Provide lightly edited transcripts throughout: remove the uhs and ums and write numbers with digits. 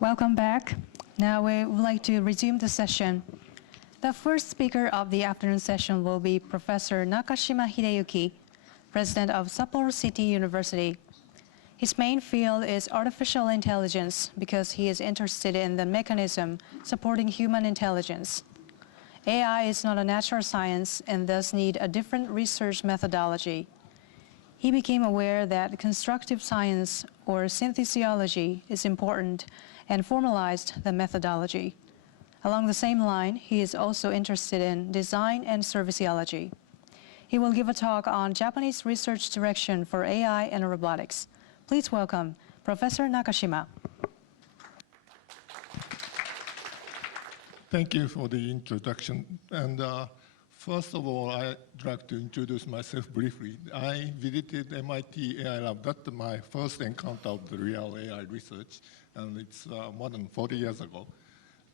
Welcome back. Now we would like to resume the session. The first speaker of the afternoon session will be Professor NAKASHIMA Hideyuki, President of Sapporo City University. His main field is artificial intelligence because he is interested in the mechanism supporting human intelligence. AI is not a natural science and thus need a different research methodology. He became aware that constructive science or synthesiology is important and formalized the methodology. Along the same line, he is also interested in design and serviceology. He will give a talk on Japanese research direction for AI and robotics. Please welcome Professor Nakashima. Thank you for the introduction. And first of all, I'd like to introduce myself briefly. I visited MIT AI Lab. That's my first encounter of the real AI research, and it's more than 40 years ago.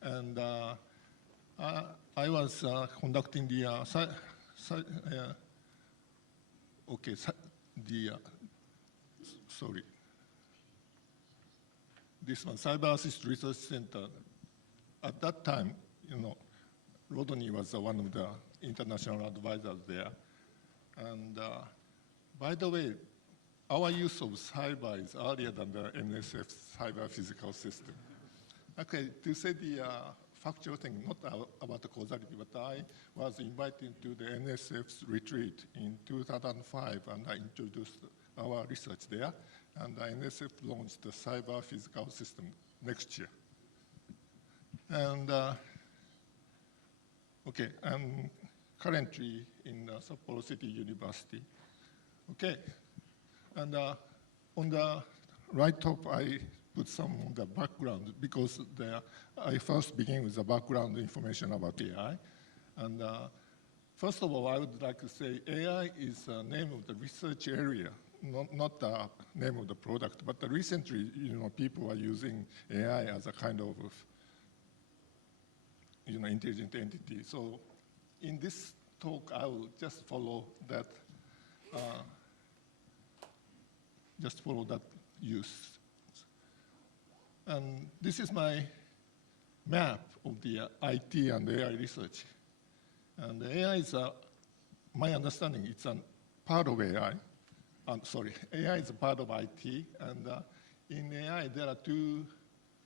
And I was conducting the this one, Cyber Assist Research Center. At that time, Rodney was one of the international advisors there. And by the way, our use of cyber is earlier than the NSF cyber physical system. Okay, to say the factual thing, not about the causality, but I was invited to the NSF's retreat in 2005, and I introduced our research there, and the NSF launched the cyber physical system next year. And okay, I'm currently in Sapporo City University. Okay, and on the right top, I put some of the background because I first begin with the background information about AI. And first of all, I would like to say AI is the name of the research area, not the name of the product. But recently, people are using AI as a kind of intelligent entity. So in this talk, I will just follow that use. And this is my map of the IT and AI research. And AI is, my understanding, it's a part of AI. AI is a part of IT. And in AI, there are two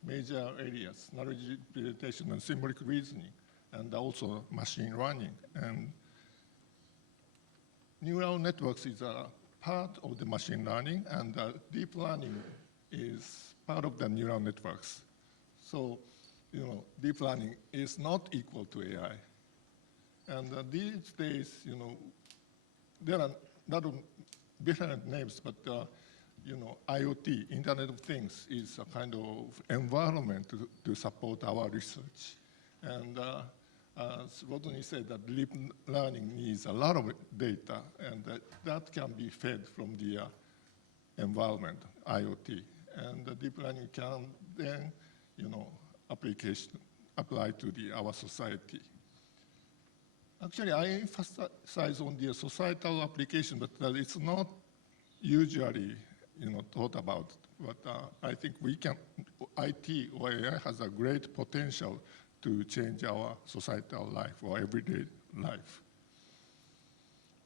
major areas: knowledge representation and symbolic reasoning, and also machine learning. And neural networks is a part of the machine learning, and deep learning is part of the neural networks. So, deep learning is not equal to AI. And these days, there are a lot of different names, but IoT, Internet of Things, is a kind of environment to support our research. And as Rodney said, that deep learning needs a lot of data, and that can be fed from the environment, IoT. And the deep learning can then, apply to our society. Actually, I emphasize on the societal application, but it's not usually thought about. But I think IT or AI has a great potential to change our societal life or everyday life.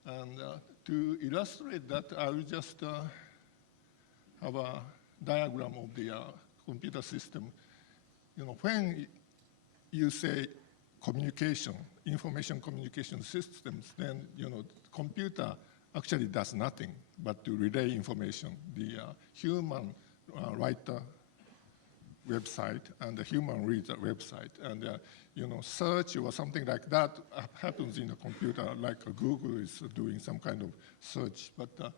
And to illustrate that, I will just have a diagram of the computer system. When you say communication, information communication systems, then the computer actually does nothing but to relay information. The human writer website and the human reader website, and search or something like that happens in the computer, like Google is doing some kind of search. But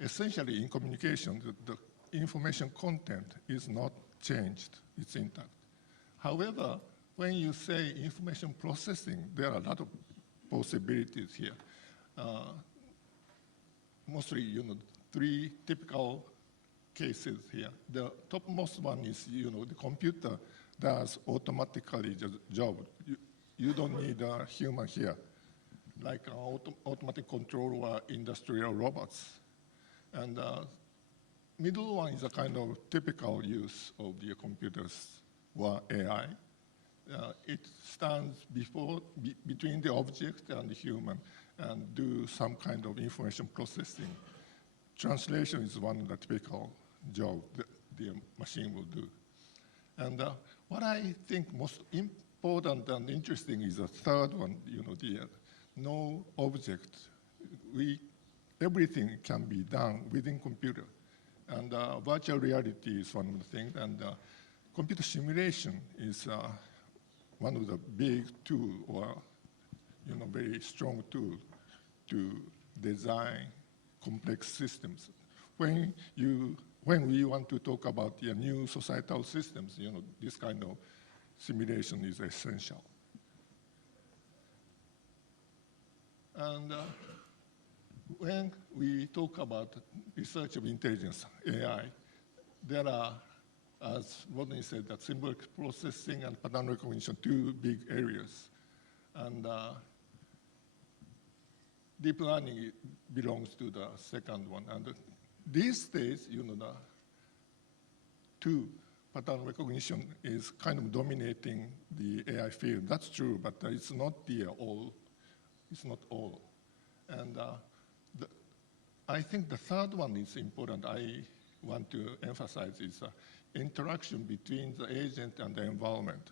essentially, in communication, the information content is not changed; it's intact. However, when you say information processing, there are a lot of possibilities here. Mostly, three typical cases here. The topmost one is, the computer does automatically the job. You don't need a human here, like automatic control or industrial robots. And middle one is a kind of typical use of the computer's or AI. It stands between the object and the human and do some kind of information processing. Translation is one of the typical job that the machine will do. And what I think most important and interesting is the third one, the no object. Everything can be done within computer. And virtual reality is one of the things. And computer simulation is one of the big tool or very strong tool to design complex systems. When we want to talk about the new societal systems, this kind of simulation is essential. And when we talk about research of intelligence, AI, there are, as Rodney said, that symbolic processing and pattern recognition, two big areas. And deep learning belongs to the second one. And these days, the two, pattern recognition is kind of dominating the AI field. That's true, but it's not all. It's not all. And I think the third one is important. I want to emphasize is interaction between the agent and the environment.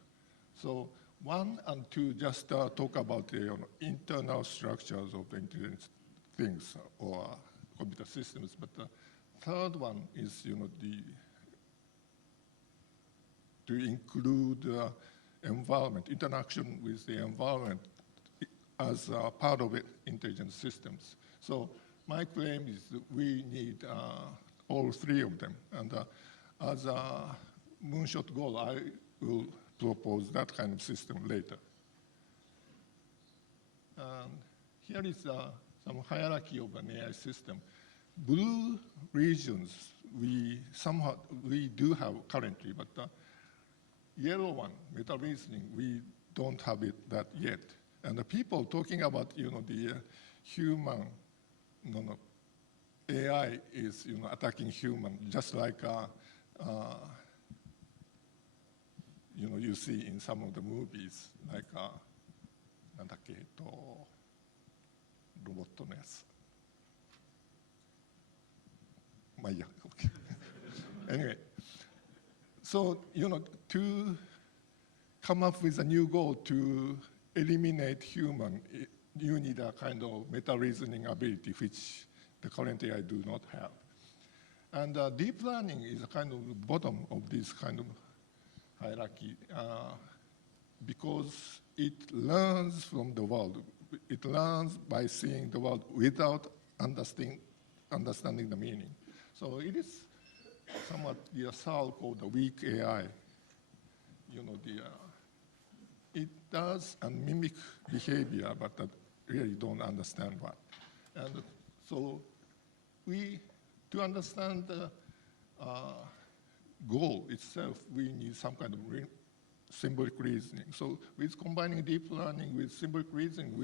So 1 and 2 just talk about the internal structures of the intelligent things or computer systems, but the third one is to include environment, interaction with the environment as part of intelligent systems. So my claim is that we need all three of them. And as a moonshot goal, I will propose that kind of system later. Here is some hierarchy of an AI system. Blue regions, we do have currently, but the yellow one, meta reasoning, we don't have that yet. And the people talking about, the human, AI is, attacking human, just like, you see in some of the movies, like, なんだっけ、ロボットのやつ。まあいいや。Anyway, so, to come up with a new goal to eliminate human, you need a kind of meta-reasoning ability, which the current AI do not have. And deep learning is a kind of bottom of this kind of hierarchy because it learns from the world. It learns by seeing the world without understanding the meaning. So it is somewhat the so-called the weak AI. It does and mimic behavior, but really don't understand what. And so to understand the goal itself, we need some kind of symbolic reasoning. So with combining deep learning with symbolic reasoning,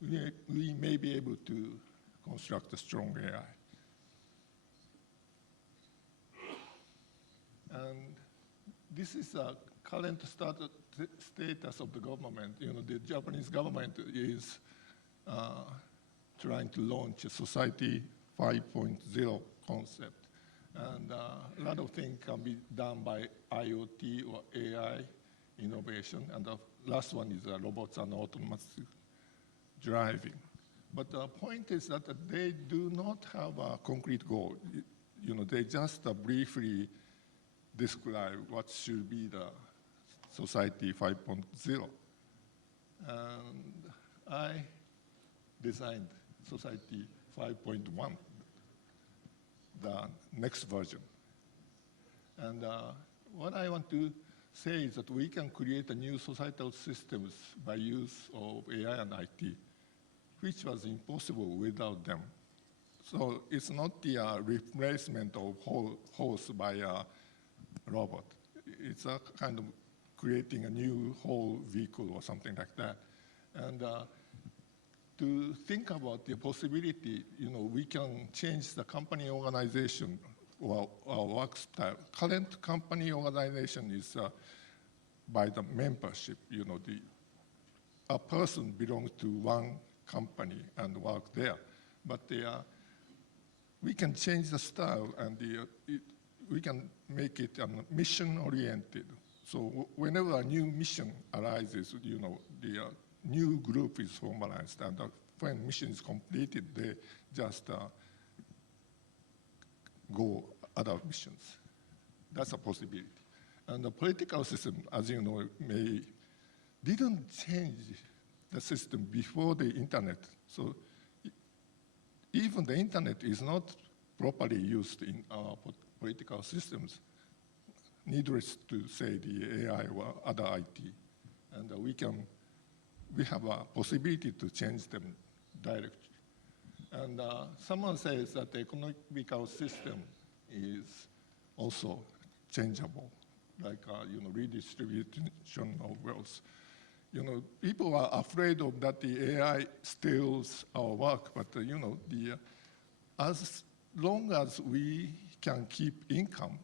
we may be able to construct a strong AI. And this is a current status of the government. The Japanese government is trying to launch a society 5.0 concept. And a lot of things can be done by IoT or AI innovation. And the last one is robots and autonomous driving. But the point is that they do not have a concrete goal. They just briefly describe what should be the society 5.0. And I designed society 5.1, the next version. And what I want to say is that we can create a new societal systems by use of AI and IT, which was impossible without them. So it's not the replacement of horse by a robot. It's a kind of creating a new whole vehicle or something like that. And to think about the possibility, we can change the company organization or work style. Current company organization is by the membership. A person belongs to one company and work there, but we can change the style and we can make it mission-oriented. So whenever a new mission arises, the new group is formalized, and when mission is completed, they just go other missions. That's a possibility. And the political system, as you know, didn't change the system before the internet. So even the internet is not properly used in our political systems. Needless to say, the AI or other IT. And we have a possibility to change them directly. And someone says that the economical system is also changeable, like redistribution of wealth. People are afraid of that the AI steals our work, but as long as we can keep income,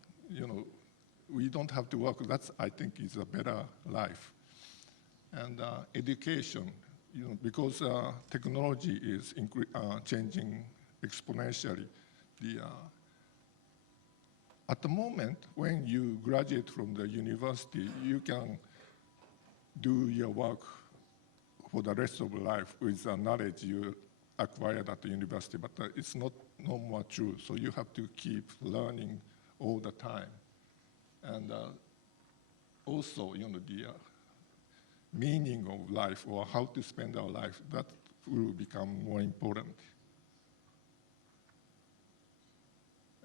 we don't have to work. That's, I think, is a better life. And education, because technology is changing exponentially. At the moment, when you graduate from the university, you can do your work for the rest of life with the knowledge you acquired at the university, but it's not no more true. So you have to keep learning all the time. And also, the meaning of life or how to spend our life, that will become more important.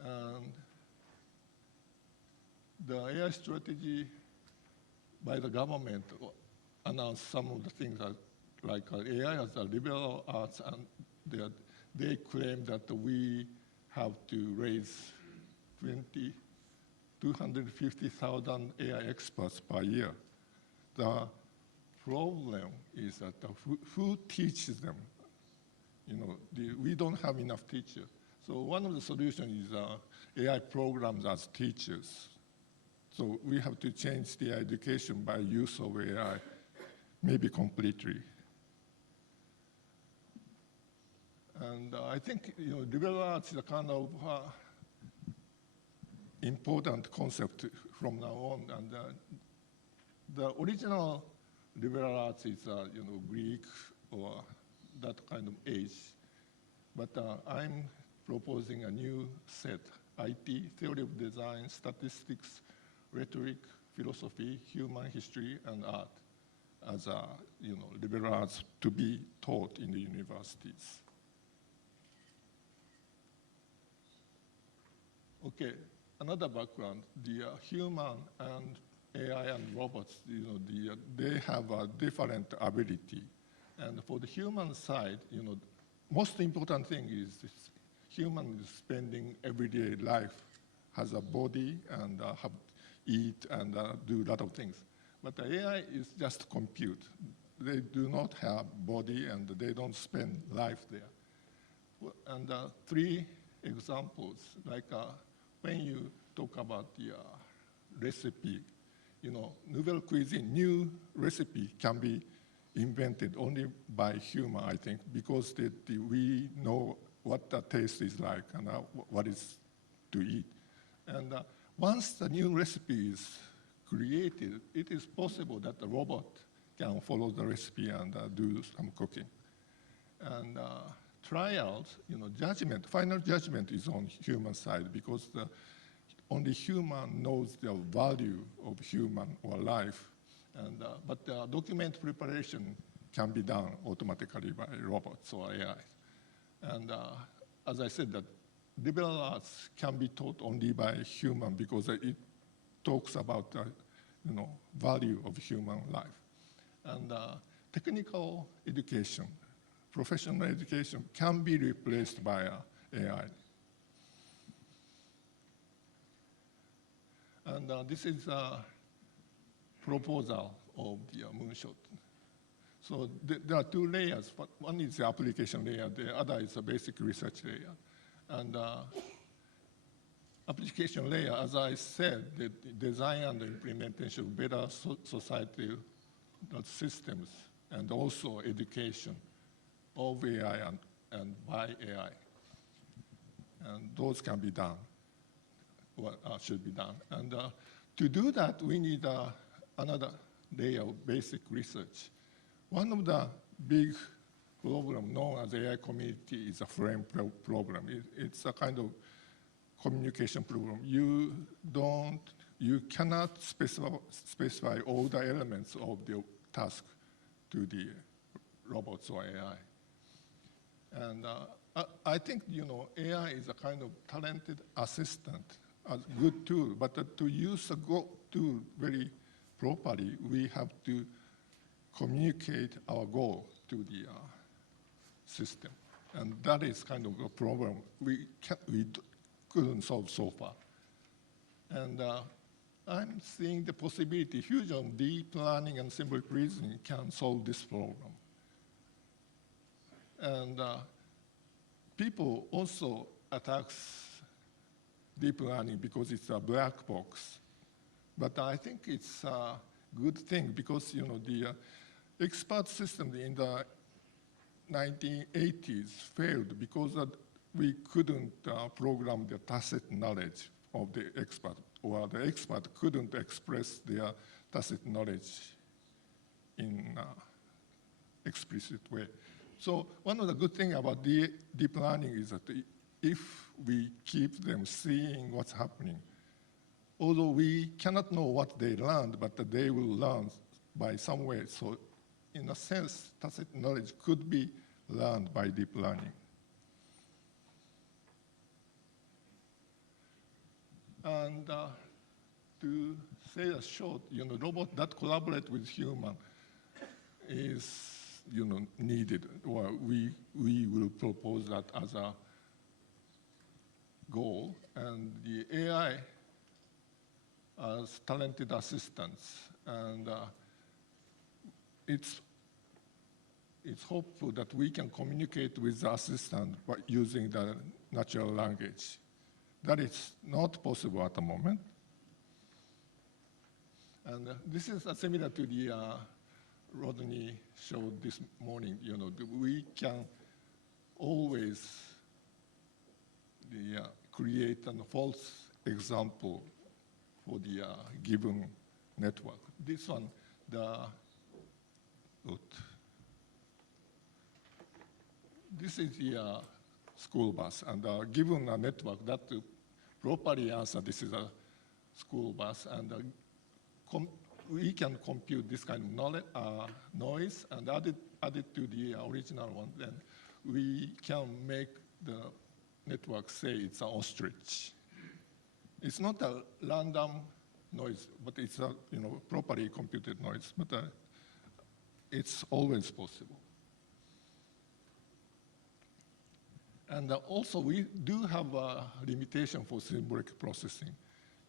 And the AI strategy by the government announced some of the things like AI as a liberal arts, and they claim that we have to raise 250,000 AI experts per year. The problem is that who teaches them? We don't have enough teachers. So one of the solutions is AI programs as teachers. So we have to change the education by use of AI, maybe completely. And I think liberal arts is a kind of important concept from now on. And the original liberal arts is Greek or that kind of age. But I'm proposing a new set: IT, theory of design, statistics, rhetoric, philosophy, human history, and art as liberal arts to be taught in the universities. Okay, another background, the human and AI and robots, they have a different ability. And for the human side, most important thing is this human is spending everyday life, has a body and eat and do a lot of things. But the AI is just compute. They do not have body and they don't spend life there. And 3 examples, like when you talk about the recipe, nouvelle cuisine, new recipe can be invented only by human, I think, because we know what the taste is like and what is to eat. And once the new recipe is created, it is possible that the robot can follow the recipe and do some cooking. And trials, judgment, final judgment is on human side because only human knows the value of human or life. And, but document preparation can be done automatically by robots or AI. And as I said, that liberal arts can be taught only by human because it talks about value of human life. And technical education, professional education can be replaced by AI. And this is a proposal of the Moonshot. So there are 2 layers. One is the application layer, the other is a basic research layer. And application layer, as I said, the design and the implementation of better societal systems and also education of AI and by AI. And those can be done, or should be done. And to do that, we need another layer of basic research. One of the big problems known as AI community is a frame problem. It's a kind of communication problem. You cannot specify all the elements of the task to the robots or AI. And I think, AI is a kind of talented assistant, a good tool, but to use a good tool very properly, we have to communicate our goal to the system. And that is kind of a problem we couldn't solve so far. And I'm seeing the possibility fusion, deep learning and symbolic reasoning can solve this problem. And people also attack deep learning because it's a black box. But I think it's a good thing because, the expert system in the 1980s failed because we couldn't program the tacit knowledge of the expert, or the expert couldn't express their tacit knowledge in explicit way. So one of the good things about deep learning is that if we keep them seeing what's happening, although we cannot know what they learned, but they will learn by some way. So in a sense, tacit knowledge could be learned by deep learning. And to say a short, robot that collaborate with human is, needed. Or we will propose that as a goal. And the AI as talented assistants. And it's hopeful that we can communicate with the assistant by using the natural language. That is not possible at the moment. And this is similar to the Rodney showed this morning. We can always create a false example for the given network. This one, this is the school bus, and given a network that properly answer this is a school bus, and we can compute this kind of noise and add it to the original one. Then we can make the network say it's an ostrich. It's not a random noise, but it's a properly computed noise. But it's always possible. And also, we do have a limitation for symbolic processing.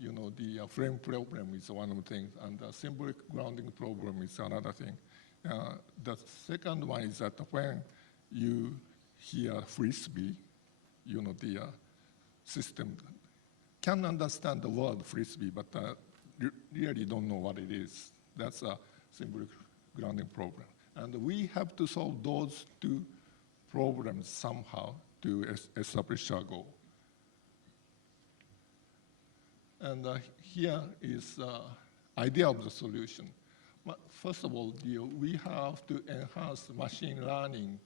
The frame problem is one of the things, and the symbolic grounding problem is another thing. The second one is that when you hear frisbee, the system can understand the word frisbee, but really don't know what it is. That's a symbolic grounding problem. And we have to solve those two problems somehow to establish our goal. And here is the idea of the solution. First of all, we have to enhance machine learning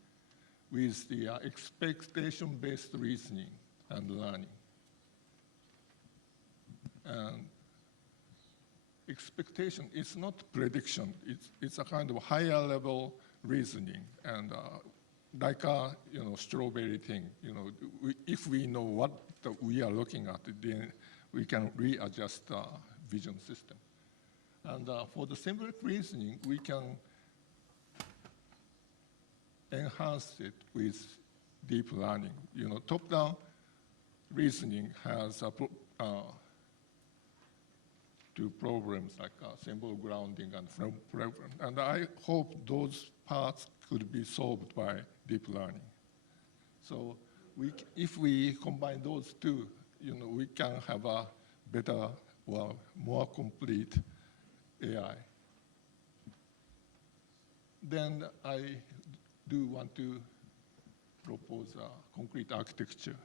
with the expectation-based reasoning and learning. And expectation is not prediction. It's a kind of higher level reasoning. And like a strawberry thing, if we know what we are looking at, then we can readjust the vision system. And for the symbolic reasoning, we can enhance it with deep learning. Top-down reasoning has two problems like symbol grounding and frame problem. And I hope those parts could be solved by deep learning. So if we combine those two, we can have a better or more complete AI. Then I do want to propose a concrete architecture.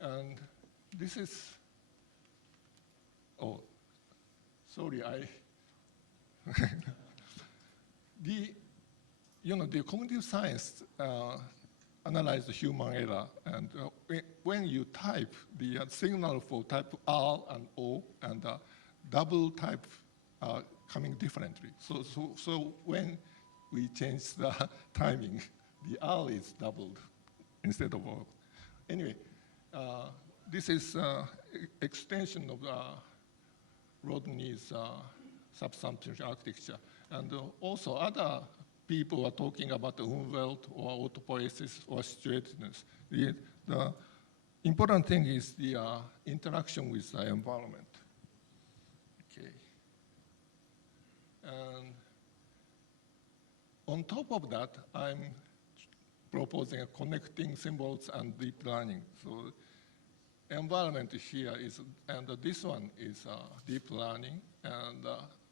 And this is, oh, sorry, the cognitive science analyze the human error, and when you type the signal for type R and O and double type are coming differently. So when we change the timing, the R is doubled instead of O. Anyway, this is extension of Rodney's subsumption architecture, and also other people are talking about the Umwelt or autopoiesis or situatedness. The important thing is the interaction with the environment. Okay. And on top of that, I'm proposing a connecting symbols and deep learning. So environment here is, and this one is deep learning, and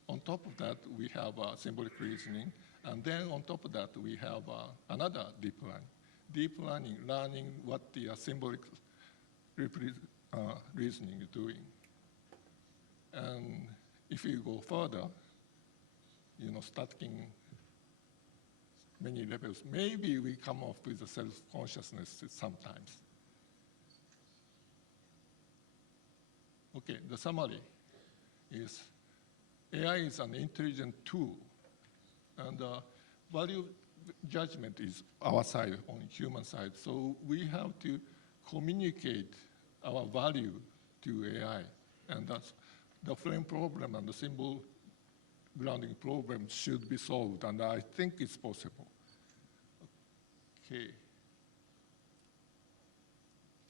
on top of that, we have symbolic reasoning. And then on top of that, we have another deep learning. Deep learning, learning what the symbolic reasoning is doing. And if you go further, stacking many levels, maybe we come up with a self-consciousness sometimes. Okay, the summary is AI is an intelligent tool, and value judgment is our side, on human side. So we have to communicate our value to AI, and that's the frame problem and the symbol grounding problem should be solved, and I think it's possible. Okay.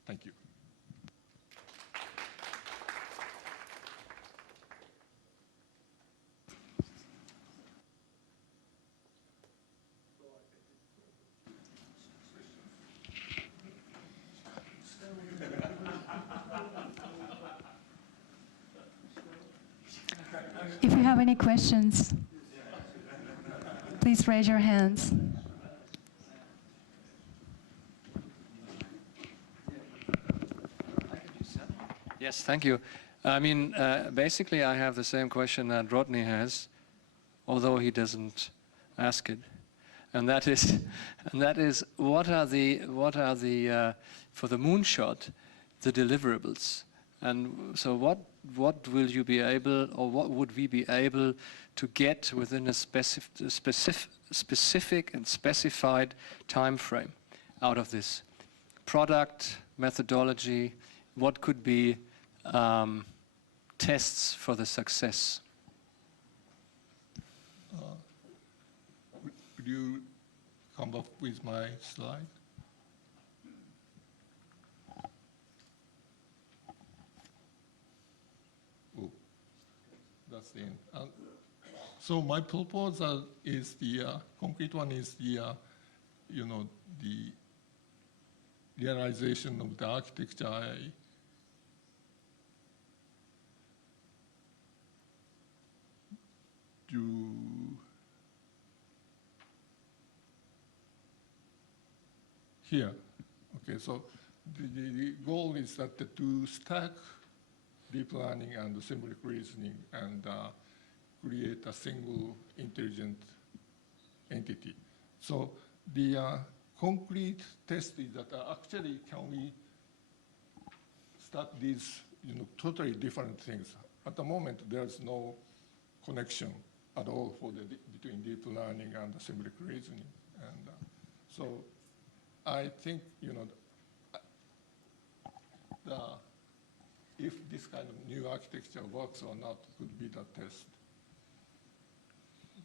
Thank you. If you have any questions, please raise your hands. Yes, thank you. I mean, basically, I have the same question that Rodney has, although he doesn't ask it, and that is, what are the for the Moonshot, the deliverables, and so what will you be able, or what would we be able to get within a specific and specified time frame out of this product methodology? What could be tests for the success? Could you come up with my slide? Oh, that's the end. So my proposal is the concrete one is the the realization of the architecture I do here. Okay, so the goal is that to stack deep learning and symbolic reasoning and create a single intelligent entity. So the concrete test is that actually can we stack these totally different things. At the moment, there's no connection at all for between deep learning and the symbolic reasoning. And so I think, if this kind of new architecture works or not could be the test.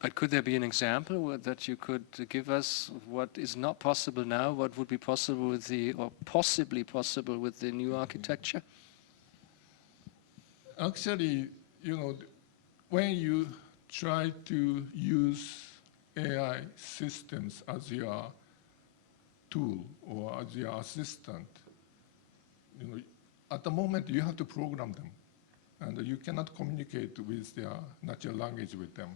But could there be an example that you could give us what is not possible now, what would be possible with or possibly possible with the new architecture? Actually, when you try to use AI systems as your tool or as your assistant, at the moment you have to program them, and you cannot communicate with their natural language with them.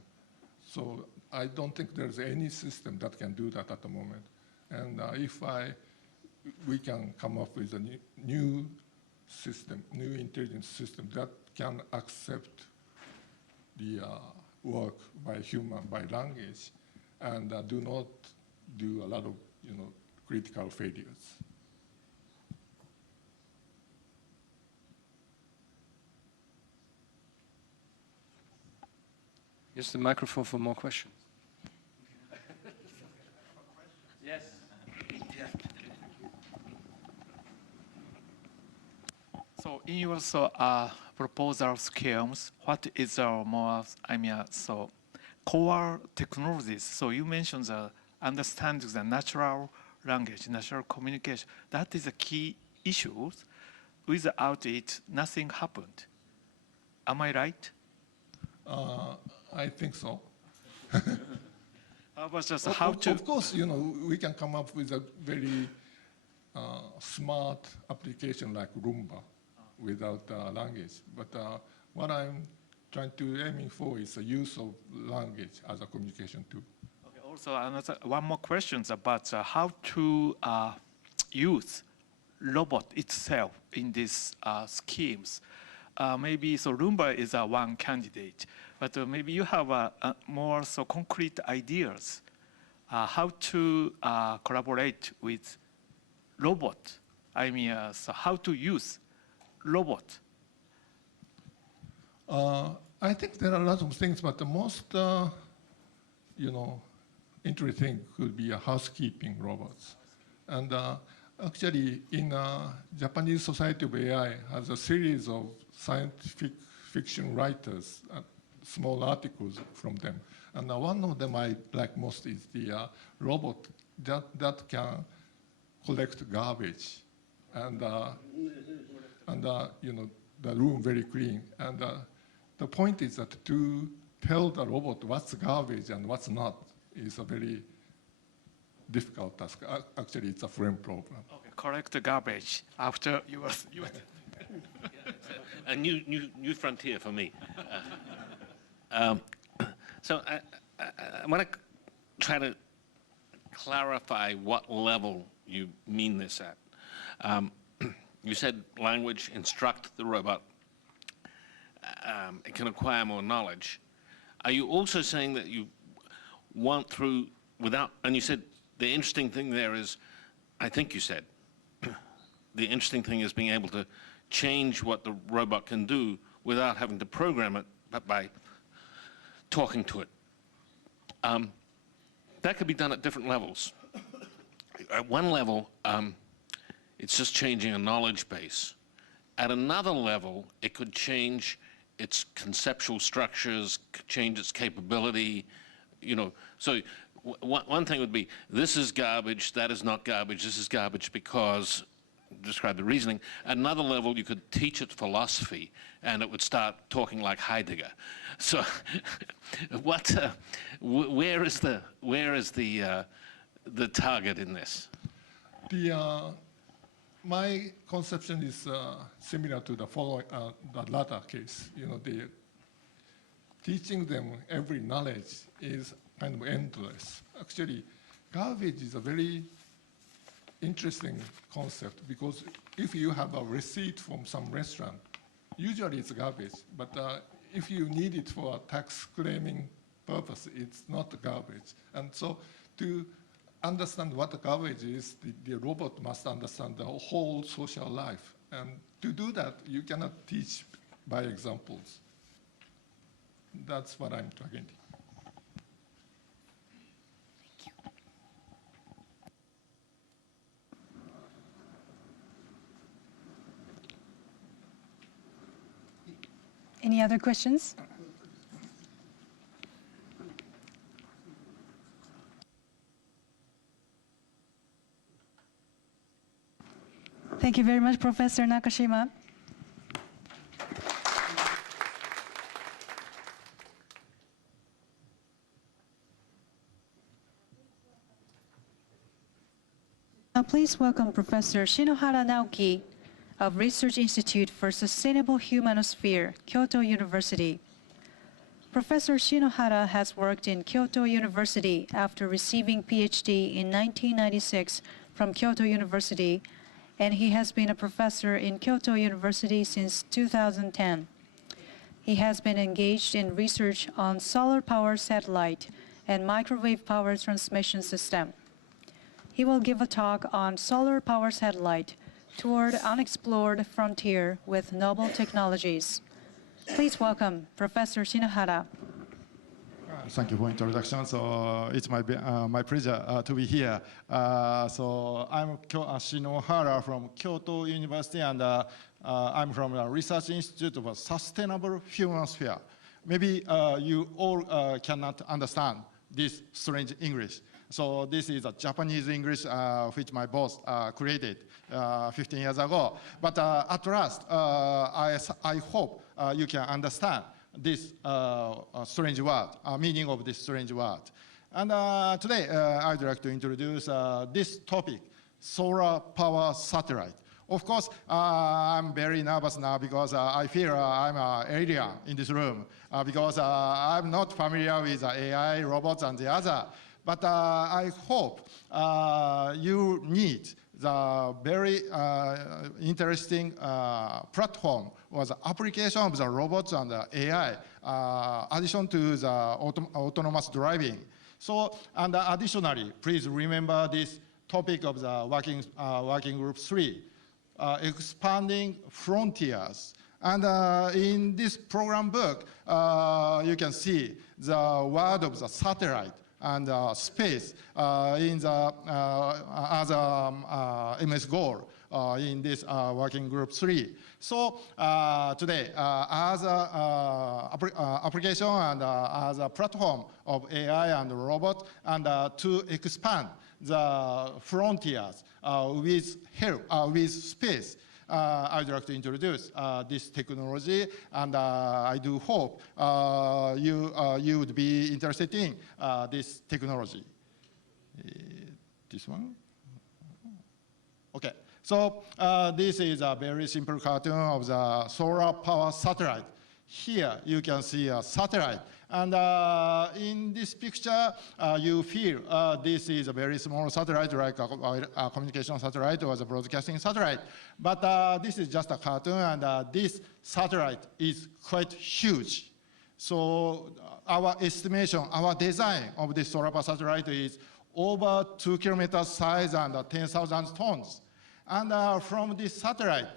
So I don't think there's any system that can do that at the moment. And if we can come up with a new system, new intelligence system that can accept the work by human, by language, and do not do a lot of critical failures. Use the microphone for more questions. Yes. So in your proposal schemes, what is more, core technologies? So you mentioned the understanding the natural language, natural communication. That is a key issue. Without it, nothing happened. Am I right? I think so. How about just how to? Of course, we can come up with a very smart application like Roomba without language. But what I'm trying to aiming for is the use of language as a communication tool. Okay, also, one more question about how to use robot itself in these schemes. Maybe Roomba is one candidate, but maybe you have more concrete ideas how to collaborate with robot. So how to use robot. I think there are lots of things, but the most interesting could be housekeeping robots. And actually, in Japanese Society of AI has a series of scientific fiction writers, small articles from them. And one of them I like most is the robot that can collect garbage and the room very clean. And the point is that to tell the robot what's garbage and what's not is a very difficult task. Actually, it's a frame problem. Okay, collect the garbage after you were. A new frontier for me. So I want to try to clarify what level you mean this at. You said language, instruct the robot. It can acquire more knowledge. Are you also saying that you want through without, and you said the interesting thing there is, I think you said, the interesting thing is being able to change what the robot can do without having to program it, but by talking to it. That could be done at different levels. At one level, it's just changing a knowledge base. At another level, it could change its conceptual structures, change its capability, So one thing would be, this is garbage, that is not garbage, this is garbage because, describe the reasoning. At another level, you could teach it philosophy, and it would start talking like Heidegger. So, where is the target in this? My conception is similar to the latter case. Teaching them every knowledge is kind of endless. Actually, garbage is a very interesting concept because if you have a receipt from some restaurant, usually it's garbage, but if you need it for a tax claiming purpose, it's not garbage. And so to understand what the garbage is, the robot must understand the whole social life. And to do that, you cannot teach by examples. That's what I'm targeting. Any other questions? Thank you very much, Professor Nakashima. Now please welcome Professor Shinohara Naoki, of Research Institute for Sustainable Humanosphere, Kyoto University. Professor Shinohara has worked in Kyoto University after receiving PhD in 1996 from Kyoto University, and he has been a professor in Kyoto University since 2010. He has been engaged in research on solar power satellite and microwave power transmission system. He will give a talk on solar power satellite toward unexplored frontier with novel technologies. Please welcome Professor Shinohara. Thank you for introduction. So it's my pleasure to be here. So I'm Shinohara from Kyoto University, and I'm from the Research Institute of Sustainable Humanosphere. Maybe you all cannot understand this strange English. So this is a Japanese English which my boss created 15 years ago. But at last, I hope you can understand this strange word, meaning of this strange word. And today, I'd like to introduce this topic, solar power satellite. Of course, I'm very nervous now because I feel I'm an alien in this room because I'm not familiar with AI, robots, and the other. But I hope you need the very interesting platform or the application of the robots and the AI, addition to the autonomous driving. So, and additionally, please remember this topic of the working group 3, expanding frontiers. And in this program book, you can see the word of the satellite and space in the as a MS goal in this working group 3. So today, as an application and as a platform of AI and robot, and to expand the frontiers with help with space, I'd like to introduce this technology, and I do hope you would be interested in this technology. This one? Okay, so this is a very simple cartoon of the solar power satellite. Here you can see a satellite, and in this picture you feel this is a very small satellite, like a communication satellite or a broadcasting satellite. But this is just a cartoon, and this satellite is quite huge. So our estimation, our design of this solar power satellite is over 2 kilometers size and 10,000 tons. And from this satellite,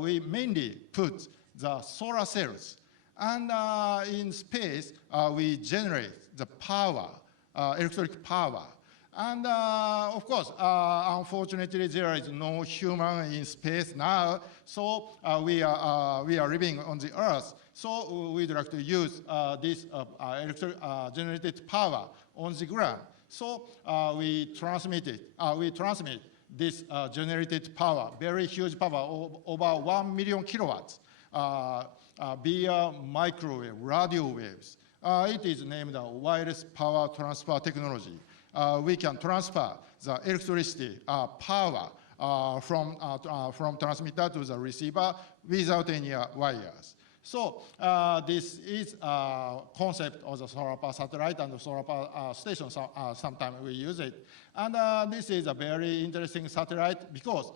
we mainly put the solar cells. And in space, we generate the power, electric power. And of course, unfortunately, there is no human in space now. So we are living on the Earth. So we'd like to use this electric generated power on the ground. So we transmit this generated power, very huge power, over 1 million kilowatts. Via microwave, radio waves. It is named wireless power transfer technology. We can transfer the electricity power from transmitter to the receiver without any wires. So this is a concept of the solar power satellite and the solar power station. Sometimes we use it. And this is a very interesting satellite because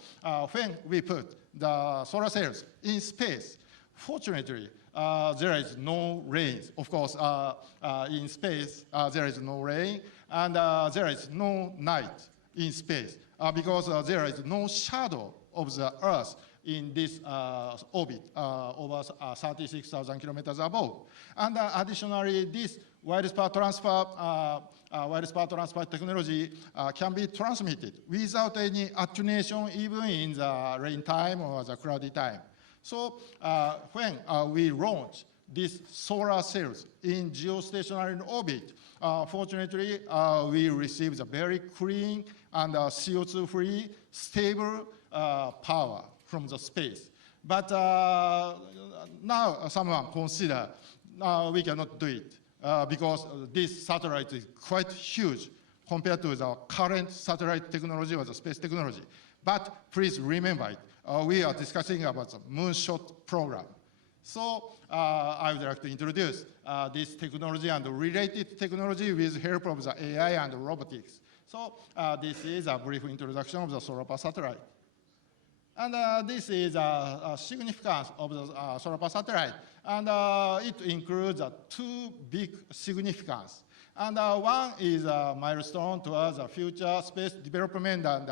when we put the solar cells in space, fortunately, there is no rain. Of course, in space, there is no rain, and there is no night in space because there is no shadow of the Earth in this orbit over 36,000 kilometers above. And additionally, this wireless power transfer technology can be transmitted without any attenuation, even in the rain time or the cloudy time. So when we launch these solar cells in geostationary orbit, fortunately, we receive the very clean and CO2-free, stable power from the space. But now someone consider we cannot do it because this satellite is quite huge compared to the current satellite technology or the space technology. But please remember it. We are discussing about the Moonshot program. So I would like to introduce this technology and related technology with help of the AI and robotics. So this is a brief introduction of the solar power satellite. And this is a significance of the solar power satellite. And it includes two big significance. And one is a milestone towards the future space development and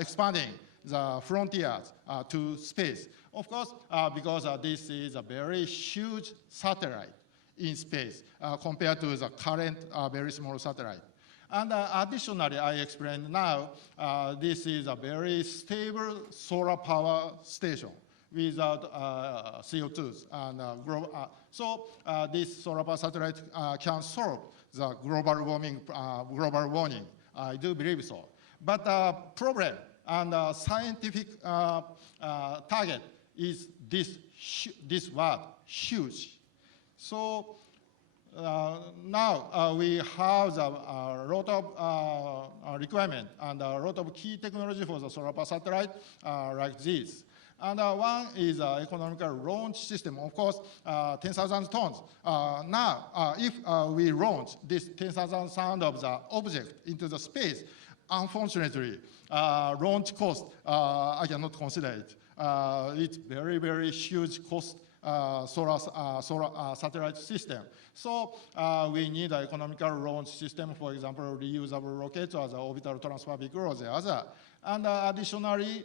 expanding the frontiers to space. Of course, because this is a very huge satellite in space compared to the current very small satellite. And additionally, I explained now, this is a very stable solar power station without CO2s. And so this solar power satellite can solve the global warming. I do believe so. But the problem and scientific target is this word, huge. So now we have a lot of requirement and a lot of key technology for the solar power satellite like this. And one is economical launch system. Of course, 10,000 tons. Now, if we launch this 10,000 tons of the object into the space, unfortunately, launch cost, I cannot consider it. It's very, very huge cost solar satellite system. So we need an economical launch system, for example, reusable rockets or the orbital transfer vehicle or the other. And additionally,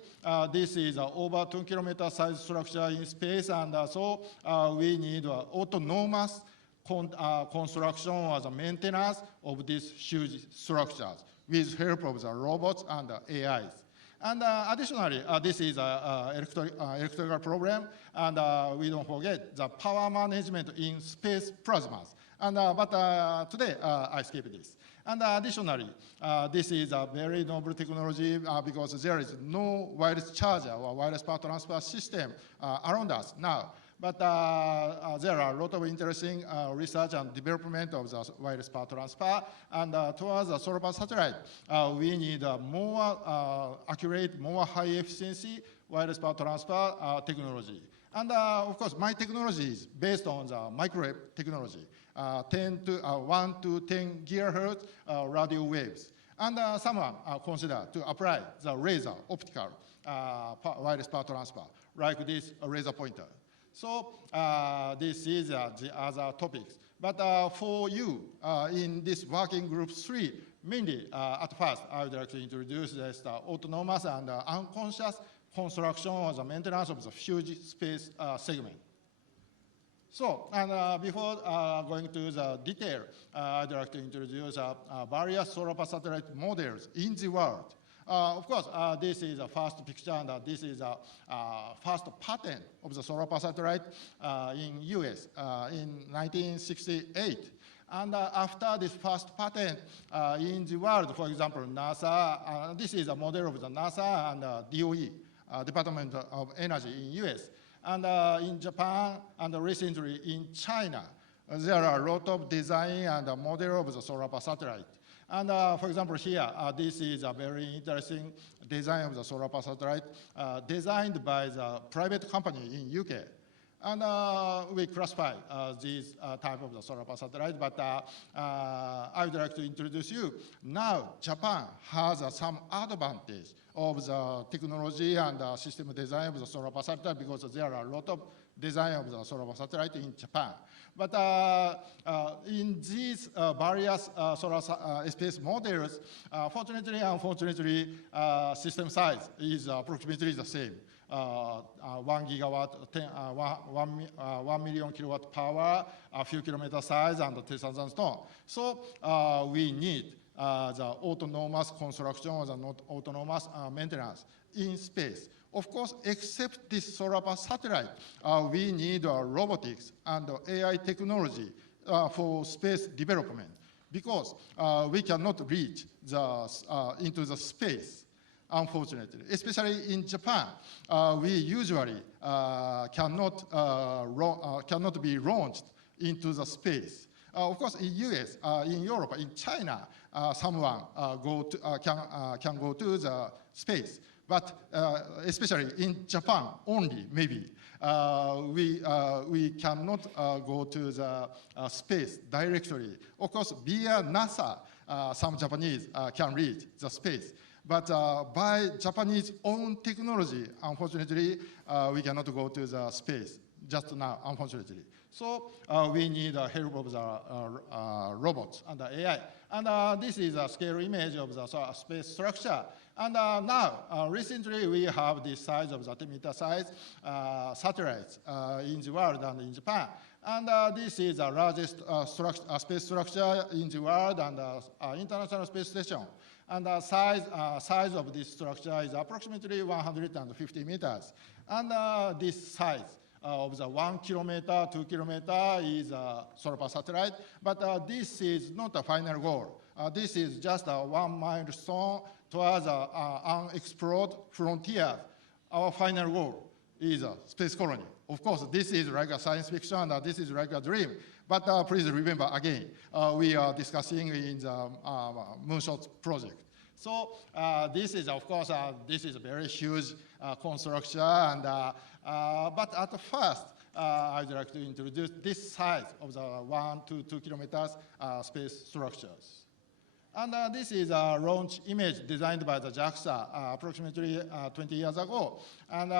this is an over 2 kilometer size structure in space, and so we need autonomous construction or the maintenance of these huge structures with help of the robots and the AIs. And additionally, this is an electrical problem, and we don't forget the power management in space plasmas. And, but today, I skip this. And additionally, this is a very novel technology because there is no wireless charger or wireless power transfer system around us now. But there are a lot of interesting research and development of the wireless power transfer. And towards the solar power satellite, we need more accurate, more high efficiency wireless power transfer technology. And of course, my technology is based on the microwave technology, 1 to 10 gigahertz radio waves. And someone consider to apply the laser optical wireless power transfer, like this laser pointer. So this is the other topics. But for you, in this working group 3, mainly at first, I would like to introduce this autonomous and unconscious construction or the maintenance of the huge space segment. So, and before going to the detail, I'd like to introduce various solar power satellite models in the world. Of course, this is the first picture, and this is the first patent of the solar power satellite in US in 1968. And after this first patent in the world, for example, NASA, this is a model of the NASA and DOE, Department of Energy in US. And in Japan, and recently in China, there are a lot of design and model of the solar power satellite. And for example, here, this is a very interesting design of the solar power satellite designed by the private company in UK. And we classify this type of the solar power satellite, but I would like to introduce you. Now, Japan has some advantage of the technology and system design of the solar power satellite because there are a lot of design of the solar power satellite in Japan. But in these various solar space models, fortunately and unfortunately, system size is approximately the same. 1 gigawatt, 1 million kilowatt power, a few kilometer size, and 10,000 tons. So we need the autonomous construction or the autonomous maintenance in space. Of course, except this solar power satellite, we need robotics and AI technology for space development because we cannot reach into the space, unfortunately. Especially in Japan, we usually cannot be launched into the space. Of course, in US, in Europe, in China, someone can go to the space. But especially in Japan only, maybe, we cannot go to the space directly. Of course, via NASA, some Japanese can reach the space. But by Japanese own technology, unfortunately, we cannot go to the space just now, unfortunately. So we need the help of the robots and the AI. And this is a scale image of the space structure. And now, recently, we have the size of the 10-meter size satellites in the world and in Japan. And this is the largest space structure in the world and International Space Station. And the size of this structure is approximately 150 meters. And this size of the 1 kilometer, 2 kilometer is a solar satellite. But this is not a final goal. This is just one milestone towards unexplored frontier. Our final goal is a space colony. Of course, this is like a science fiction, this is like a dream. But please remember, again, we are discussing in the Moonshot project. So this is, of course, this is a very huge construction. And, but at first, I'd like to introduce this size of the 1 to 2 kilometers space structures. And this is a launch image designed by the JAXA approximately 20 years ago. And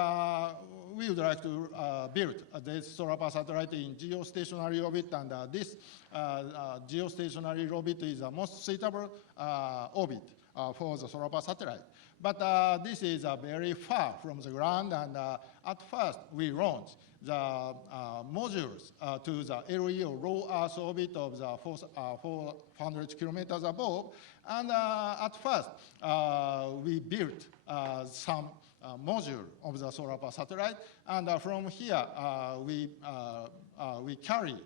we would like to build this solar power satellite in geostationary orbit. And this geostationary orbit is the most suitable orbit for the solar power satellite. But this is very far from the ground. And at first, we launched the modules to the LE or low Earth orbit of the 400 kilometers above. And at first, we built some module of the solar power satellite. And from here, we carry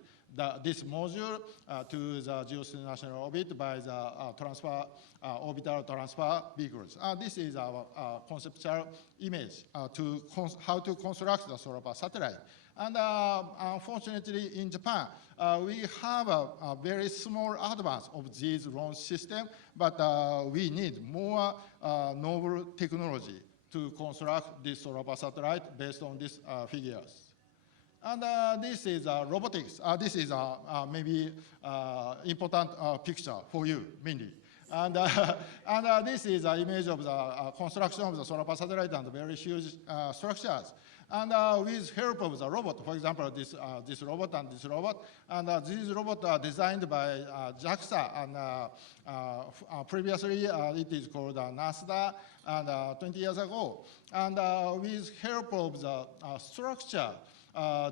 this module to the geostationary orbit by the orbital transfer vehicles. This is our conceptual image to how to construct the solar power satellite. And unfortunately, in Japan, we have a very small advance of this launch system, but we need more novel technology to construct this solar power satellite based on these figures. And this is robotics. This is maybe important picture for you, mainly. And this is an image of the construction of the solar power satellite and very huge structures. And with help of the robot, for example, this robot and this robot. And these robots are designed by JAXA. And previously, it is called NASDA, and 20 years ago. And with help of the structure,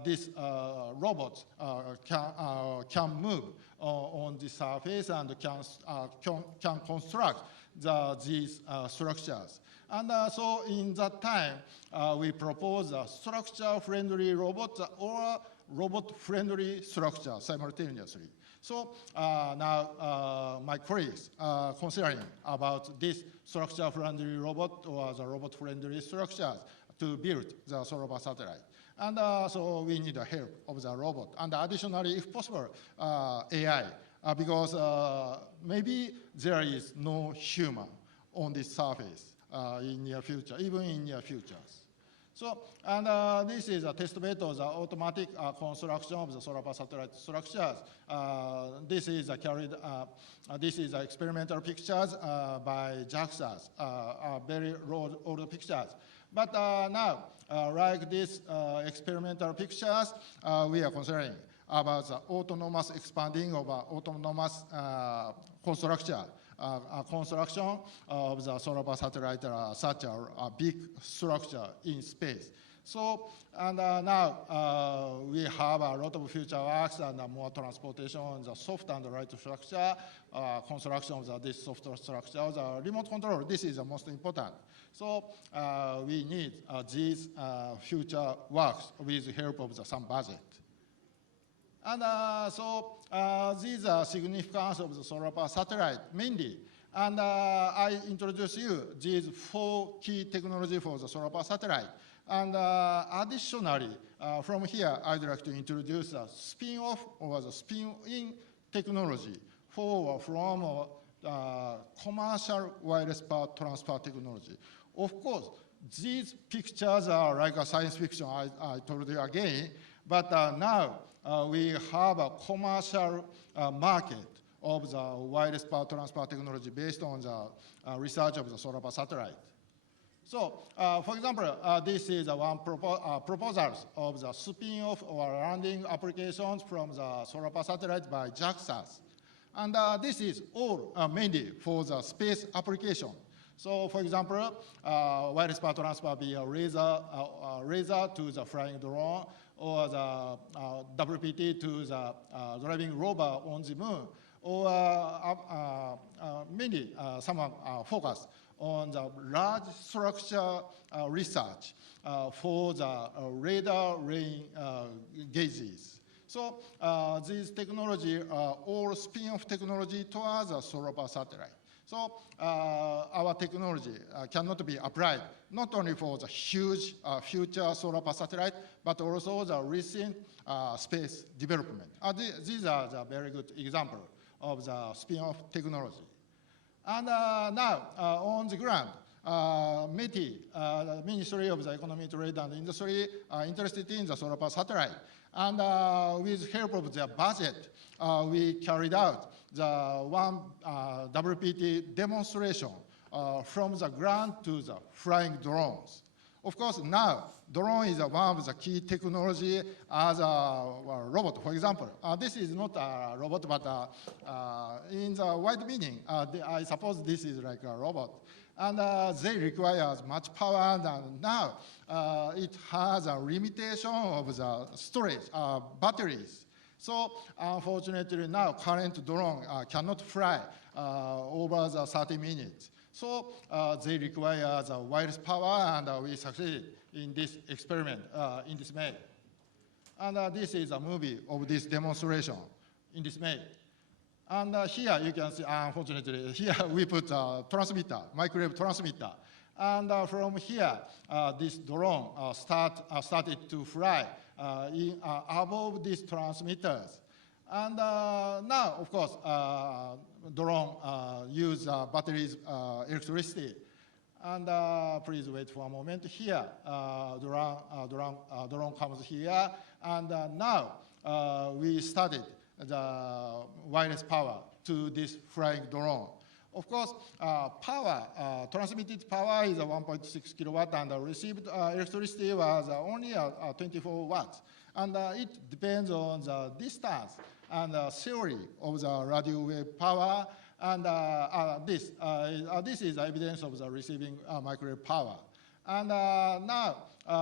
this robot can move on the surface and can construct these structures. And so in that time, we propose a structure-friendly robot or robot-friendly structure simultaneously. So now my colleagues are considering about this structure-friendly robot or the robot-friendly structures to build the solar power satellite. And so we need the help of the robot. And additionally, if possible, AI, because maybe there is no human on this surface in near future, even in near futures. So, and this is a test bed of the automatic construction of the solar power satellite structures. This is carried. This is experimental pictures by JAXA's, very old pictures. But now, like these experimental pictures, we are considering about the autonomous expanding of autonomous construction of the solar power satellite, such a big structure in space. So, and now we have a lot of future works and more transportation on the soft and light structure, construction of this soft structure, the remote control. This is the most important. So we need these future works with the help of some budget. And so these are significance of the solar power satellite mainly. And I introduce you these 4 key technology for the solar power satellite. And additionally, from here, I'd like to introduce a spin-off or the spin-in technology from commercial wireless power transfer technology. Of course, these pictures are like a science fiction, I told you again, but now we have a commercial market of the wireless power transfer technology based on the research of the solar power satellite. So, for example, this is one proposals of the spin-off or landing applications from the solar power satellite by JAXA. And this is all mainly for the space application. So, for example, wireless power transfer via laser to the flying drone, or the WPT to the driving rover on the moon, or mainly some focus on the large structure research for the radar rain gauges. So these technology are all spin-off technology towards a solar power satellite. So our technology cannot be applied not only for the huge future solar power satellite, but also the recent space development. These are the very good example of the spin-off technology. And now, on the ground, METI, the Ministry of the Economy, Trade and Industry, are interested in the solar power satellite. And with help of their budget, we carried out the one WPT demonstration from the ground to the flying drones. Of course, now, drone is one of the key technology as a robot, for example. This is not a robot, but in the wide meaning, I suppose this is like a robot. And they require much power, and now it has a limitation of the storage, batteries. So unfortunately now current drone cannot fly over the 30 minutes. So they require the wireless power, and we succeeded in this experiment in this May. And this is a movie of this demonstration in this May. And here you can see, unfortunately, here we put a transmitter, microwave transmitter. And from here, this drone started to fly above these transmitters. And now, of course, drone use batteries, electricity. And please wait for a moment. Here, drone comes here. And now we started the wireless power to this flying drone. Of course, transmitted power is 1.6 kilowatt, and received electricity was only 24 watts. And it depends on the distance and theory of the radio wave power. And this is evidence of the receiving microwave power. And now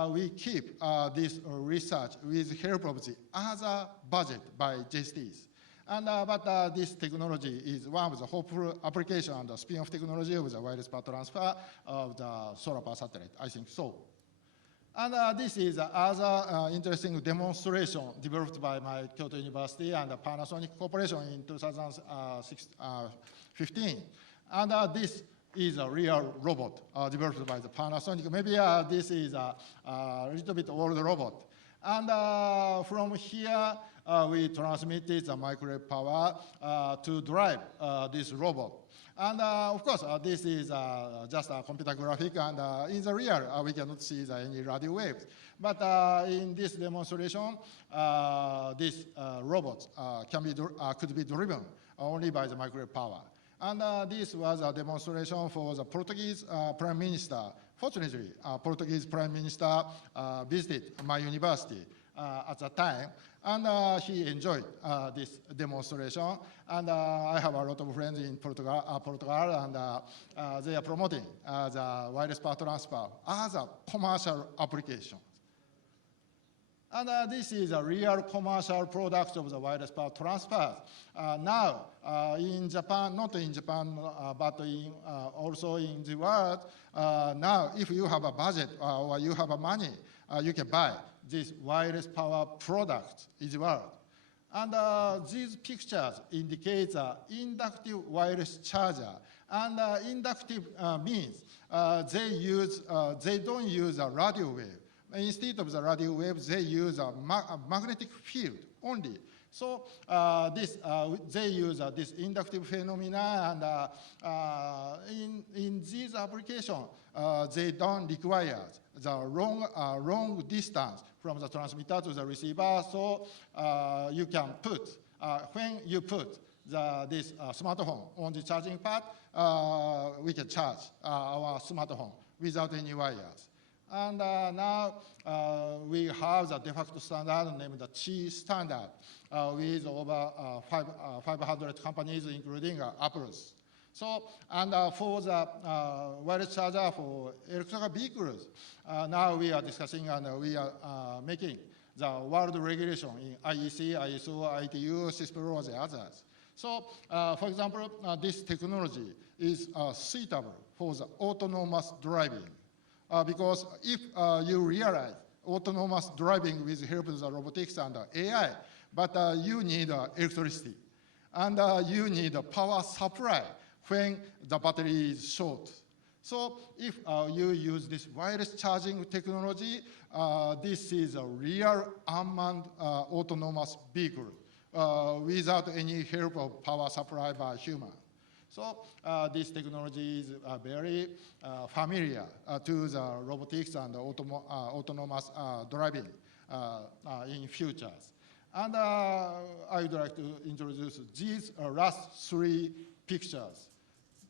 we keep this research with help of the other budget by JSTs. And, but this technology is one of the hopeful application and the spin-off technology of the wireless power transfer of the solar power satellite, I think so. And this is other interesting demonstration developed by my Kyoto University and the Panasonic Corporation in 2015. And this is a real robot developed by the Panasonic. Maybe this is a little bit old robot. And from here, we transmitted the microwave power to drive this robot. And of course, this is just a computer graphic, and in the real, we cannot see any radio waves. But in this demonstration, this robot could be driven only by the microwave power. And this was a demonstration for the Portuguese Prime Minister. Fortunately, Portuguese Prime Minister visited my university at that time, and he enjoyed this demonstration. And I have a lot of friends in Portugal, and they are promoting the wireless power transfer as a commercial application. And this is a real commercial product of the wireless power transfer. Now, in Japan, not in Japan, but also in the world, now if you have a budget or you have a money, you can buy this wireless power product in the world. And these pictures indicate the inductive wireless charger. And inductive means they don't use a radio wave. Instead of the radio wave, they use a magnetic field only So they use this inductive phenomena, and in these applications, they don't require the long distance from the transmitter to the receiver. So you can put, when you put this smartphone on the charging pad, we can charge our smartphone without any wires. And now we have the de facto standard named the Qi standard with over 500 companies, including Apple's. So, and for the wireless charger for electric vehicles, now we are discussing and we are making the world regulation in IEC, ISO, ITU, Sapporo, and others. So, for example, this technology is suitable for the autonomous driving. Because if you realize autonomous driving with help of the robotics and AI, but you need electricity, and you need a power supply when the battery is short. So if you use this wireless charging technology, this is a real unmanned autonomous vehicle without any help of power supply by human. So this technology is very familiar to the robotics and autonomous driving in futures. And I would like to introduce these last three pictures.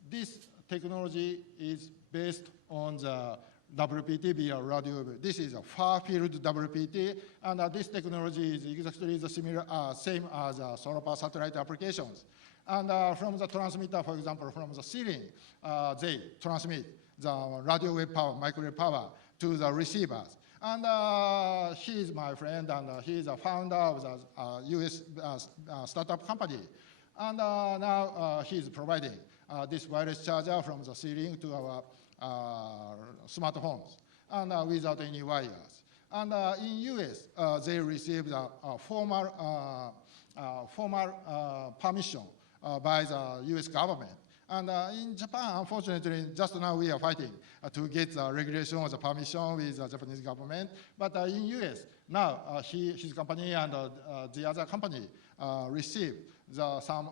This technology is based on the WPT via radio wave. This is a far-field WPT, and this technology is exactly the same as solar power satellite applications. And from the transmitter, for example, from the ceiling, they transmit the radio wave power, microwave power to the receivers. And he is my friend, and he is a founder of the US startup company. And now he is providing this wireless charger from the ceiling to our smartphones, and without any wires. And in US, they received a formal permission by the US government. And in Japan, unfortunately, just now we are fighting to get the regulation or the permission with the Japanese government. But in US, now his company and the other company received some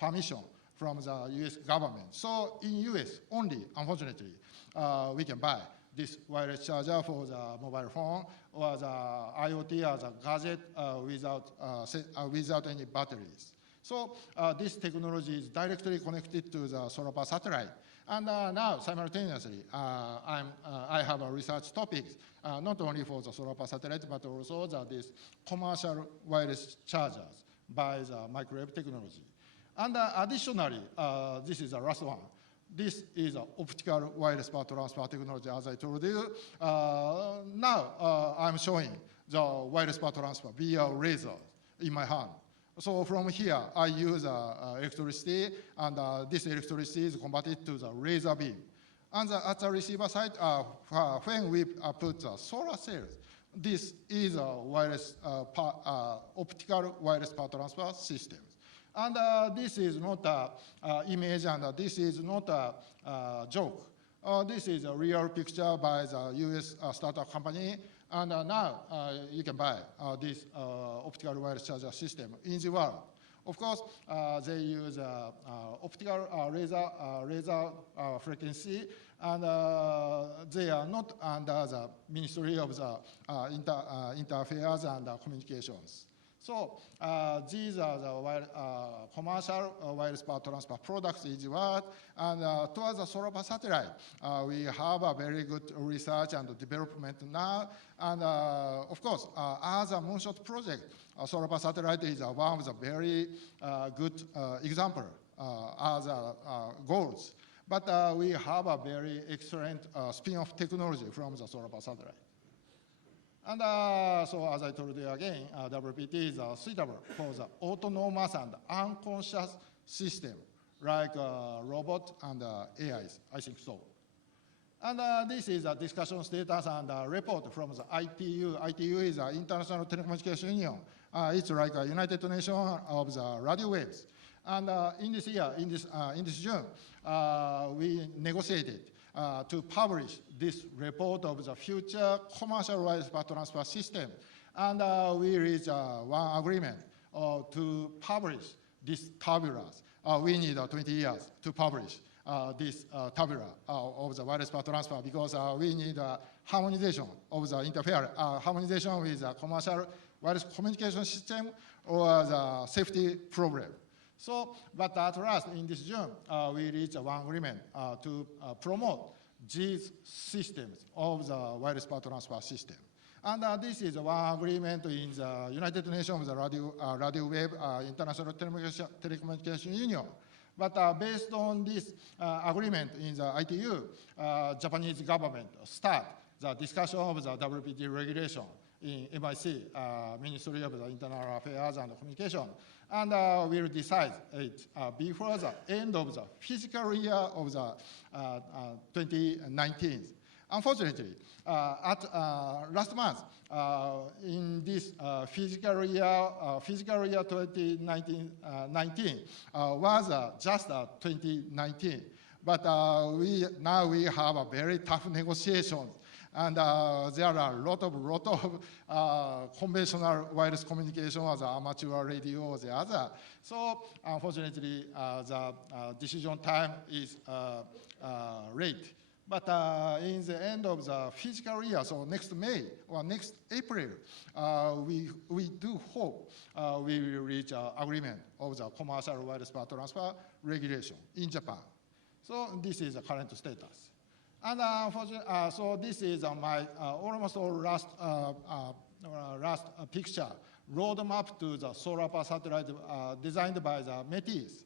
permission from the US government. So in US only, unfortunately, we can buy this wireless charger for the mobile phone or the IoT or the gadget without any batteries. So this technology is directly connected to the solar power satellite. And now, simultaneously, I have a research topics, not only for the solar power satellite, but also these commercial wireless chargers by the microwave technology. And additionally, this is the last one. This is optical wireless power transfer technology, as I told you. Now, I'm showing the wireless power transfer via laser in my hand. So from here, I use electricity, and this electricity is converted to the laser beam. And at the receiver side, when we put the solar cells, this is a wireless optical wireless power transfer system. And this is not an image, and this is not a joke. This is a real picture by the US startup company. And now you can buy this optical wireless charger system in the world. Of course, they use optical laser frequency, and they are not under the Ministry of the Interaffairs and Communications. So these are the commercial wireless power transfer products in the world. And towards the solar power satellite, we have a very good research and development now. And of course, as a Moonshot project, solar power satellite is one of the very good example as goals. But we have a very excellent spin-off technology from the solar power satellite. And so, as I told you again, WPT is suitable for the autonomous and unconscious system, like robot and AIs, I think so. And this is a discussion status and a report from the ITU. ITU is the International Telecommunication Union. It's like a United Nations of the radio waves. And in this year, in this June, we negotiated to publish this report of the future commercial wireless power transfer system And we reached one agreement to publish these tabulas. We need 20 years to publish this tabula of the wireless power transfer because we need harmonization of the interference, harmonization with the commercial wireless communication system or the safety problem. So, but at last, in this June, we reached one agreement to promote these systems of the wireless power transfer system. And this is one agreement in the United Nations, the Radio Wave International Telecommunication Union. But based on this agreement in the ITU, Japanese government start the discussion of the WPT regulation in MIC, Ministry of the Internal Affairs and Communication, and we'll decide it before the end of the fiscal year of the 2019. Unfortunately, at last month, in this fiscal year 2019 was just 2019. But now we have a very tough negotiation. And there are a lot of conventional wireless communication as amateur radio or the other. So unfortunately, the decision time is late. But in the end of the fiscal year, so next May or next April, we do hope we will reach an agreement of the commercial wireless power transfer regulation in Japan. So this is the current status. And so this is my almost last picture, roadmap to the solar power satellite designed by the METIS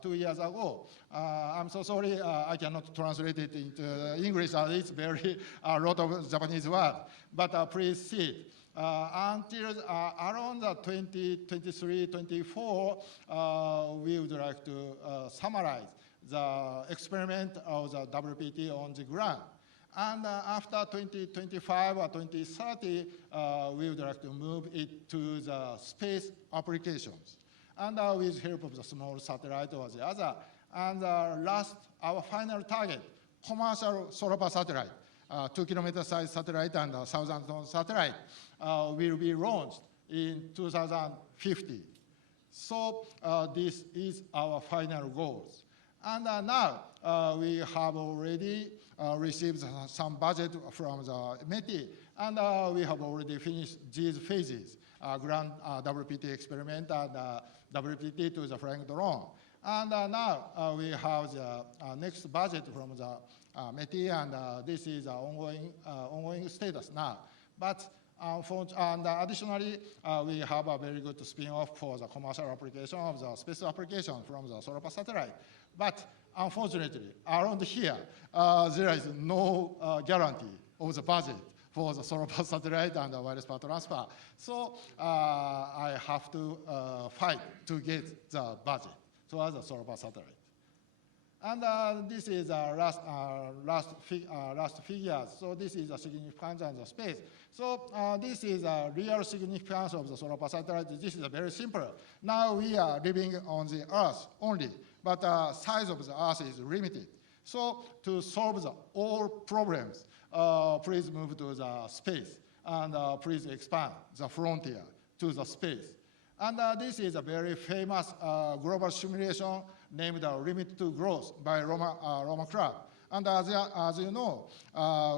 2 years ago. I'm so sorry I cannot translate it into English. It's very a lot of Japanese words, but please see. Until around the 2023-24, we would like to summarize the experiment of the WPT on the ground. And after 2025 or 2030, we would like to move it to the space applications. And with help of the small satellite or the other. And our final target, commercial solar power satellite, 2 kilometer size satellite and 1,000-ton satellite, will be launched in 2050. So this is our final goals. And now we have already received some budget from the METI, and we have already finished these phases, grand WPT experiment and WPT to the flying drone. And now we have the next budget from the METI, and this is ongoing status now. But additionally, we have a very good spin-off for the commercial application of the space application from the solar power satellite. But unfortunately, around here, there is no guarantee of the budget for the solar power satellite and the wireless power transfer. So I have to fight to get the budget towards the solar power satellite. And this is last figures. So this is the significance of the space. So this is a real significance of the solar power satellite. This is very simple. Now we are living on the Earth only, but the size of the Earth is limited. So to solve all problems, please move to the space and please expand the frontier to the space. And this is a very famous global simulation named Limit to Growth by Roma Club. And as you know,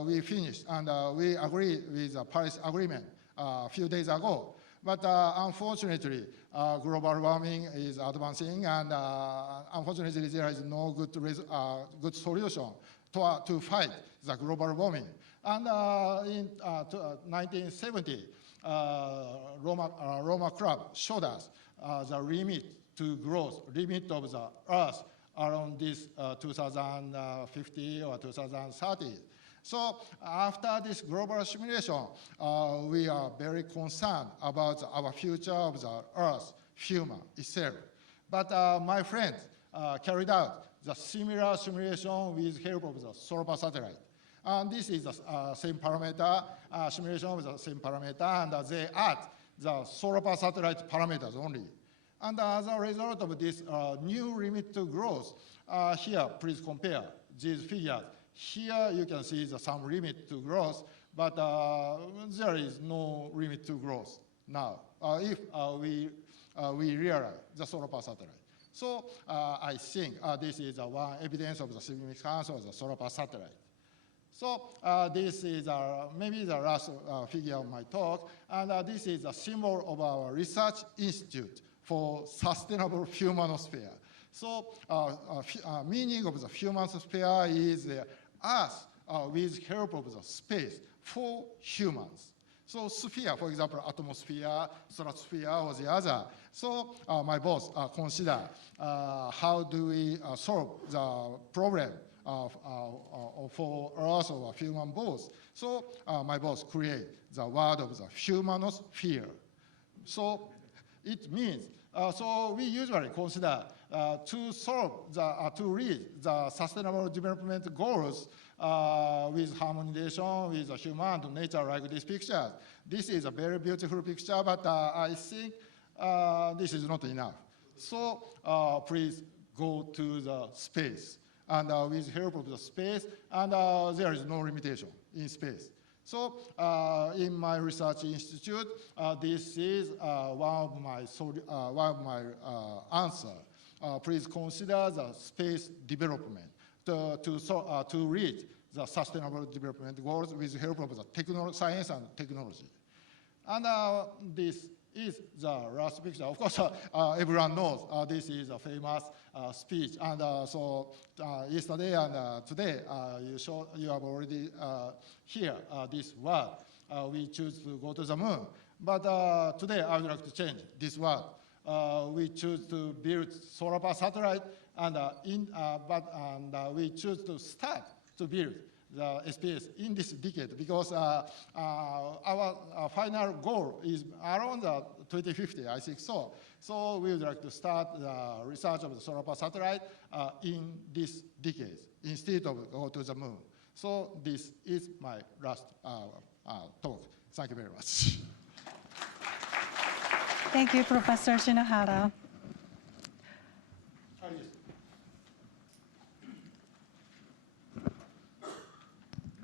we finished and we agreed with the Paris Agreement a few days ago. But unfortunately, global warming is advancing, and unfortunately, there is no good solution to fight the global warming. And in 1970, Roma Club showed us the limit to growth, limit of the Earth around this 2050 or 2030. So after this global simulation, we are very concerned about our future of the Earth, human itself. But my friends carried out the similar simulation with help of the solar power satellite. And this is the same parameter, simulation with the same parameter, and they add the solar power satellite parameters only. And as a result of this new limit to growth, here, please compare these figures. Here you can see some limit to growth, but there is no limit to growth now if we realize the solar power satellite. So I think this is one evidence of the significance of the solar power satellite. So this is maybe the last figure of my talk, and this is a symbol of our research institute for sustainable humanosphere. So meaning of the humanosphere is Earth with help of the space for humans. So sphere, for example, atmosphere, stratosphere, or the other. So my boss consider how do we solve the problem for Earth or human both. So my boss create the word of the humanosphere. So it means, so we usually consider to solve to reach the sustainable development goals with harmonization with the human and nature like this picture. This is a very beautiful picture, but I think this is not enough. So please go to the space. And with help of the space, and there is no limitation in space. So in my research institute, this is one of my answers. Please consider the space development to reach the sustainable development goals with help of the science and technology. And this is the last picture. Of course, everyone knows this is a famous speech. And so yesterday and today, you have already heard this word. We choose to go to the moon. But today, I would like to change this word. We choose to build solar power satellite, and we choose to start to build the SPS in this decade, because our final goal is around 2050, I think so. So we would like to start the research of the solar power satellite in this decade instead of go to the moon. So this is my last talk. Thank you very much. Thank you, Professor Shinohara.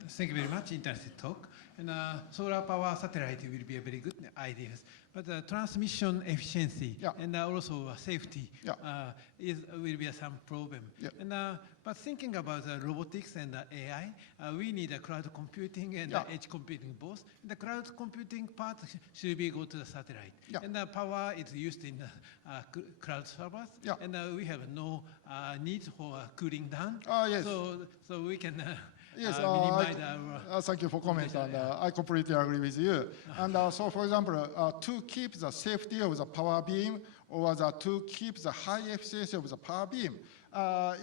Thank you very much. Interesting talk. And solar power satellite will be a very good idea. But transmission efficiency and also safety will be some problem. And but thinking about robotics and AI, we need a cloud computing and edge computing both. The cloud computing part should be go to the satellite. And the power is used in cloud servers. And we have no need for cooling down. So we can yes, thank you for comment, and I completely agree with you. And so, for example, to keep the safety of the power beam, or to keep the high efficiency of the power beam,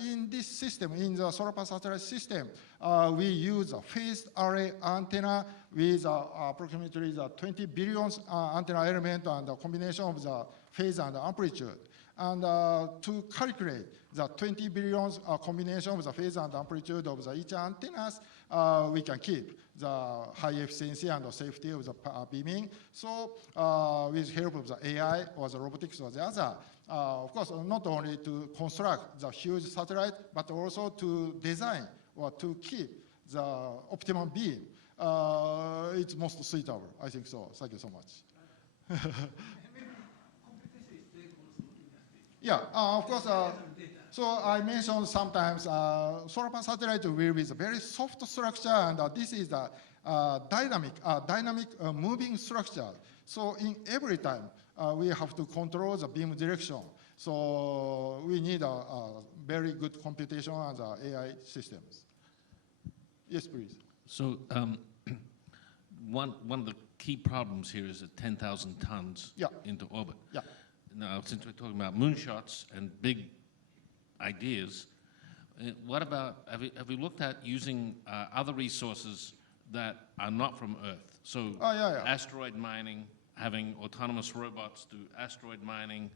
in this system, in the solar power satellite system, we use a phased array antenna with approximately 20 billion antenna element and a combination of the phase and amplitude. And to calculate the 20 billion combination of the phase and amplitude of the each antennas, we can keep the high efficiency and the safety of the beaming. So with help of the AI or the robotics or the other, of course, not only to construct the huge satellite, but also to design or to keep the optimum beam. It's most suitable, I think so. Thank you so much. Of course. So I mentioned sometimes solar power satellite will be a very soft structure, and this is a dynamic moving structure. So in every time we have to control the beam direction. So we need a very good computation and AI systems. Yes, please. So one of the key problems here is at 10,000 tons into orbit. Now, since we're talking about moonshots and big ideas, what about, have you looked at using other resources that are not from Earth? So asteroid mining, having autonomous robots do asteroid mining,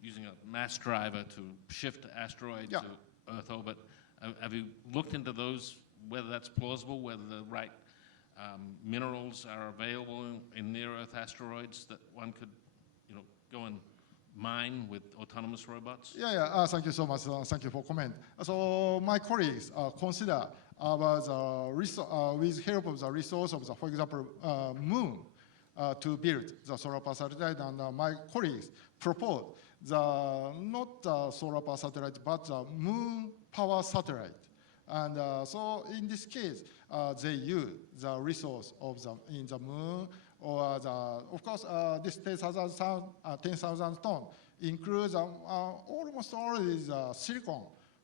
using a mass driver to shift the asteroid to Earth orbit. Have you looked into those, whether that's plausible, whether the right minerals are available in near-Earth asteroids that one could go and mine with autonomous robots? Thank you so much. Thank you for comment. So my colleagues consider with help of the resource of the, for example, Moon, to build the solar power satellite, and my colleagues proposed not the solar power satellite, but the Moon power satellite. And so in this case, they use the resource of in the Moon, or of course, this 10,000 ton includes almost all is silicon,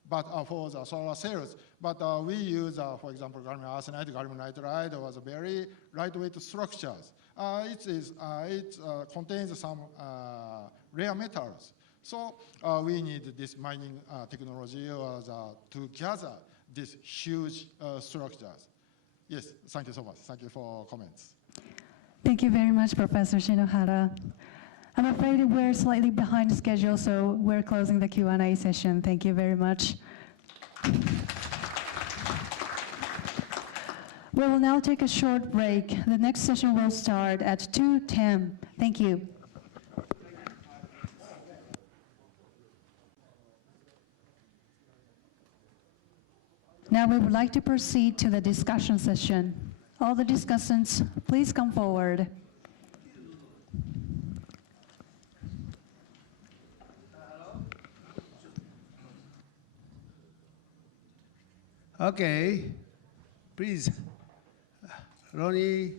but for the solar cells. But we use, for example, gallium arsenide, gallium nitride, or the very lightweight structures. It contains some rare metals. So we need this mining technology to gather these huge structures. Yes, thank you so much. Thank you for comments. Thank you very much, Professor Shinohara. I'm afraid we're slightly behind schedule, so we're closing the Q&A session. Thank you very much. We will now take a short break. The next session will start at 2:10. Thank you. Now we would like to proceed to the discussion session. All the discussants, please come forward. Okay, please, Rodney.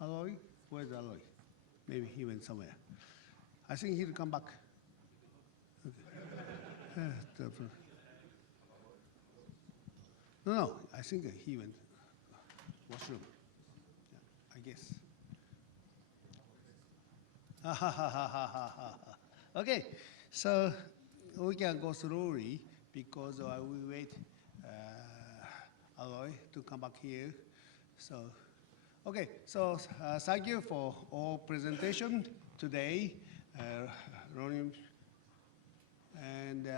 Alois, where's Alois? Maybe he went somewhere. I think he'll come back. Okay. No, I think he went washroom. Yeah, I guess. Okay, so we can go slowly because we wait Alois to come back here. So, okay, so thank you for all presentation today, Rodney and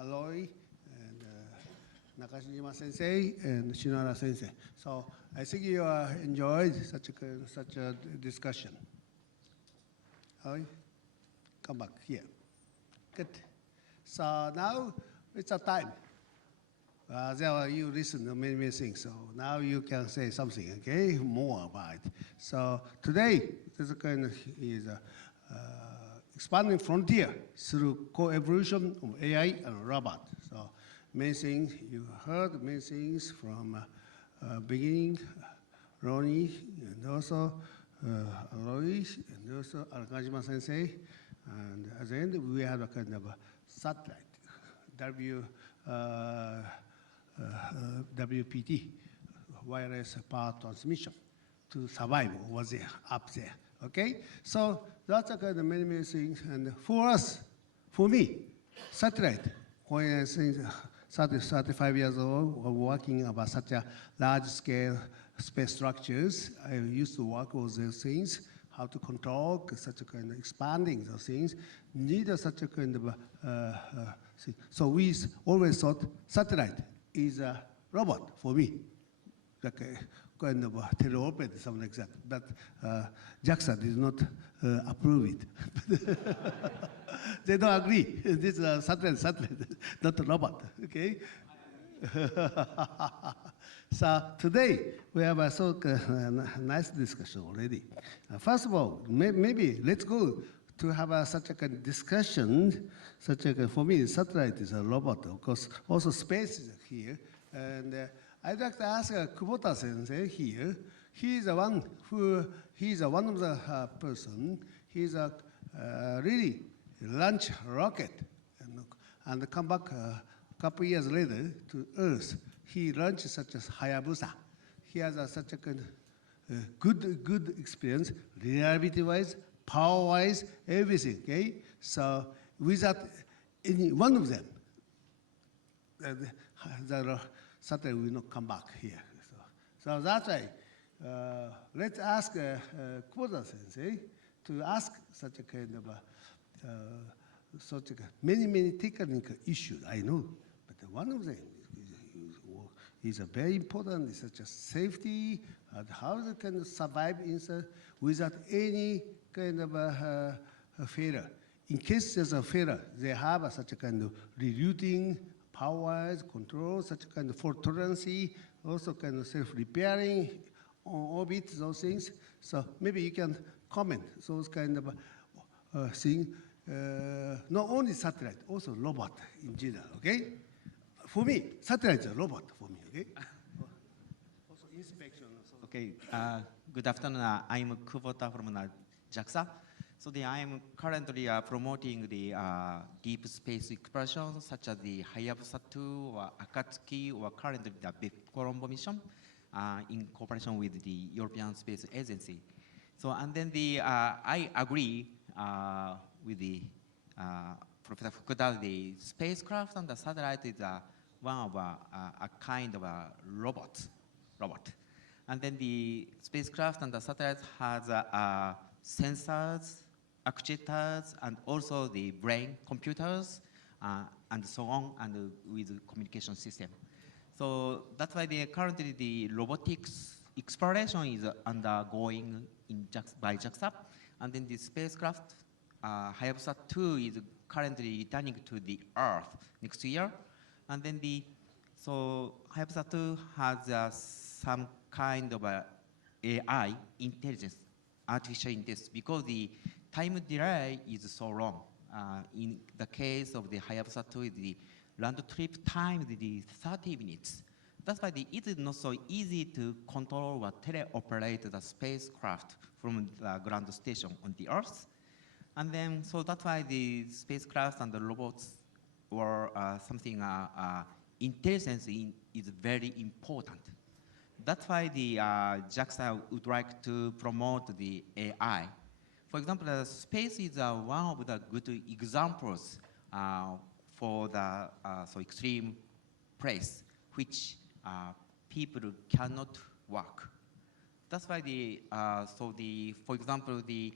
Alois and Nakashima Sensei and Shinohara Sensei. So I think you enjoyed such a discussion. Alois? Come back here. Good. So now it's a time. You listen to many things, so now you can say something, okay, more about it. So today, this kind of is expanding frontier through co-evolution of AI and robot. So many things, you heard many things from beginning, Rodney, and also Alois, and also Nakashima Sensei. And at the end, we have a kind of a satellite, WPT, wireless power transmission, to survive over there, up there, okay? So that's a kind of many things. And for us, for me, satellite, when I think 35 years old, working about such a large-scale space structures, I used to work with those things, how to control such a kind of expanding those things, need such a kind of thing. So we always thought satellite is a robot for me, like a kind of a teleoperate, something like that. But JAXA did not approve it. They don't agree. This is a satellite, not a robot, okay? So today, we have a nice discussion already. First of all, maybe let's go to have such a kind of discussion. For me, satellite is a robot, of course. Also, space is here. And I'd like to ask Kubota Sensei here. He's one of the person. He's a really launch rocket and come back a couple years later to Earth. He launched such as Hayabusa. He has such a kind of good experience, reliability-wise, power-wise, everything, okay? So without any one of them, the satellite will not come back here. So that's why, let's ask Kubota Sensei to ask such a kind of many technical issues, I know, but one of them is a very important, such as safety, and how they can survive inside without any kind of failure in case there's a failure, they have such a kind of rerouting, powers, control, such a kind of fault tolerance, also kind of self-repairing on orbit, those things. So maybe you can comment those kind of things. Not only satellite, also robot in general, okay? For me, satellite is a robot for me, okay? Also inspection. Okay, good afternoon. I'm Kubota from JAXA. So I am currently promoting the deep space exploration, such as the Hayabusa 2 or Akatsuki, or currently the Big Colombo mission in cooperation with the European Space Agency. So, and then I agree with the Professor Fukuda, the spacecraft and the satellite is one of a kind of a robot. And then the spacecraft and the satellite has sensors, actuators, and also the brain computers, and so on, and with communication system. So that's why currently the robotics exploration is undergoing by JAXA, and then the spacecraft Hayabusa 2 is currently returning to the Earth next year, and then so Hayabusa 2 has some kind of AI intelligence, artificial intelligence, because the time delay is so long. In the case of the Hayabusa 2, the round trip time is 30 minutes. That's why it is not so easy to control or teleoperate the spacecraft from the ground station on the Earth. And then, so that's why the spacecraft and the robots were something, intelligence is very important. That's why the JAXA would like to promote the AI. For example, space is one of the good examples for the so extreme place, which people cannot work. That's why for example, the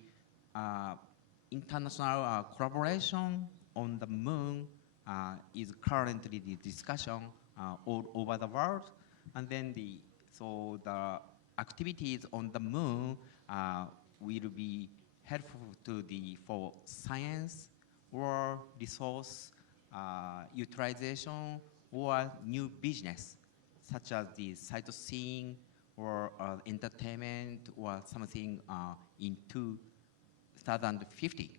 international collaboration on the moon is currently the discussion all over the world, and then so the activities on the moon will be helpful for science or resource utilization or new business, such as the sightseeing or entertainment or something in 2050.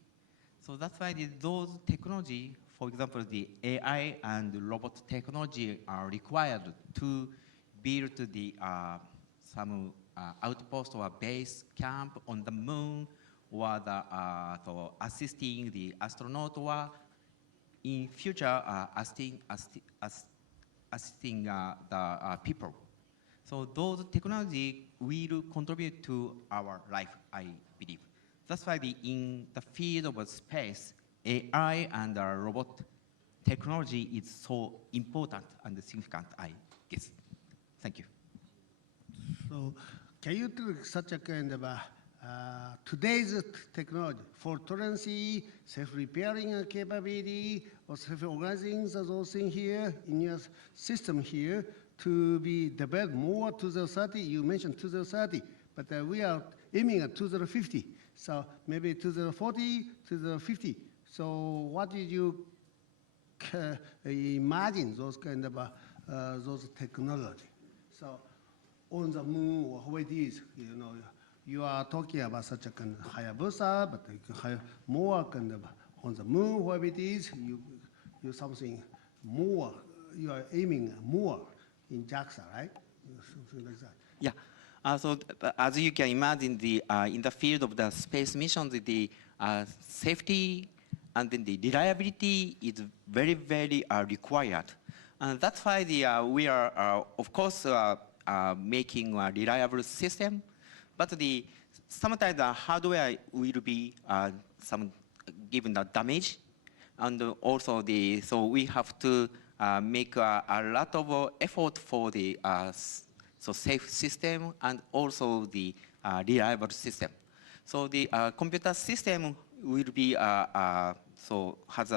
So that's why those technology, for example, the AI and robot technology are required to build some outpost or base camp on the moon, or so assisting the astronaut, or in future assisting the people. So those technology will contribute to our life, I believe. That's why in the field of space, AI and robot technology is so important and significant, I guess. Thank you. So can you tell such a kind of today's technology, fault tolerance, self-repairing capability, or self-organizing those things here in your system here to be developed more 2030? You mentioned 2030, but we are aiming at 2050. So maybe 2040, 2050. So what did you imagine those kind of those technology? So on the moon, or how it is, you know, you are talking about such a kind of Hayabusa, but you can have more kind of on the moon, where it is, you something more, you are aiming more in JAXA, right? Something like that. Yeah. So as you can imagine, in the field of the space missions, the safety and then the reliability is very, very required. And that's why we are, of course, making a reliable system, but sometimes the hardware will be given the damage, and also so we have to make a lot of effort for the safe system and also the reliable system. So the computer system will be has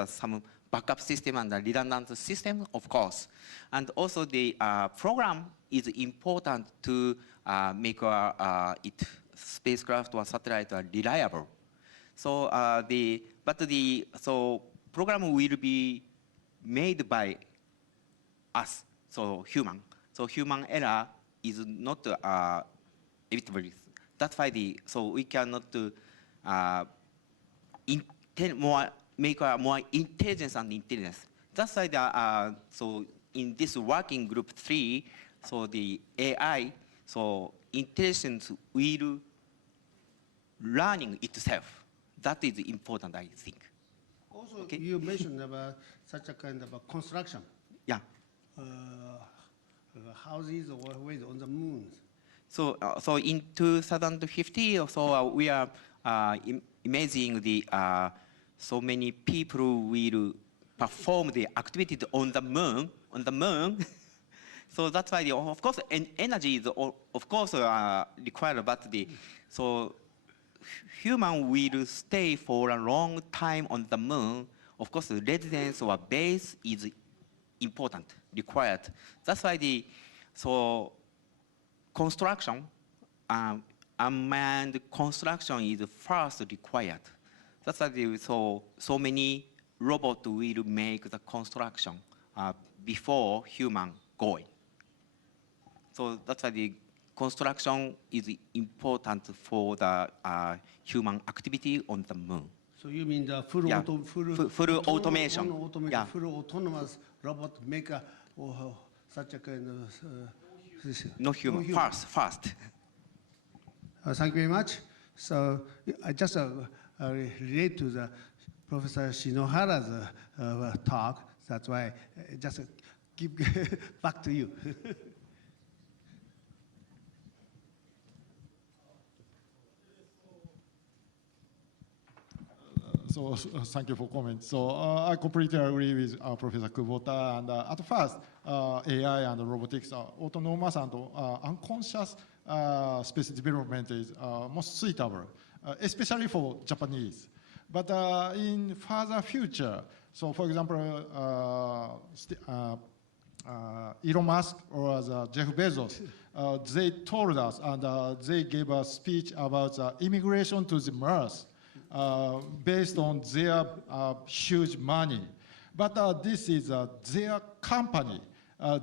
some backup system and a redundant system, of course, and also the program is important to make spacecraft or satellite reliable. So but but the program will be made by us, so human. So human error is not evitable. That's why we cannot make more intelligence and intelligence. That's why so in this working group 3, so the AI, so intelligence will learning itself. That is important, I think. Also, you mentioned about such a kind of a construction. Yeah. Houses or ways on the moon. So in 2050, we are imagining so many people will perform the activities on the moon. So that's why, of course, energy is of course required, but human will stay for a long time on the moon. Of course, residence or base is important, required. That's why construction, unmanned construction is first required. That's why so many robots will make the construction before human going. So that's why the construction is important for the human activity on the moon. So you mean the full, Yeah. Full automation. Yeah. Full autonomous robot maker or such a kind of... No human, fast. Thank you very much. So I just relate to the Professor Shinohara's talk. That's why I just give back to you. So thank you for comment. So I completely agree with Professor Kubota. And at first, AI and robotics, autonomous and unconscious space development is most suitable, especially for Japanese. But in further future, so for example, Elon Musk or Jeff Bezos, they told us and they gave a speech about immigration to the Mars. Based on their huge money. But this is their company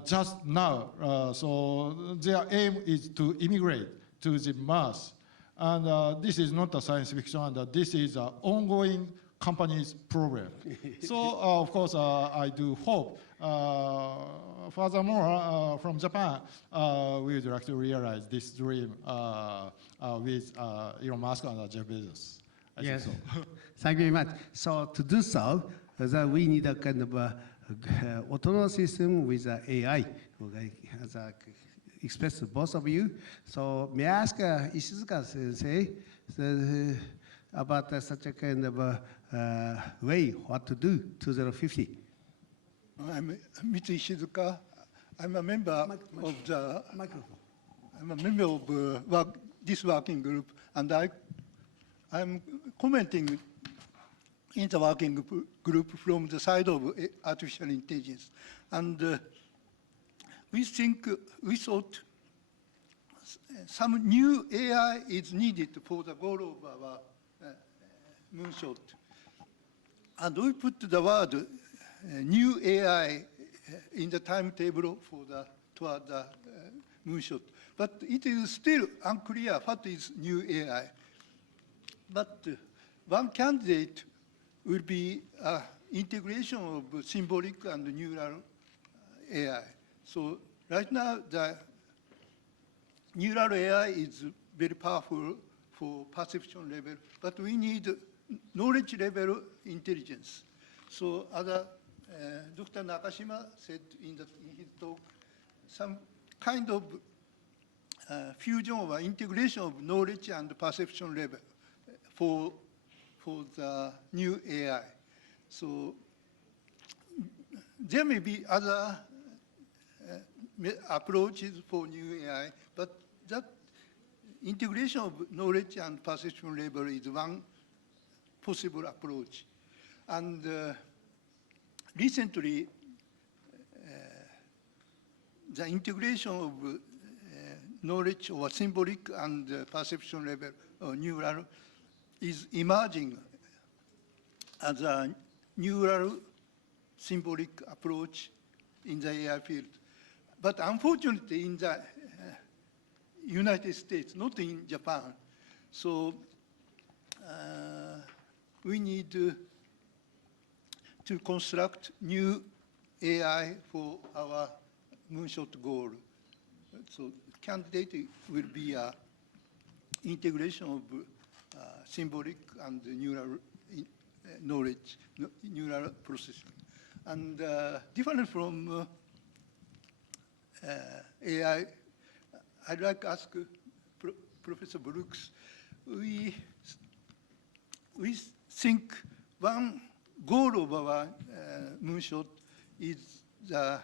just now. So their aim is to immigrate to the Mars. And this is not a science fiction, and this is an ongoing company's program. So of course, I do hope, furthermore, from Japan, we would like to realize this dream with Elon Musk and Jeff Bezos. Yes, so. Thank you very much. So to do so, we need a kind of autonomous system with AI, as I expressed to both of you. So may I ask Ishizuka Sensei about such a kind of way, what to do 2050? I'm Mitsu Ishizuka. I'm a member of the this working group, and I'm commenting in the working group from the side of artificial intelligence. And we thought some new AI is needed for the goal of our Moonshot. And we put the word new AI in the timetable toward the Moonshot. But it is still unclear what is new AI. But one candidate will be integration of symbolic and neural AI. So right now, the neural AI is very powerful for perception level, but we need knowledge level intelligence. So as Dr. Nakashima said in his talk, some kind of fusion or integration of knowledge and perception level for the new AI. So there may be other approaches for new AI, but that integration of knowledge and perception level is one possible approach. And recently, the integration of knowledge or symbolic and perception level or neural is emerging as a neural symbolic approach in the AI field. But unfortunately, in the United States, not in Japan. So we need to construct new AI for our Moonshot goal. So candidate will be an integration of symbolic and neural knowledge, neural processing. And different from AI, I'd like to ask Professor Brooks, we think one goal of our Moonshot is the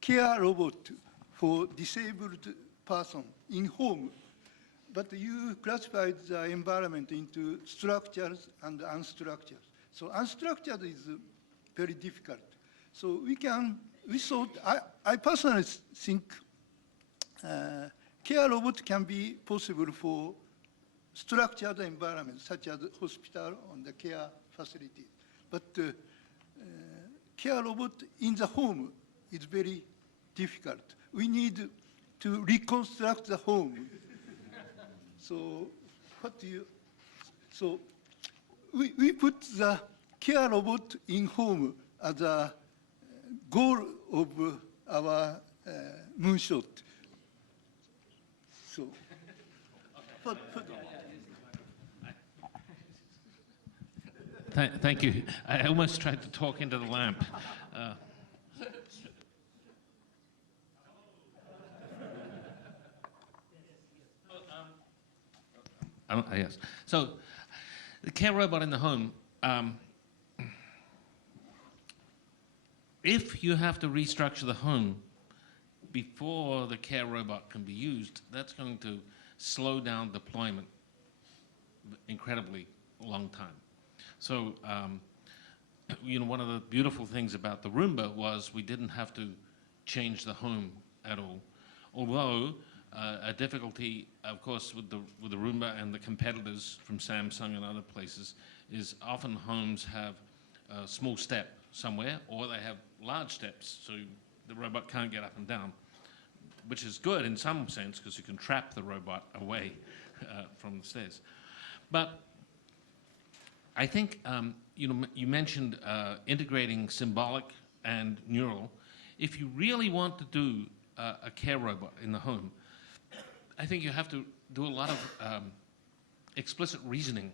care robot for disabled person in home. But you classified the environment into structures and unstructured. So unstructured is very difficult. So we thought, I personally think care robot can be possible for structured environments, such as hospital and the care facility. But care robot in the home is very difficult. We need to reconstruct the home. So we put the care robot in home as a goal of our Moonshot. So, Thank you. I almost tried to talk into the lamp. Yes. So, the care robot in the home, if you have to restructure the home before the care robot can be used, that's going to slow down deployment incredibly long time. So, you know, one of the beautiful things about the Roomba was we didn't have to change the home at all. Although, a difficulty, of course, with the Roomba and the competitors from Samsung and other places is often homes have a small step somewhere, or they have large steps, so the robot can't get up and down, which is good in some sense because you can trap the robot away from the stairs. But I think, you know, you mentioned integrating symbolic and neural. If you really want to do a care robot in the home, I think you have to do a lot of explicit reasoning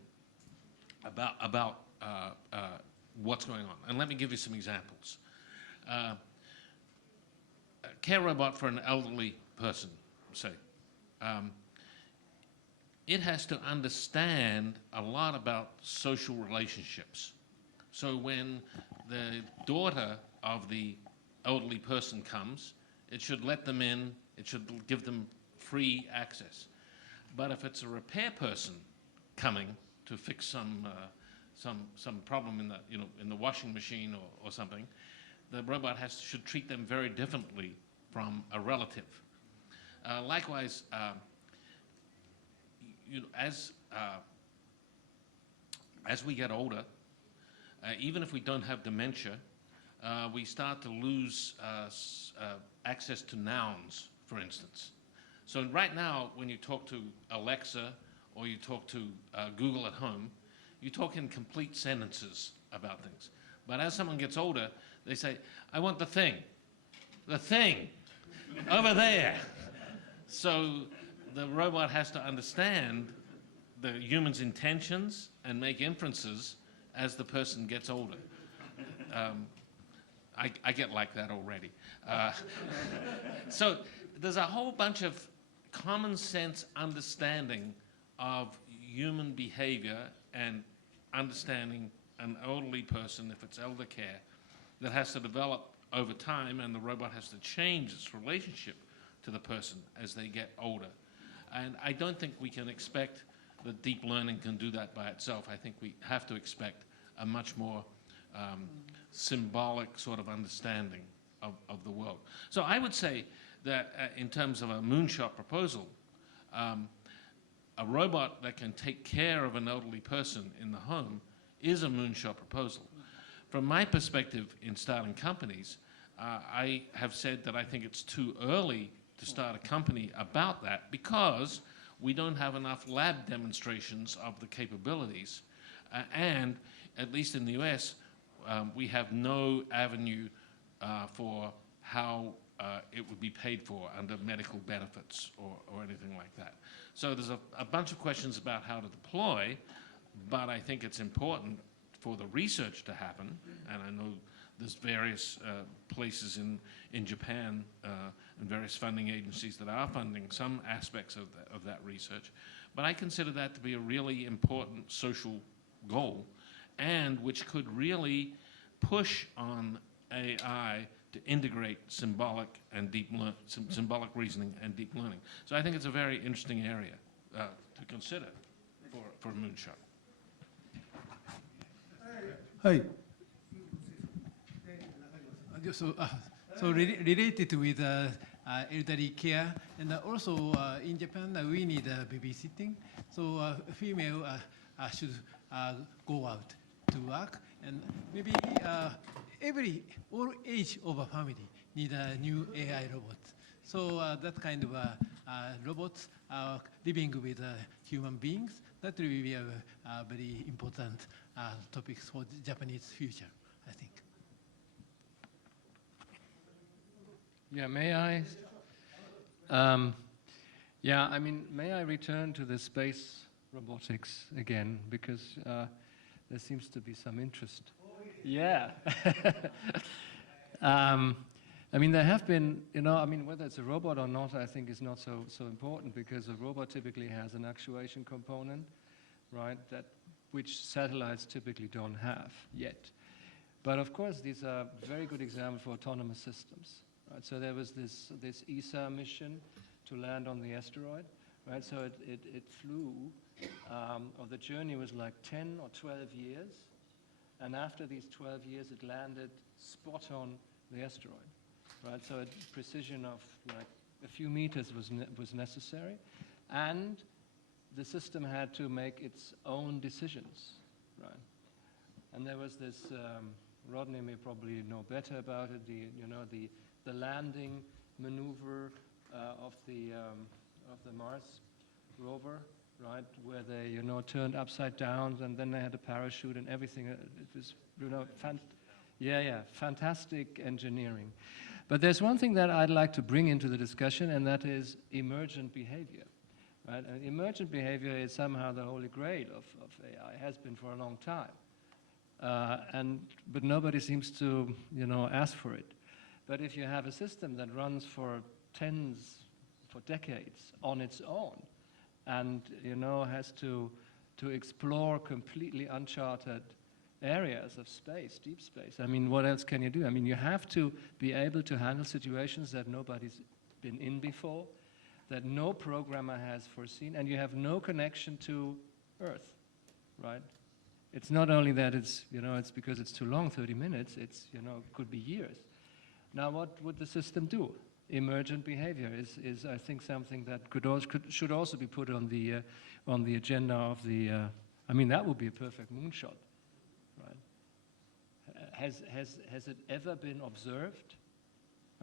about what's going on. And let me give you some examples. A care robot for an elderly person, say. It has to understand a lot about social relationships. So when the daughter of the elderly person comes, it should let them in, it should give them free access. But if it's a repair person coming to fix some problem in the, you know, in the washing machine or something, the robot should treat them very differently from a relative. Likewise, you know, as we get older, even if we don't have dementia, we start to lose access to nouns, for instance. So right now, when you talk to Alexa or you talk to Google at home, you talk in complete sentences about things. But as someone gets older, they say, I want the thing, over there. So the robot has to understand the human's intentions and make inferences as the person gets older. I get like that already. So there's a whole bunch of common sense understanding of human behavior and understanding an elderly person, if it's elder care, that has to develop over time, and the robot has to change its relationship to the person as they get older. And I don't think we can expect that deep learning can do that by itself. I think we have to expect a much more symbolic sort of understanding of the world. So I would say that in terms of a Moonshot proposal, a robot that can take care of an elderly person in the home is a moonshot proposal. From my perspective in starting companies, I have said that I think it's too early to start a company about that because we don't have enough lab demonstrations of the capabilities. And at least in the US, we have no avenue for how it would be paid for under medical benefits or anything like that. So there's a bunch of questions about how to deploy, but I think it's important for the research to happen, and I know there's various places in Japan and various funding agencies that are funding some aspects of that research, but I consider that to be a really important social goal, and which could really push on AI to integrate symbolic and symbolic reasoning and deep learning. So I think it's a very interesting area to consider for Moonshot. Hi. So related with elderly care, and also in Japan we need babysitting. So female should go out to work, and maybe all age of a family need a new AI robot. So that kind of robots living with human beings, that will be a very important topic for the Japanese future, I think. Yeah, may I? Yeah, I mean, may I return to the space robotics again, because there seems to be some interest. Yeah. I mean, there have been, I mean, whether it's a robot or not, I think is not so important, because a robot typically has an actuation component, right, which satellites typically don't have yet. But of course, these are very good examples for autonomous systems. Right? So there was this ESA mission to land on the asteroid, right? So it flew, or the journey was like 10 or 12 years, and after these 12 years, it landed spot on the asteroid, right? So a precision of like a few meters was necessary, and the system had to make its own decisions, right? And there was this, Rodney may probably know better about it, the landing maneuver of the Mars rover, right, where they turned upside down, and then they had a parachute and everything. It was fantastic engineering. But there's one thing that I'd like to bring into the discussion, and that is emergent behavior. Right? And emergent behavior is somehow the holy grail of AI. It has been for a long time, but nobody seems to ask for it. But if you have a system that runs for decades on its own, and has to explore completely uncharted areas of space, deep space, I mean, what else can you do? I mean, you have to be able to handle situations that nobody's been in before, that no programmer has foreseen, and you have no connection to Earth, right? It's not only that it's because it's too long, 30 minutes, it's could be years. Now, what would the system do? Emergent behavior is I think, something that should also be put on the agenda of the. I mean, that would be a perfect moonshot, right? Has it ever been observed?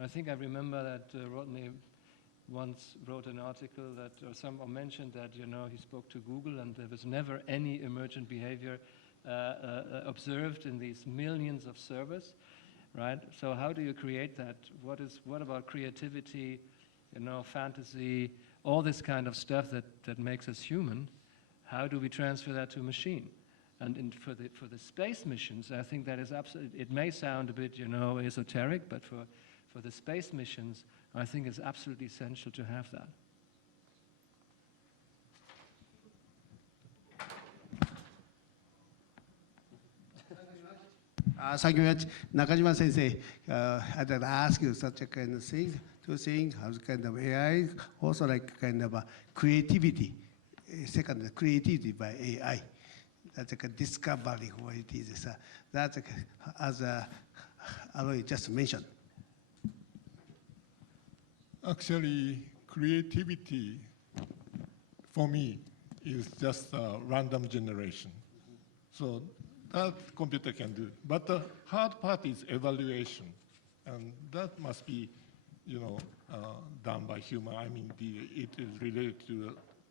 I think I remember that Rodney once wrote an article or mentioned that he spoke to Google, and there was never any emergent behavior observed in these millions of servers. Right? So how do you create that? What about creativity, fantasy, all this kind of stuff that makes us human? How do we transfer that to a machine? And for the space missions, I think that is absolutely. It may sound a bit esoteric, but for the space missions, I think it's absolutely essential to have that. Thank you very much. Nakashima Sensei, I'd like to ask you such a kind of thing, two things, how kind of AI, also like kind of creativity. Second, creativity by AI. That's like a discovery what it is. That's as Alois just mentioned. Actually, creativity for me is just a random generation. So that computer can do. But the hard part is evaluation, and that must be, done by human. I mean, it is related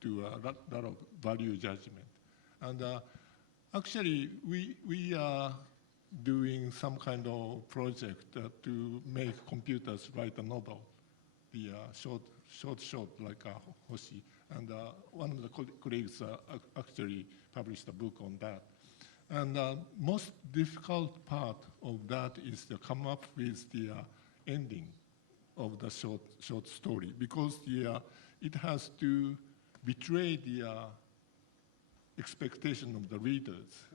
to a lot of value judgment. And actually, we are doing some kind of project to make computers write a novel, the short like Hoshi. And one of the colleagues actually published a book on that. And most difficult part of that is to come up with the ending of the short story, because it has to betray the expectation of the readers.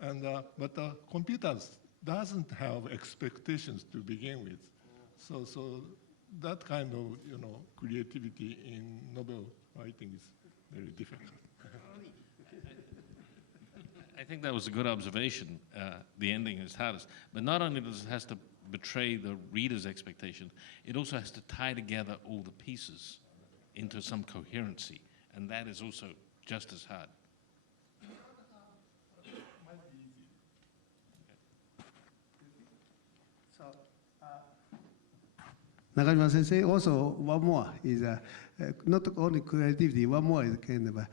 And but computers doesn't have expectations to begin with, so that kind of creativity in novel writing is very difficult. I think that was a good observation. The ending is hardest, but not only does it has to betray the reader's expectation, it also has to tie together all the pieces into some coherency, and that is also just as hard. Nakashima Sensei, also one more is not only creativity, one more is kind of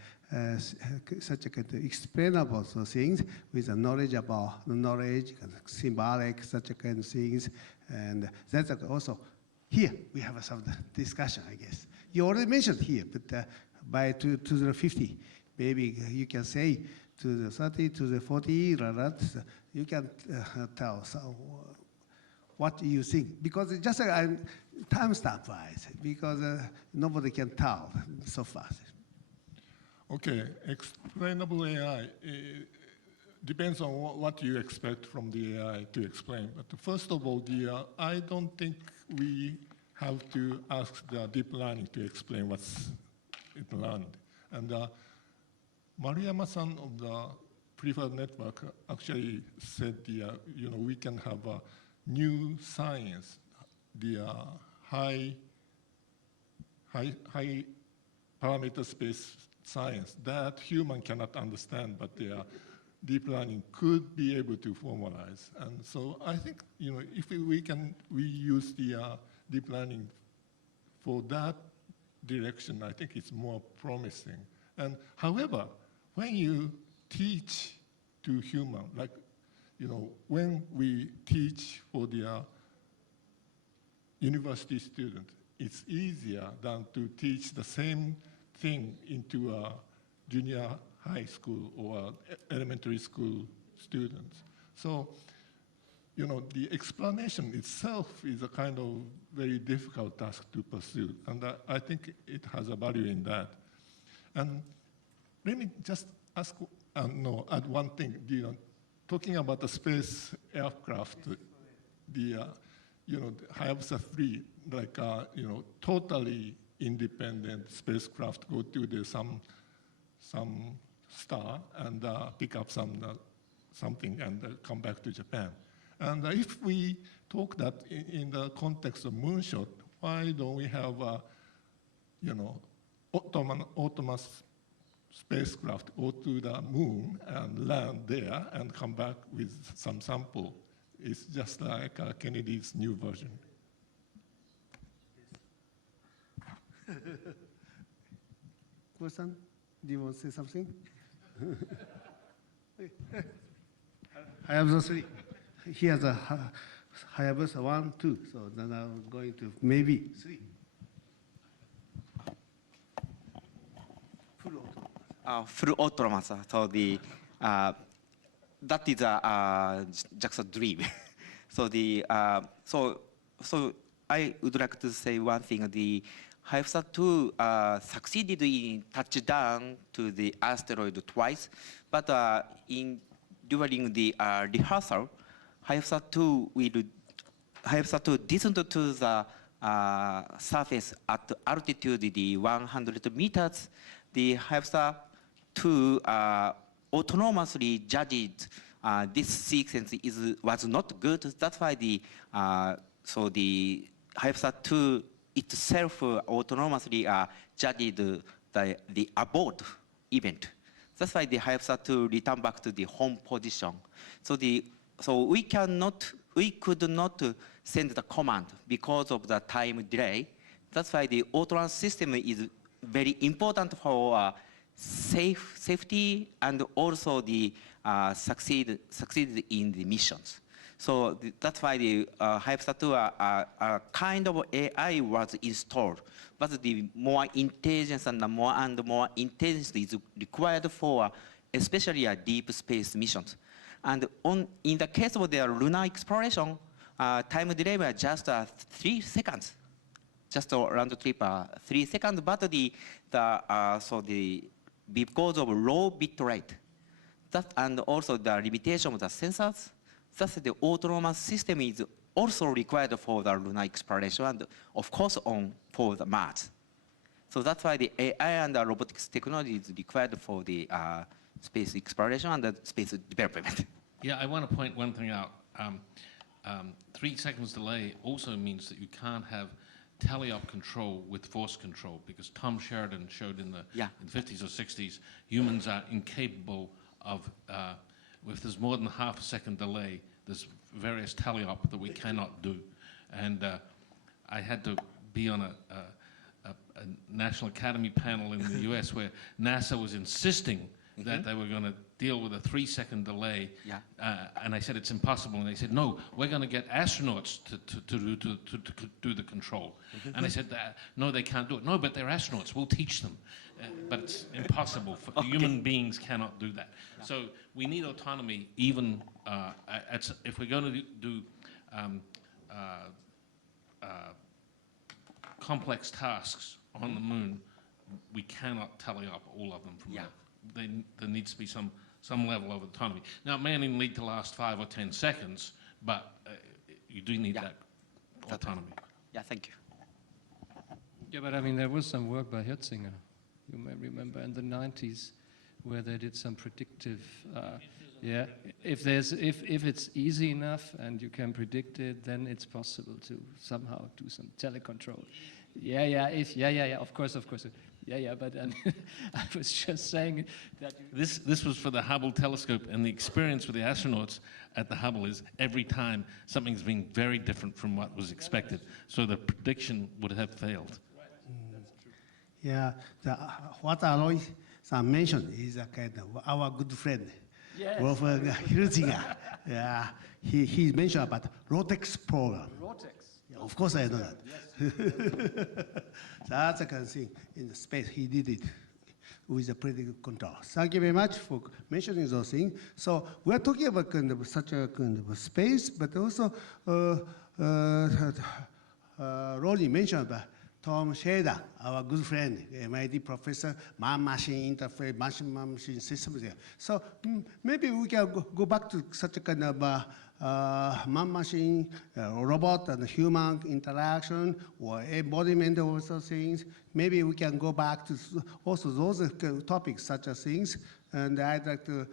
such a kind of explainable things with a knowledge about the knowledge, symbolic, such a kind of things. And that's also, here we have some discussion, I guess. You already mentioned here, but by 2050, maybe you can say to the 30, to the 40, you can tell what you think. Because it's just time stamp wise, because nobody can tell so fast. Okay, explainable AI depends on what you expect from the AI to explain. But first of all, I don't think we have to ask the deep learning to explain what's it learned. And Maruyama-san of the preferred network actually said we can have a new science, the high parameter space science that human cannot understand, but deep learning could be able to formalize. And so I think if we use the deep learning for that direction, I think it's more promising. And however, when you teach to human, like when we teach for the university student, it's easier than to teach the same thing into a junior high school or elementary school students. So, the explanation itself is a kind of very difficult task to pursue, and I think it has a value in that. And let me just add one thing. Talking about the space aircraft, the Hayabusa 3, like totally independent spacecraft go to some star and pick up something and come back to Japan. And if we talk that in the context of Moonshot, why don't we have autonomous spacecraft go to the moon and land there and come back with some sample? It's just like Kennedy's new version. Question? Do you want to say something? Hayabusa 3. Here's a Hayabusa 1, 2. So then I'm going to maybe 3. Full autonomous. So that is just a dream. So so I would like to say one thing. The Hayabusa 2 succeeded in touchdown to the asteroid twice, but during the rehearsal, Hayabusa 2 descended to the surface at altitude the 100 meters. The Hayabusa 2 autonomously judged this sequence was not good. That's why the Hayabusa 2 itself autonomously judged the abort event. That's why they helps us to return back to the home position. So we could not send the command because of the time delay. That's why the auto-run system is very important for safety and also the succeed in the missions. So that's why the Hypesa2 kind of AI was installed, but the more intelligence and more intelligence is required for especially deep space missions. And in the case of the lunar exploration, time delay was just 3 seconds, just around trip 3 seconds. But because of low bit rate, and also the limitation of the sensors, thus the autonomous system is also required for the lunar exploration and of course for the Mars. So that's why the AI and the robotics technology is required for the space exploration and the space development. Yeah, I want to point one thing out. 3 seconds delay also means that you can't have tele-op control with force control, because Tom Sheridan showed in the 50s or 60s, humans are incapable of, if there's more than half a second delay, there's various tele-op that we cannot do. And I had to be on a National Academy panel in the US where NASA was insisting that they were going to deal with a 3-second delay. And I said, it's impossible. And they said, no, we're going to get astronauts to do the control. And I said, no, they can't do it. No, but they're astronauts. We'll teach them. But it's impossible. Human beings cannot do that. So we need autonomy even if we're going to do complex tasks on the moon, we cannot tally up all of them from Earth. There needs to be some level of autonomy. Now, it may only need to last 5 or 10 seconds, but you do need that autonomy. Yeah, thank you. Yeah, but I mean, there was some work by Hertzinger, you may remember, in the 90s, where they did some predictive, if it's easy enough and you can predict it, then it's possible to somehow do some telecontrol. Of course. But I was just saying that this was for the Hubble telescope, and the experience with the astronauts at the Hubble is every time something's being very different from what was expected, so the prediction would have failed. Yeah, what Alois mentioned is a kind of our good friend, Wolfgang Hiroshige. Yeah, he mentioned about Robotics program. Of course I know that. Yes. That's the kind of thing in the space. He did it with a pretty good control. Thank you very much for mentioning those things. So we're talking about kind of such a kind of space, but also Rodney mentioned about Tom Sheridan, our good friend, MIT professor, man-machine interface, machine-machine systems there. So maybe we can go back to such a kind of man-machine, robot and human interaction or embodiment of those things. Maybe we can go back to also those topics such as things. And I'd like to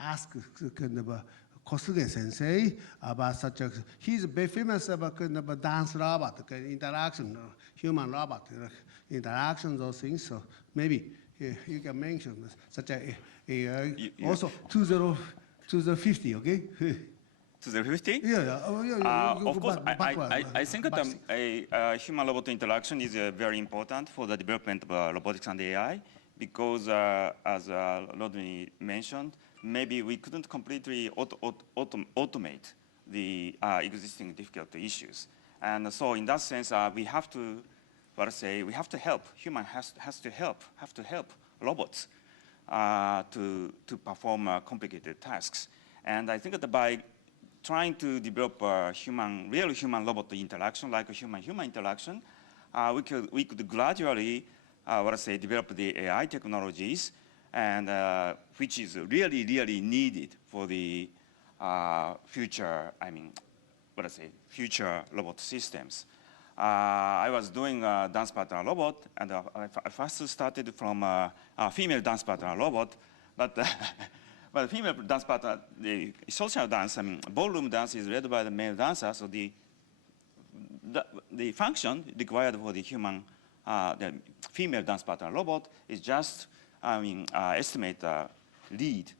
ask kind of Kosuge Sensei about such a, he's very famous about kind of a dance robot, interaction, human robot interaction, those things. So maybe you can mention such a also 2050, okay? 2050? Yeah. Of course, I think that human-robot interaction is very important for the development of robotics and AI, because as Rodney mentioned, maybe we couldn't completely automate the existing difficult issues. And so in that sense, we have to, we have to help, human have to help robots to perform complicated tasks. And I think that by trying to develop real human-robot interaction, like a human-human interaction, we could gradually, develop the AI technologies, and which is really needed for the future, future robot systems. I was doing a dance pattern robot, and I first started from a female dance pattern robot, but but female dance pattern, the social dance, ballroom dance is led by the male dancer, so the function required for the the female dance pattern robot is just estimate lead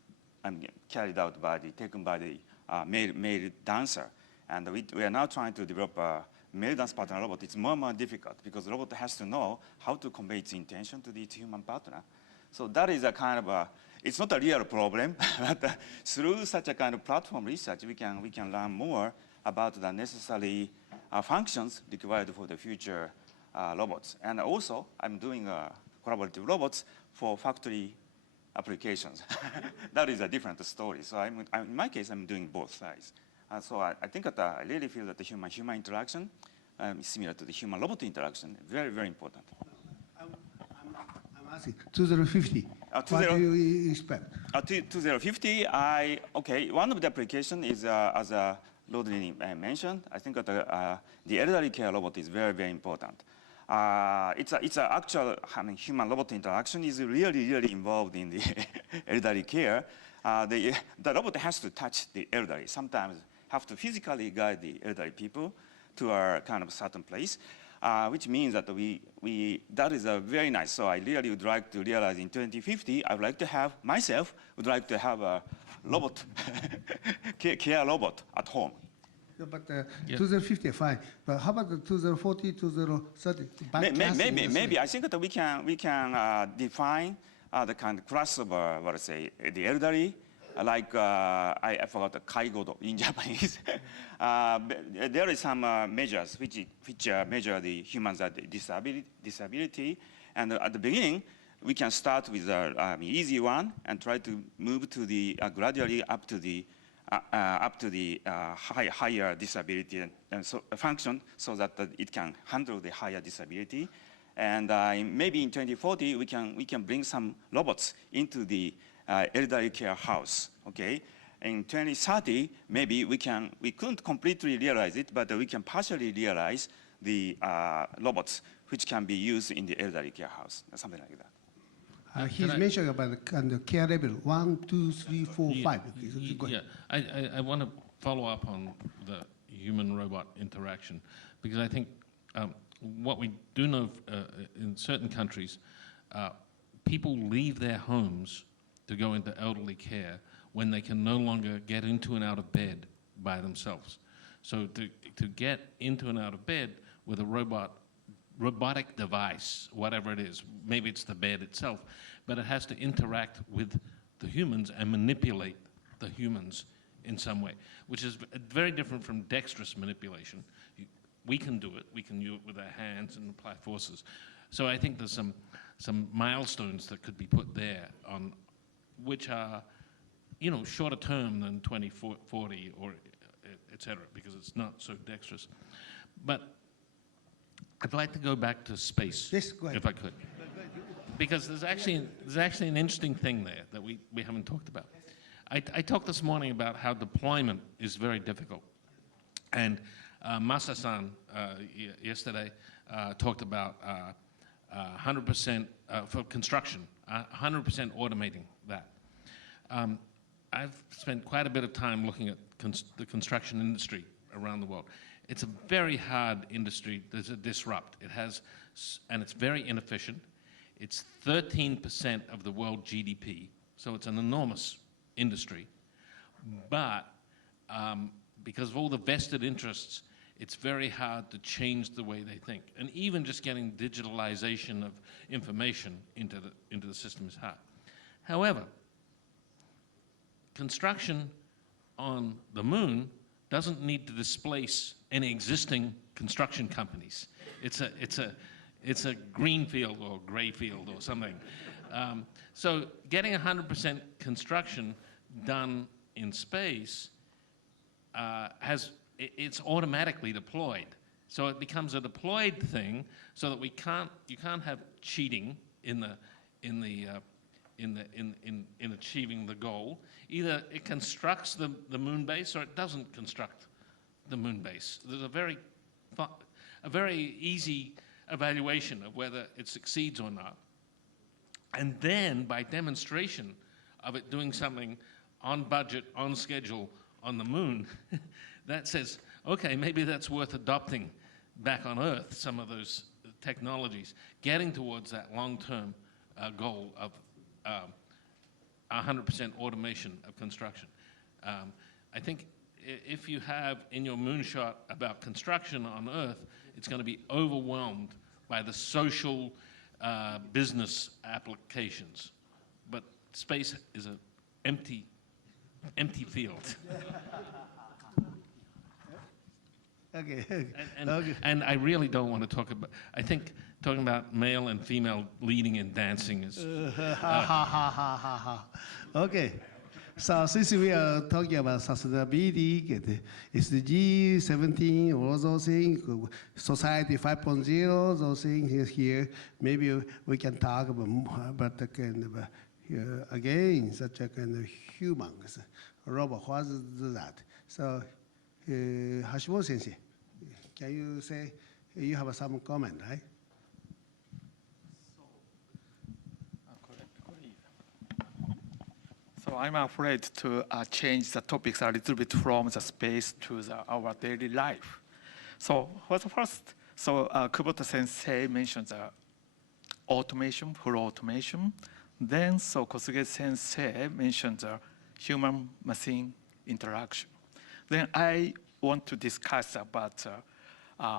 carried out by taken by the male dancer. And we are now trying to develop a male dance partner robot. It's more and more difficult because the robot has to know how to convey its intention to its human partner. So that is a kind of it's not a real problem, but through such a kind of platform research, we can learn more about the necessary functions required for the future robots. And also, I'm doing collaborative robots for factory applications. That is a different story. So in my case, I'm doing both sides. So I think that I really feel that the human-human interaction is similar to the human-robot interaction. Very, very important. I'm asking 2050. What do you expect? 2050, okay. One of the applications is, as Rodney mentioned, I think that the elderly care robot is very, very important. It's an actual human-robot interaction is really involved in the elderly care. The robot has to touch the elderly. Sometimes have to physically guide the elderly people to a kind of certain place, which means that that is very nice. So I really would like to realize in 2050, I would like to have myself would like to have a robot, care robot at home. Yeah, but 2050, fine. But how about the 2040, 2030? Maybe I think that we can define the kind of class of what I say the elderly, like I forgot the kaigodo in Japanese. There is some measures which measure the humans' disability, and at the beginning we can start with the easy one and try to move to the gradually up to the higher disability and so function, so that it can handle the higher disability. And maybe in 2040 we can bring some robots into the elderly care house. Okay, in 2030 maybe we couldn't completely realize it, but we can partially realize the robots which can be used in the elderly care house, something like that. He's mentioning about the care level 1, 2, 3, 4, 5. Okay, I want to follow up on the human-robot interaction, because I think what we do know in certain countries, people leave their homes to go into elderly care when they can no longer get into and out of bed by themselves. So to get into and out of bed with a robotic device, whatever it is, maybe it's the bed itself, but it has to interact with the humans and manipulate the humans in some way, which is very different from dexterous manipulation. We can do it. We can do it with our hands and apply forces. So I think there's some milestones that could be put there on which are, shorter term than 2040 or et cetera, because it's not so dexterous. But I'd like to go back to space, if I could, because there's actually an interesting thing there that we haven't talked about. I talked this morning about how deployment is very difficult, and Masa-san yesterday talked about 100% for construction, 100% automating that. I've spent quite a bit of time looking at the construction industry around the world. It's a very hard industry to disrupt. And it's very inefficient. It's 13% of the world GDP, so it's an enormous industry. But because of all the vested interests, it's very hard to change the way they think. And even just getting digitalization of information into the system is hard. However, construction on the moon doesn't need to displace any existing construction companies. It's a green field or gray field or something. So getting 100% construction done in space it's automatically deployed. So it becomes a deployed thing, so that you can't have cheating in achieving the goal. Either it constructs the moon base or it doesn't construct the moon base. There's a very easy evaluation of whether it succeeds or not. And then by demonstration of it doing something on budget, on schedule, on the moon, that says, okay, maybe that's worth adopting back on Earth, some of those technologies, getting towards that long-term goal of 100% automation of construction. I think if you have in your moonshot about construction on Earth, it's going to be overwhelmed by the social business applications. But space is an empty field. Okay. And I really don't want to talk about, I think talking about male and female leading and dancing is... Okay. So since we are talking about sustainability, SDG 17, all those things, Society 5.0, those things here, maybe we can talk about the kind of, again, such a kind of humans, robot, what is that? So, Hashimoto Sensei, can you say, you have some comment, right? So I'm afraid to change the topics a little bit from the space to our daily life. So for the first, Kubota Sensei mentioned the automation, full automation. Then Kosuge Sensei mentioned the human-machine interaction. Then I want to discuss about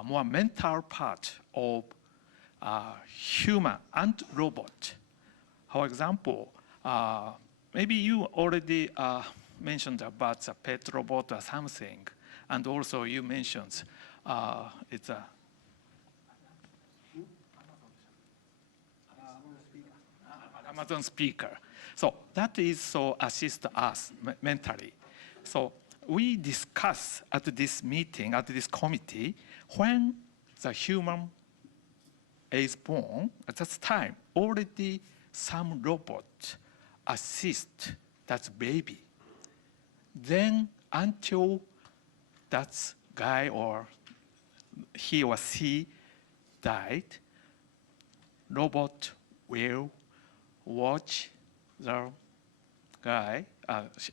more mental part of human and robot. For example, maybe you already mentioned about the pet robot or something, and also you mentioned it's a Amazon speaker. So that is assist us mentally. So we discuss at this meeting, at this committee, when the human is born, at that time, already some robot assist that baby. Then until that guy or he or she died, robot will watch the guy,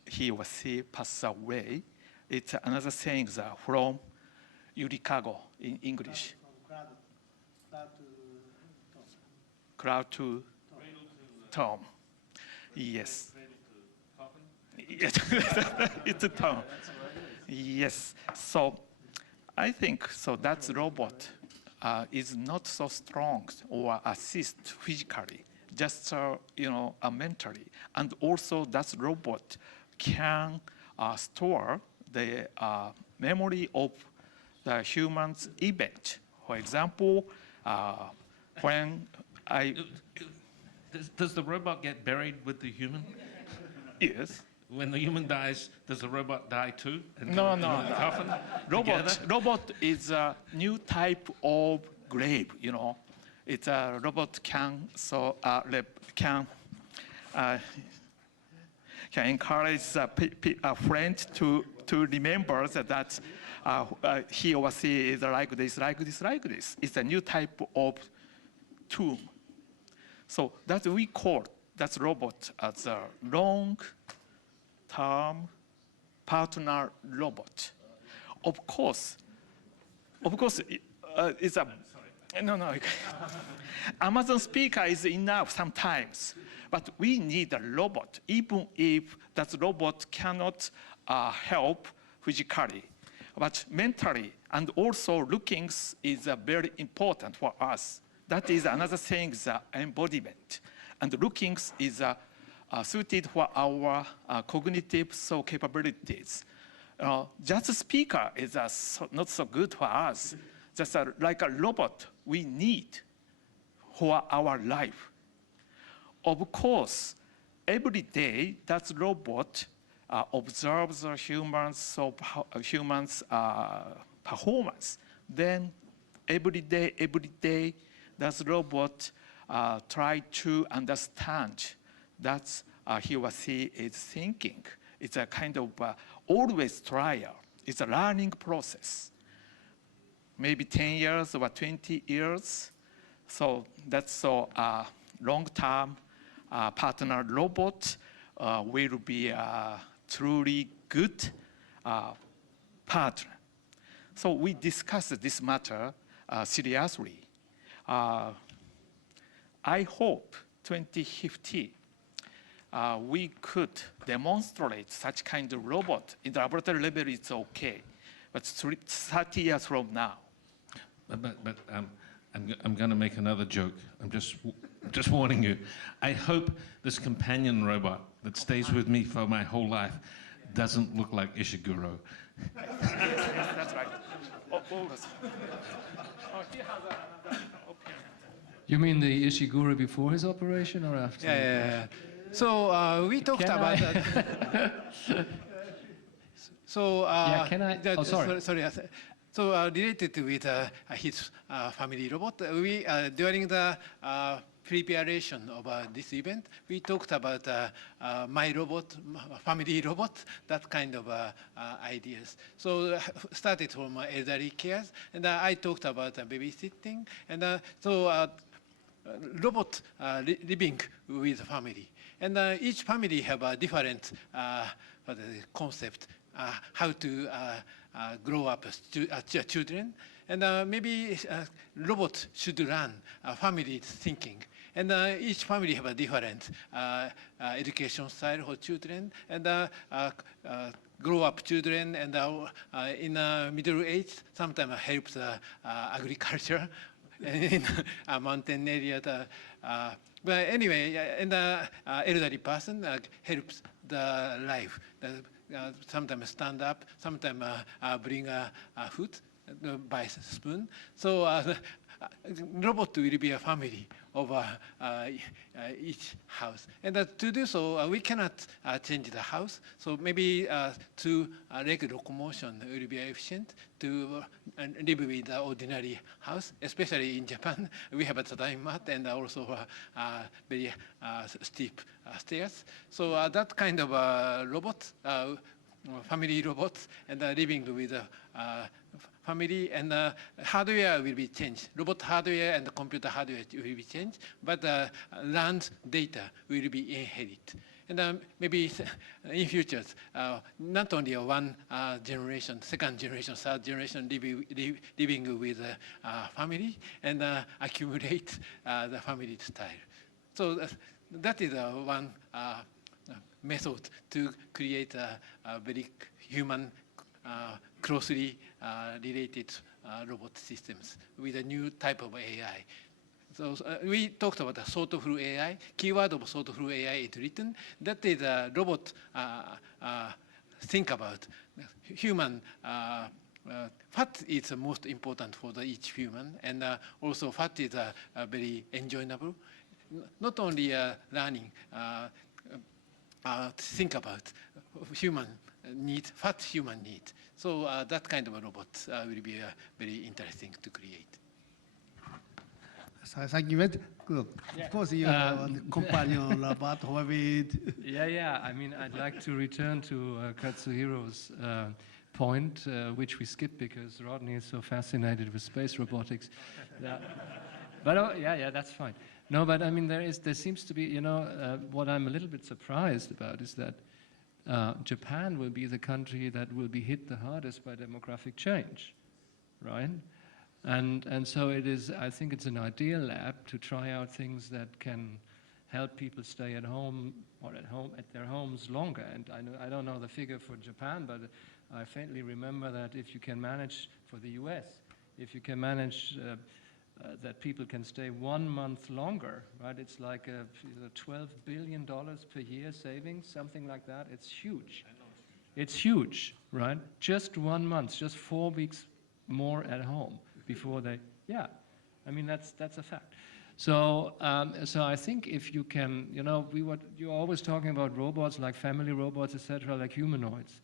he or she pass away. It's another saying from Yurikago in English. Cloud to tomb. Yes. It's a tomb. Yes. So I think that robot is not so strong or assist physically, just mentally, and also that robot can store the memory of the human's event. For example, when I Does the robot get buried with the human? Yes. When the human dies, does the robot die too? No. Robot is a new type of grave. It's a robot can encourage a friend to remember that he or she is like this. It's a new type of tomb. So that we call that robot as a long-term partner robot. Of course, it's a no. Amazon speaker is enough sometimes, but we need a robot, even if that robot cannot help physically, but mentally and also lookings is very important for us. That is another thing, the embodiment. And lookings is suited for our cognitive capabilities. Just a speaker is not so good for us. Just like a robot we need for our life. Of course, every day that robot observes a human's performance. Then every day, that robot try to understand that he or she is thinking. It's a kind of always trial. It's a learning process. Maybe 10 years or 20 years. So that's a long-term partner robot will be a truly good partner. So we discussed this matter seriously. I hope 2050, we could demonstrate such kind of robot in the laboratory level, it's okay. But 30 years from now. But I'm going to make another joke. I'm just warning you. I hope this companion robot that stays with me for my whole life doesn't look like Ishiguro. That's right. You mean the Ishiguro before his operation or after? Yeah. So we talked about that. So can I? Oh, sorry. Sorry. So related with his family robot, we during the preparation of this event, we talked about my robot, family robot, that kind of ideas. So started from elderly care, and I talked about babysitting, and robot living with family, and each family have a different concept. How to grow up children, and maybe robot should run family thinking, and each family have a different education style for children, and grow up children, and in middle age sometimes helps agriculture in a mountain area. But anyway, and elderly person helps the life. Sometimes stand up, sometimes bring food by spoon. So robot will be a family of each house. And to do so, we cannot change the house. So maybe to leg locomotion will be efficient to live with the ordinary house, especially in Japan. We have a tadai mat and also very steep stairs. So that kind of robot, family robots, and living with family, and hardware will be changed. Robot hardware and computer hardware will be changed, but learned data will be inherited. And maybe in future, not only one generation, second generation, third generation living with family and accumulate the family style. So that is one method to create a very human, closely related robot systems with a new type of AI. So we talked about the thought-through AI. Keyword of thought-through AI is written. That is a robot think about human. What is the most important for each human, and also what is very enjoyable. Not only learning, think about human need, what human need. So that kind of a robot will be very interesting to create. Thank you very good. Of course, you companion robot. Yeah. I mean, I'd like to return to Katsuhiro's point, which we skipped because Rodney is so fascinated with space robotics. Yeah. But yeah, that's fine. No, but I mean, there seems to be, what I'm a little bit surprised about is that Japan will be the country that will be hit the hardest by demographic change, right? And so it is, I think it's an ideal lab to try out things that can help people stay at home or at their homes longer. And I don't know the figure for Japan, but I faintly remember that if you can manage for the US, if you can manage that people can stay 1 month longer, right? It's like $12 billion per year savings, something like that. It's huge. It's huge, right? Just 1 month, just 4 weeks more at home before they, yeah. I mean, that's a fact. So I think if you can, you're always talking about robots like family robots, etc., like humanoids.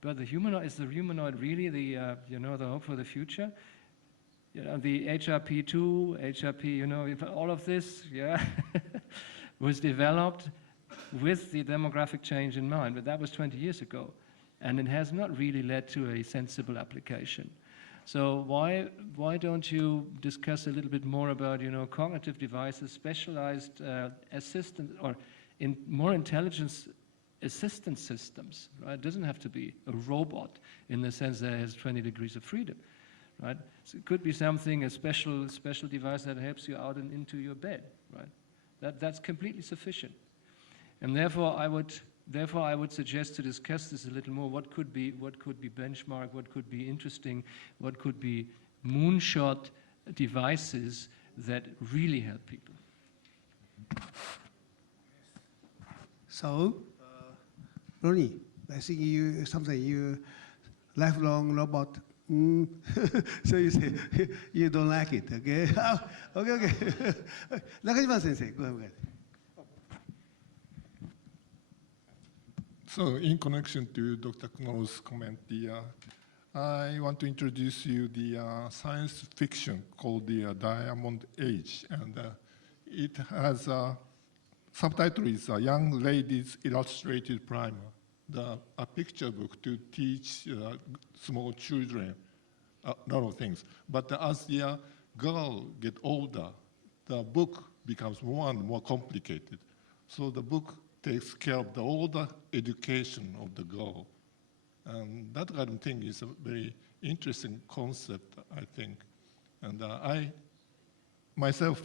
But is the humanoid really the hope for the future? The HRP2, HRP, all of this, was developed with the demographic change in mind, but that was 20 years ago, and it has not really led to a sensible application. So why don't you discuss a little bit more about, cognitive devices, specialized assistant, or more intelligence assistance systems, right? It doesn't have to be a robot in the sense that it has 20 degrees of freedom, right? So it could be something, a special device that helps you out and into your bed, right? That's completely sufficient. And therefore I would suggest to discuss this a little more. What could be benchmark? What could be interesting? What could be moonshot devices that really help people? So, Ronnie, I think you lifelong robot. So you say you don't like it, okay? Okay. Nakashima Sensei, go ahead. So in connection to Dr. Knoll's comment, I want to introduce you the science fiction called the Diamond Age, and it has a subtitle is Young Ladies Illustrated Primer, a picture book to teach small children a lot of things. But as the girl get older, the book becomes more and more complicated. So the book takes care of the older education of the girl. And that kind of thing is a very interesting concept, I think. And I myself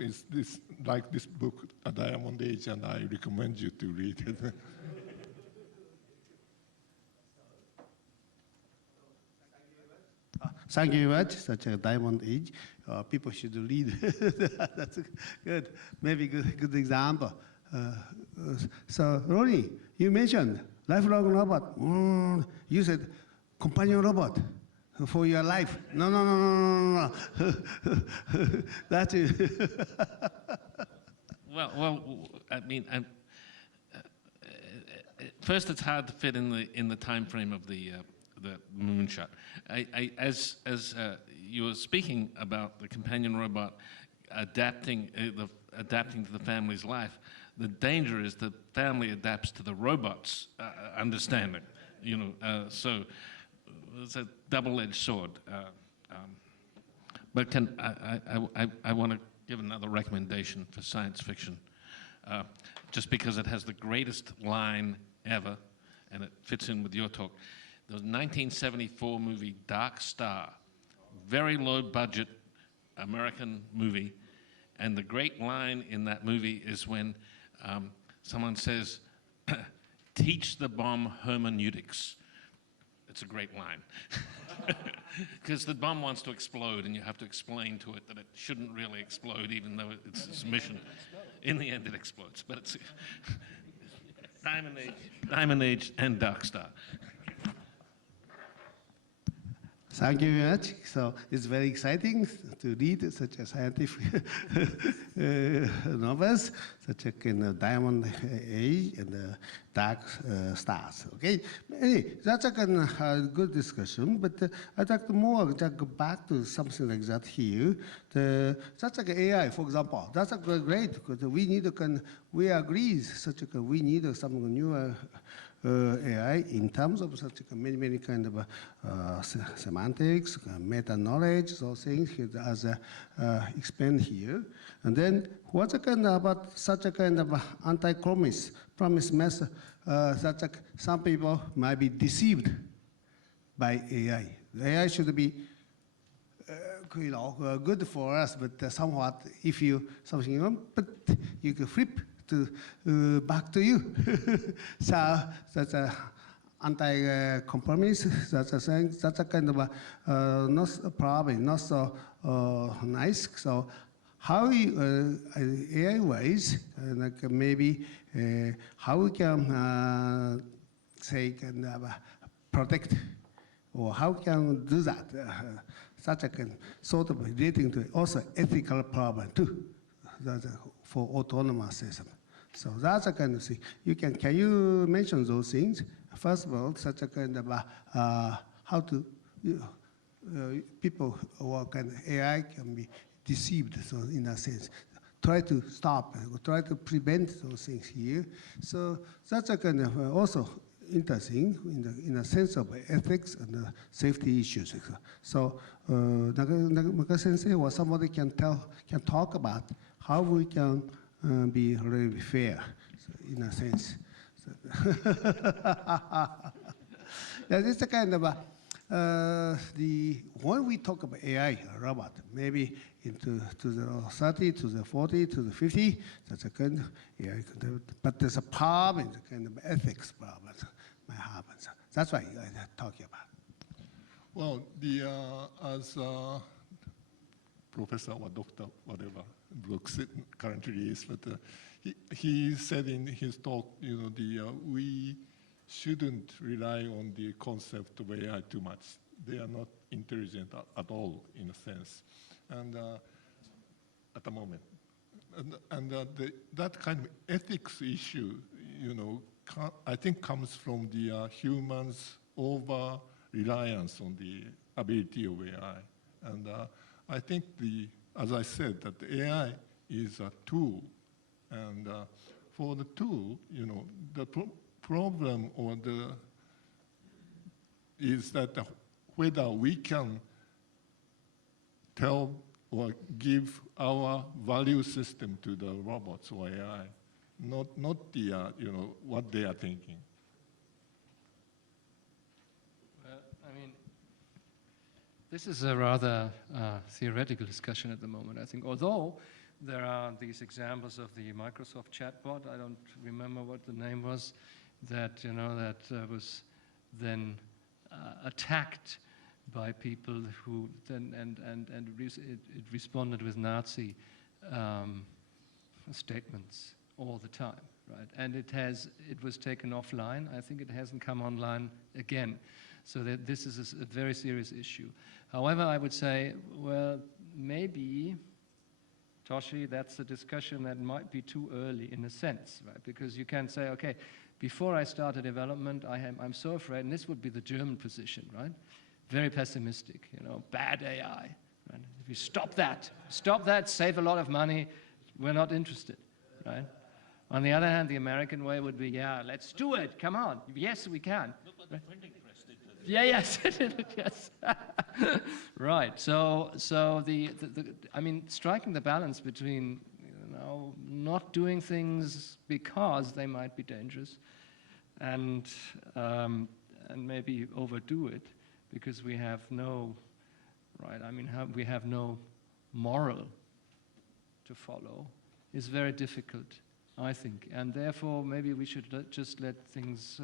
like this book, A Diamond Age, and I recommend you to read it. Thank you very much. Such a diamond age. People should read. That's good. Maybe good example. So, Ronnie, you mentioned lifelong robot. You said companion robot for your life. No. That's it. Well, I mean, first it's hard to fit in the time frame of the moonshot. As you were speaking about the companion robot adapting to the family's life, the danger is the family adapts to the robot's understanding. So it's a double-edged sword. But I want to give another recommendation for science fiction, just because it has the greatest line ever, and it fits in with your talk. The 1974 movie Dark Star, very low budget American movie, and the great line in that movie is when someone says, "Teach the bomb hermeneutics." It's a great line. Because the bomb wants to explode, and you have to explain to it that it shouldn't really explode, even though it's its mission. In the end, it explodes. But it's Diamond Age and Dark Star. Thank you very much. So it's very exciting to read such a scientific novels, such as Diamond Age and Dark Stars. Okay, anyway, that's a good discussion. But I'd like to more just go back to something like that here. That's like AI, for example. That's a great because we agree such a we need some new. AI in terms of such many kind of semantics, meta knowledge, those things as explained here. And then what's a kind of about such a kind of anti-promise method? Such a, some people might be deceived by AI. The AI should be good for us, but somewhat if you something wrong, but you can flip to back to you. So that's a anti-compromise. That's a thing. That's a kind of not so nice. So how AI ways like maybe how we can say protect or how can do that? Such a sort of relating to also ethical problem too. That's for autonomous system. So that's a kind of thing. Can you mention those things? First of all, such a kind of how to people or AI can be deceived. So in a sense, try to stop, try to prevent those things here. So that's a kind of also interesting in a sense of ethics and safety issues. So Naka Sensei or somebody can talk about how we can be really fair, so in a sense. Yeah, it's a kind of when we talk about AI, robot, maybe into to the 30, to the 40, to the 50. That's a kind but there's a problem, the kind of ethics problem might happen. So that's why I'm talking about. Well, as Professor or Doctor, whatever Brooks currently is, but he said in his talk, we shouldn't rely on the concept of AI too much. They are not intelligent at all, in a sense, and at the moment, and that kind of ethics issue, I think comes from the humans' over reliance on the ability of AI, and I think as I said, that the AI is a tool, and for the tool, the problem is that whether we can tell or give our value system to the robots or AI, not the what they are thinking. Well, I mean, this is a rather theoretical discussion at the moment, I think. Although there are these examples of the Microsoft chatbot, I don't remember what the name was, that was then attacked by people who then it responded with Nazi statements all the time, right? And it was taken offline. I think it hasn't come online again. So that this is a very serious issue. However, I would say, well, maybe, Toshi, that's a discussion that might be too early in a sense, right? Because you can say, okay, before I start a development, I'm so afraid, and this would be the German position, right? Very pessimistic, bad AI. Right? If you stop that, save a lot of money, we're not interested, right? On the other hand, the American way would be, yeah, let's do it, come on, yes, we can. Right? Yeah, yes, yes. Right. So I mean, striking the balance between not doing things because they might be dangerous, and maybe overdo it because we have no right. I mean, we have no moral to follow is very difficult, I think, and therefore maybe we should just let things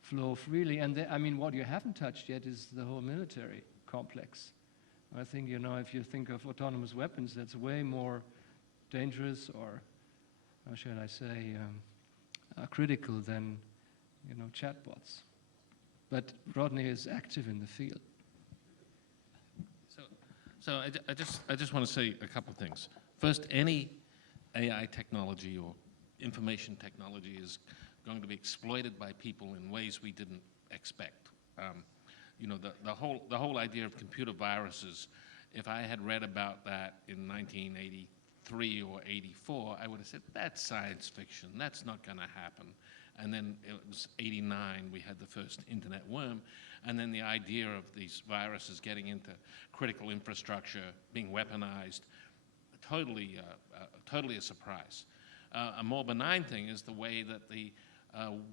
flow freely. And I mean, what you haven't touched yet is the whole military complex. I think, if you think of autonomous weapons, that's way more dangerous, or how should I say, critical than, chatbots. But Rodney is active in the field. So I just want to say a couple of things. First, any AI technology or information technology is going to be exploited by people in ways we didn't expect. The whole idea of computer viruses, if I had read about that in 1983 or 84, I would have said, that's science fiction, that's not going to happen. And then it was 89, we had the first internet worm, and then the idea of these viruses getting into critical infrastructure, being weaponized, totally a surprise. A more benign thing is the way that the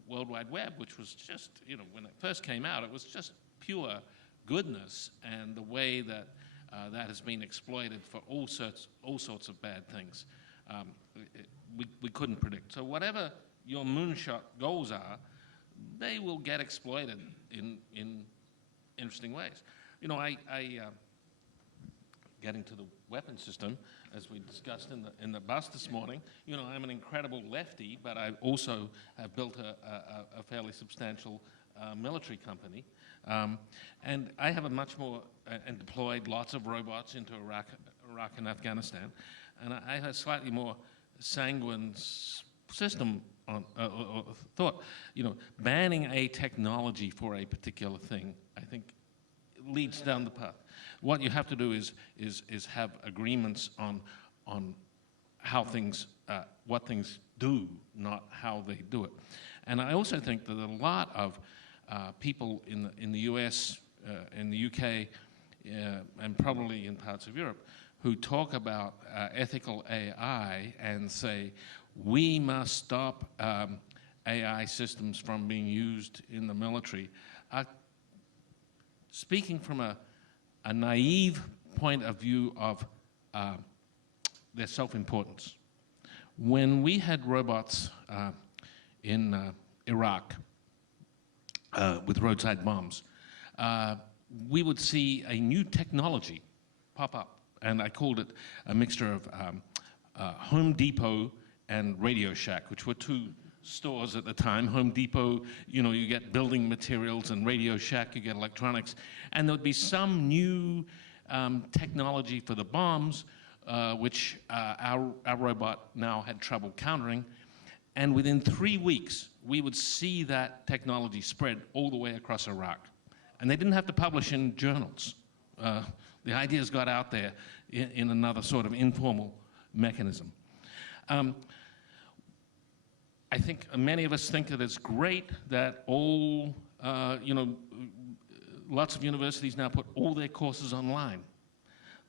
World Wide Web, which was just, when it first came out, it was just pure goodness, and the way that that has been exploited for all sorts of bad things, we couldn't predict. So whatever your moonshot goals are, they will get exploited in interesting ways. Getting to the weapon system, as we discussed in the bus this morning, I'm an incredible lefty, but I also have built a fairly substantial military company. And I have a much more, and deployed lots of robots into Iraq and Afghanistan, and I have a slightly more sanguine system on thought. Banning a technology for a particular thing, I think, leads down the path. What you have to do is have agreements on how things, what things do, not how they do it. And I also think that a lot of people in the US, in the UK, and probably in parts of Europe, who talk about ethical AI and say, we must stop AI systems from being used in the military, are speaking from a naive point of view of their self-importance. When we had robots in Iraq with roadside bombs, we would see a new technology pop up, and I called it a mixture of Home Depot and Radio Shack, which were two stores at the time. Home Depot, you get building materials, and Radio Shack, you get electronics. And there would be some new technology for the bombs, which our robot now had trouble countering. And within 3 weeks, we would see that technology spread all the way across Iraq. And they didn't have to publish in journals. The ideas got out there in another sort of informal mechanism. I think many of us think that it's great that all, lots of universities now put all their courses online.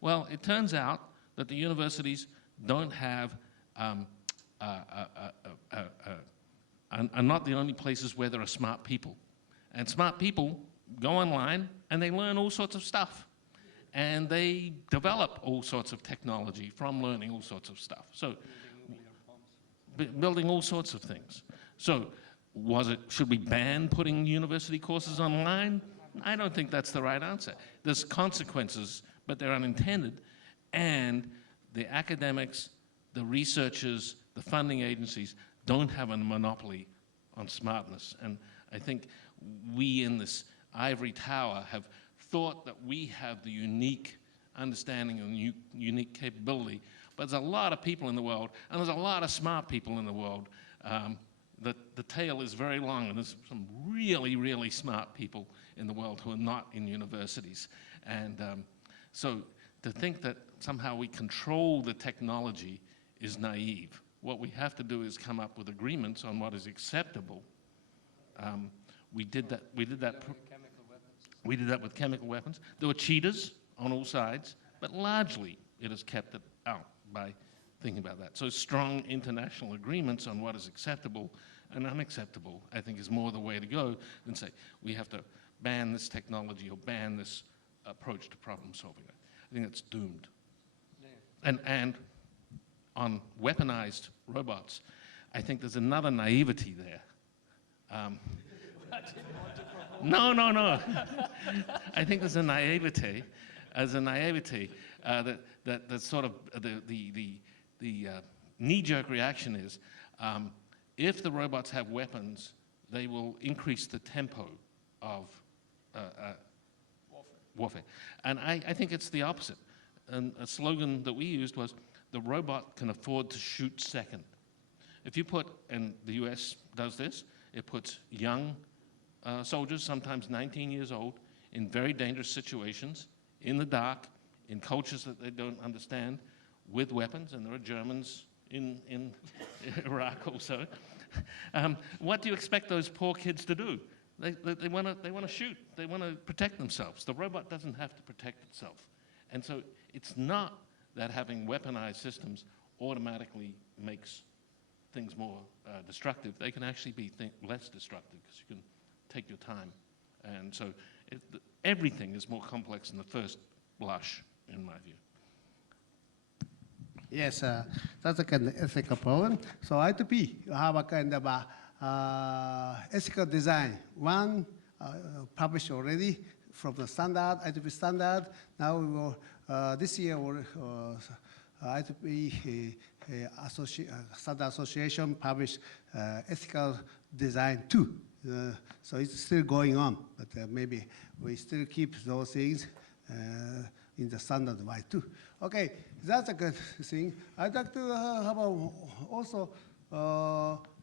Well, it turns out that the universities don't have, are not the only places where there are smart people. And smart people go online and they learn all sorts of stuff. And they develop all sorts of technology from learning all sorts of stuff. So, building all sorts of things. So, should we ban putting university courses online? I don't think that's the right answer. There's consequences, but they're unintended. And the academics, the researchers, the funding agencies don't have a monopoly on smartness. And I think we in this ivory tower have thought that we have the unique understanding and unique capability. But there's a lot of people in the world, and there's a lot of smart people in the world. The tail is very long, and there's some really, really smart people in the world who are not in universities. And so to think that somehow we control the technology is naive. What we have to do is come up with agreements on what is acceptable. We did that with chemical weapons. There were cheaters on all sides, but largely it has kept it out by thinking about that. So strong international agreements on what is acceptable and unacceptable, I think, is more the way to go than say, we have to ban this technology or ban this approach to problem solving. I think that's doomed. Yeah. And on weaponized robots, I think there's another naivety there. No. I think there's a naivety, that sort of the knee-jerk reaction is, if the robots have weapons, they will increase the tempo of warfare. And I think it's the opposite. And a slogan that we used was, the robot can afford to shoot second. If you put, and the US does this, it puts young soldiers, sometimes 19 years old, in very dangerous situations, in the dark, in cultures that they don't understand, with weapons, and there are Germans in Iraq also. What do you expect those poor kids to do? They want to shoot. They want to protect themselves. The robot doesn't have to protect itself. And so it's not that having weaponized systems automatically makes things more destructive. They can actually be less destructive because you can take your time. And so everything is more complex than the first blush, in my view. Yes, that's a kind of ethical problem. So I2P have a kind of ethical design. One published already from the standard, I2P standard. Now we will, this year, I2P Standard Association published ethical design 2. So it's still going on, but maybe we still keep those things in the standard way too. Okay, that's a good thing. I'd like to have also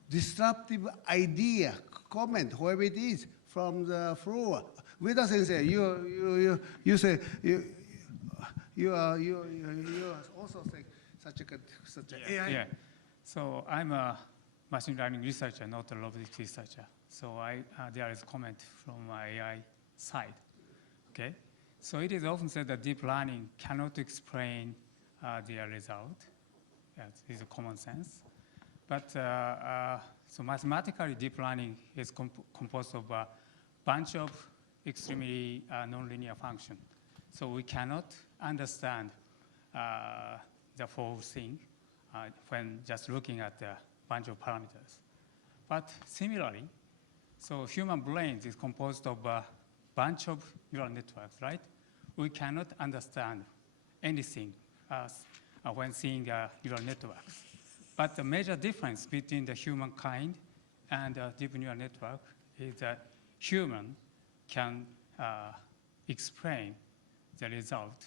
disruptive idea, comment, whoever it is, from the floor. Ueda Sensei, you say you are also saying such a AI. Yeah. So I'm a machine learning researcher, not a robotics researcher. So there is comment from my AI side. Okay. So it is often said that deep learning cannot explain their result. That is a common sense. But so mathematically, deep learning is composed of a bunch of extremely nonlinear functions. So we cannot understand the whole thing when just looking at a bunch of parameters. But similarly, so human brains is composed of a bunch of neural networks, right? We cannot understand anything when seeing neural networks. But the major difference between the humankind and deep neural network is that human can explain the result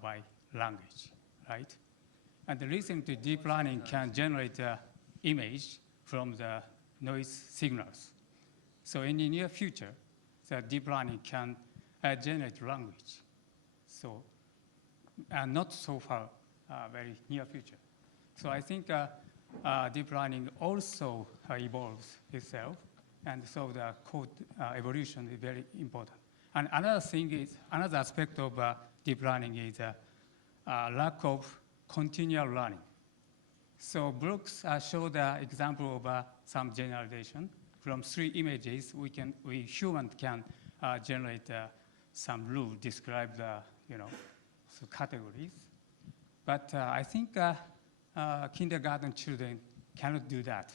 by language, right? And the reason the deep learning can generate the image from the noise signals. So in the near future, the deep learning can generate language. So, not so far, very near future. So I think deep learning also evolves itself, and so the code evolution is very important. And another thing is, another aspect of deep learning is lack of continual learning. So Brooks showed the example of some generalization. From 3 images, we humans can generate some rule, describe the so categories. But I think kindergarten children cannot do that.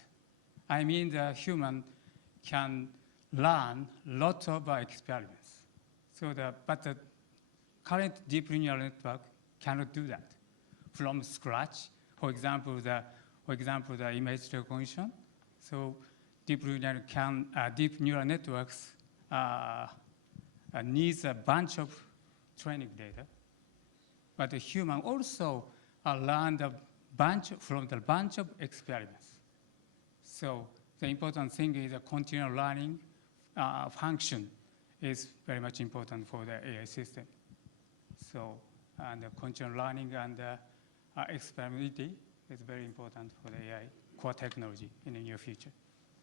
I mean, the human can learn lots of experiments. So but the current deep neural network cannot do that from scratch. For example, the image recognition. So deep neural networks needs a bunch of training data, but the human also learned from the bunch of experiments. So the important thing is the continual learning function is very much important for the AI system. So, and the continual learning and experimentality is very important for the AI core technology in the near future.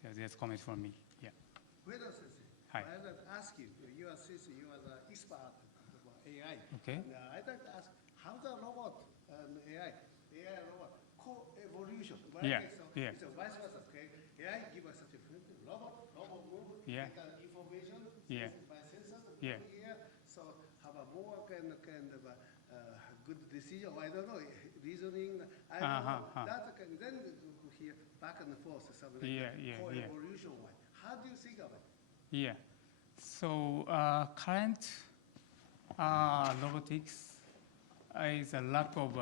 So that's a comment from me. Yeah. Hi. I'd like to ask you, you are the expert about AI. Okay. And, I'd like to ask, how the robot and AI robot co-evolution? Yeah. So Yeah. it's a vice versa. Okay. AI give us such a robot move, yeah. take information yeah. by sensors. Yeah. Here, so have a more kind of good decision. I don't know, reasoning. I don't know. That then here back and forth something like co-evolution. How do you think of it? Yeah. So current robotics is a lack of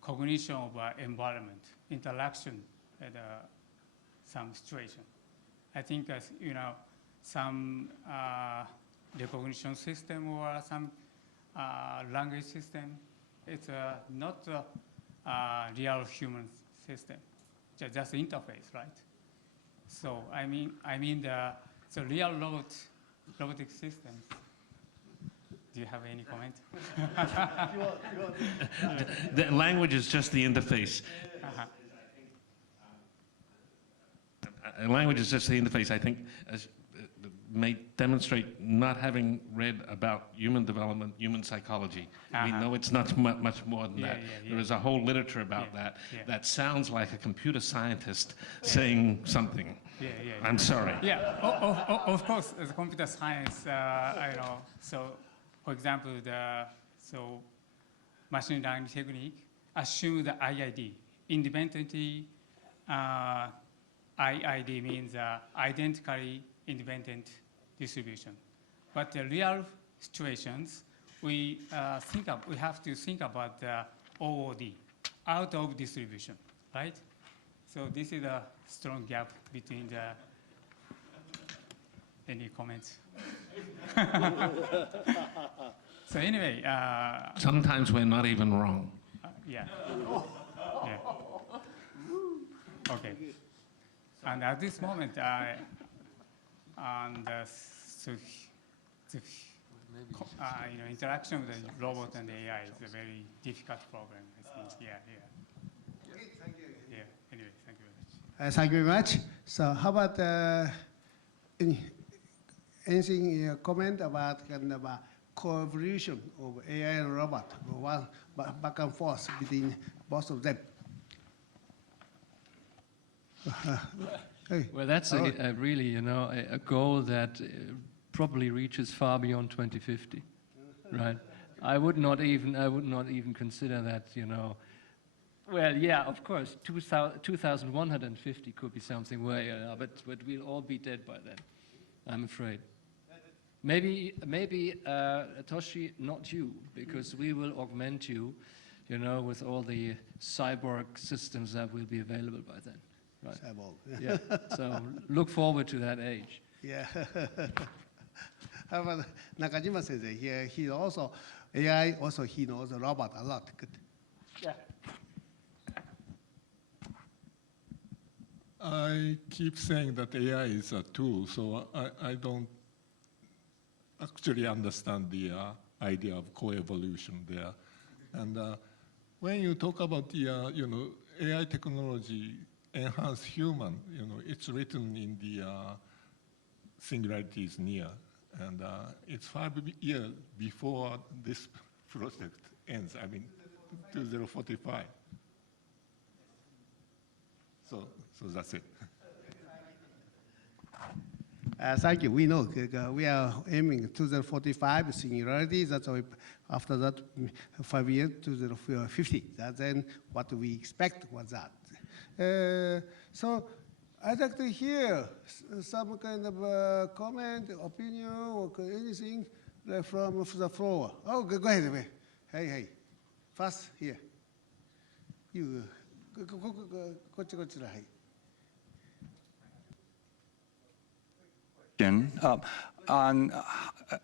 cognition of environment, interaction at some situation. I think some recognition system or some language system, it's not a real human system, just interface, right? So I mean the real robotic systems. Do you have any comment? The language is just the interface. Language is just the interface, I think, may demonstrate not having read about human development, human psychology. We know it's not much more than that. There is a whole literature about that that sounds like a computer scientist saying something. I'm sorry. Yeah, of course, as computer science, so for example, machine learning technique assume the IID, independently. IID means identically independent distribution. But the real situations, we have to think about the OOD, out of distribution, right? So this is a strong gap between the. Any comments? So anyway. Sometimes we're not even wrong. Yeah. Yeah. Okay. And at this moment, interaction with the robot and the AI is a very difficult problem, I think. Yeah. Thank you. Yeah. Anyway, thank you very much. Thank you very much. So how about anything comment about kind of co-evolution of AI and robot, one back and forth between both of them? Well, that's a really, a goal that probably reaches far beyond 2050, right? I would not even consider that, you know. Well, yeah, of course, 2,150 could be something way, but we'll all be dead by then, I'm afraid. Maybe Toshi, not you, because we will augment you, you know, with all the cyborg systems that will be available by then. Right. Cyborg. Yeah. So look forward to that age. Yeah. How about Nakajima says here? He also AI. Also, he knows the robot a lot. Good. Yeah. I keep saying that AI is a tool, so I don't actually understand the idea of co-evolution there. And when you talk about the you know, AI technology enhance human, you know, it's written in the singularity is near, and it's 5 years before this project ends. I mean, 2045. So that's it. Thank you. We know we are aiming 2045 singularity. That's why after that 5 years 2050. That's then what we expect was that. So I'd like to hear some kind of comment, opinion, or anything from the floor. Oh, go ahead. Hey. First here. You.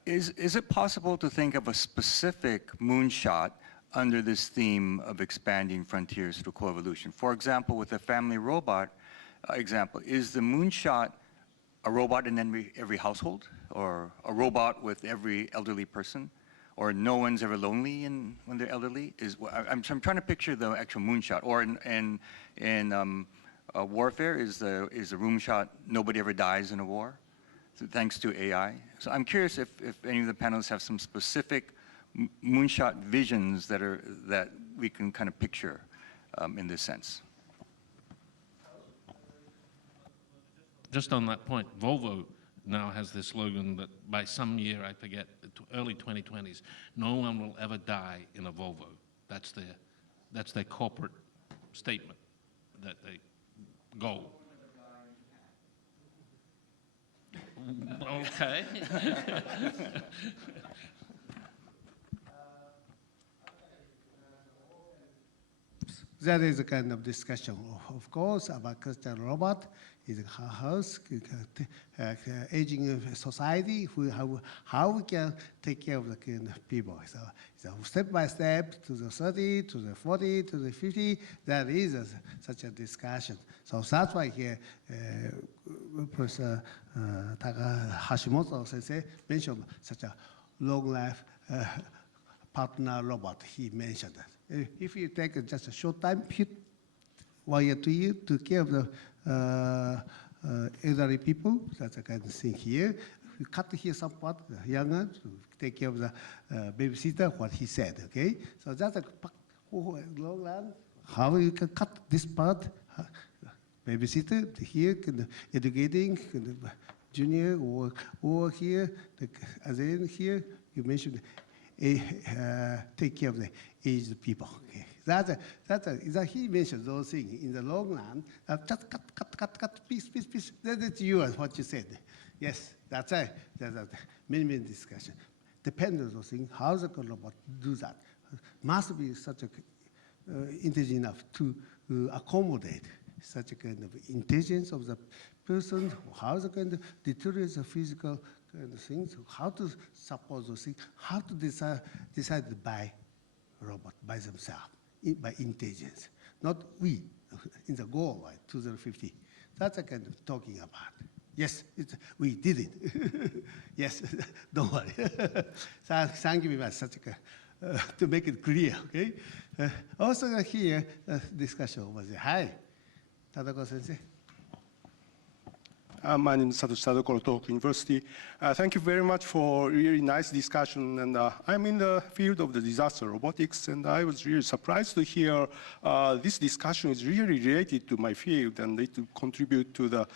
Is it possible to think of a specific moonshot under this theme of expanding frontiers through coevolution? For example, with the family robot example, is the moonshot a robot in every household, or a robot with every elderly person, or no one's ever lonely when they're elderly? I'm trying to picture the actual moonshot. Or in warfare, is the moonshot nobody ever dies in a war, thanks to AI? So I'm curious if any of the panelists have some specific moonshot visions that we can kind of picture in this sense. Just on that point, Volvo now has this slogan that by some year, I forget, early 2020s, no one will ever die in a Volvo. That's their corporate statement, that they goal. Okay. That is a kind of discussion, of course, about cultural robot. Is a house, aging society, how we can take care of the kind of people. So step by step to the 30, to the 40, to the 50, that is such a discussion. So that's why here, Professor Hashimoto sensei mentioned such a long life partner robot. He mentioned that. If you take just a short time, 1 year, 2 years, to care of the elderly people, that's a kind of thing here. We cut here some part, younger, to take care of the babysitter, what he said, okay? So that's a long run. How you can cut this part, babysitter, here, educating, junior, or here, as in here, you mentioned take care of the aged people. Okay. That he mentioned those things in the long run. Just cut, piece. That's you, what you said. Yes, that's it. That's many discussion. Depends on those things. How the robot do that? Must be such a intelligent enough to accommodate such a kind of intelligence of the person. How the kind of deteriorates the physical kind of things. How to support those things. How to decide by robot by themselves. By intelligence, not we, in the goal, right, 2050. That's a kind of talking about. Yes, we did it. Yes, don't worry. Thank you very much, to make it clear, okay? Also here, discussion over there. Hi, Tadako sensei. My name is Satoshi Sadokoro, Tohoku University. Thank you very much for really nice discussion. And I'm in the field of the disaster robotics, and I was really surprised to hear this discussion is really related to my field, and it will contribute to the,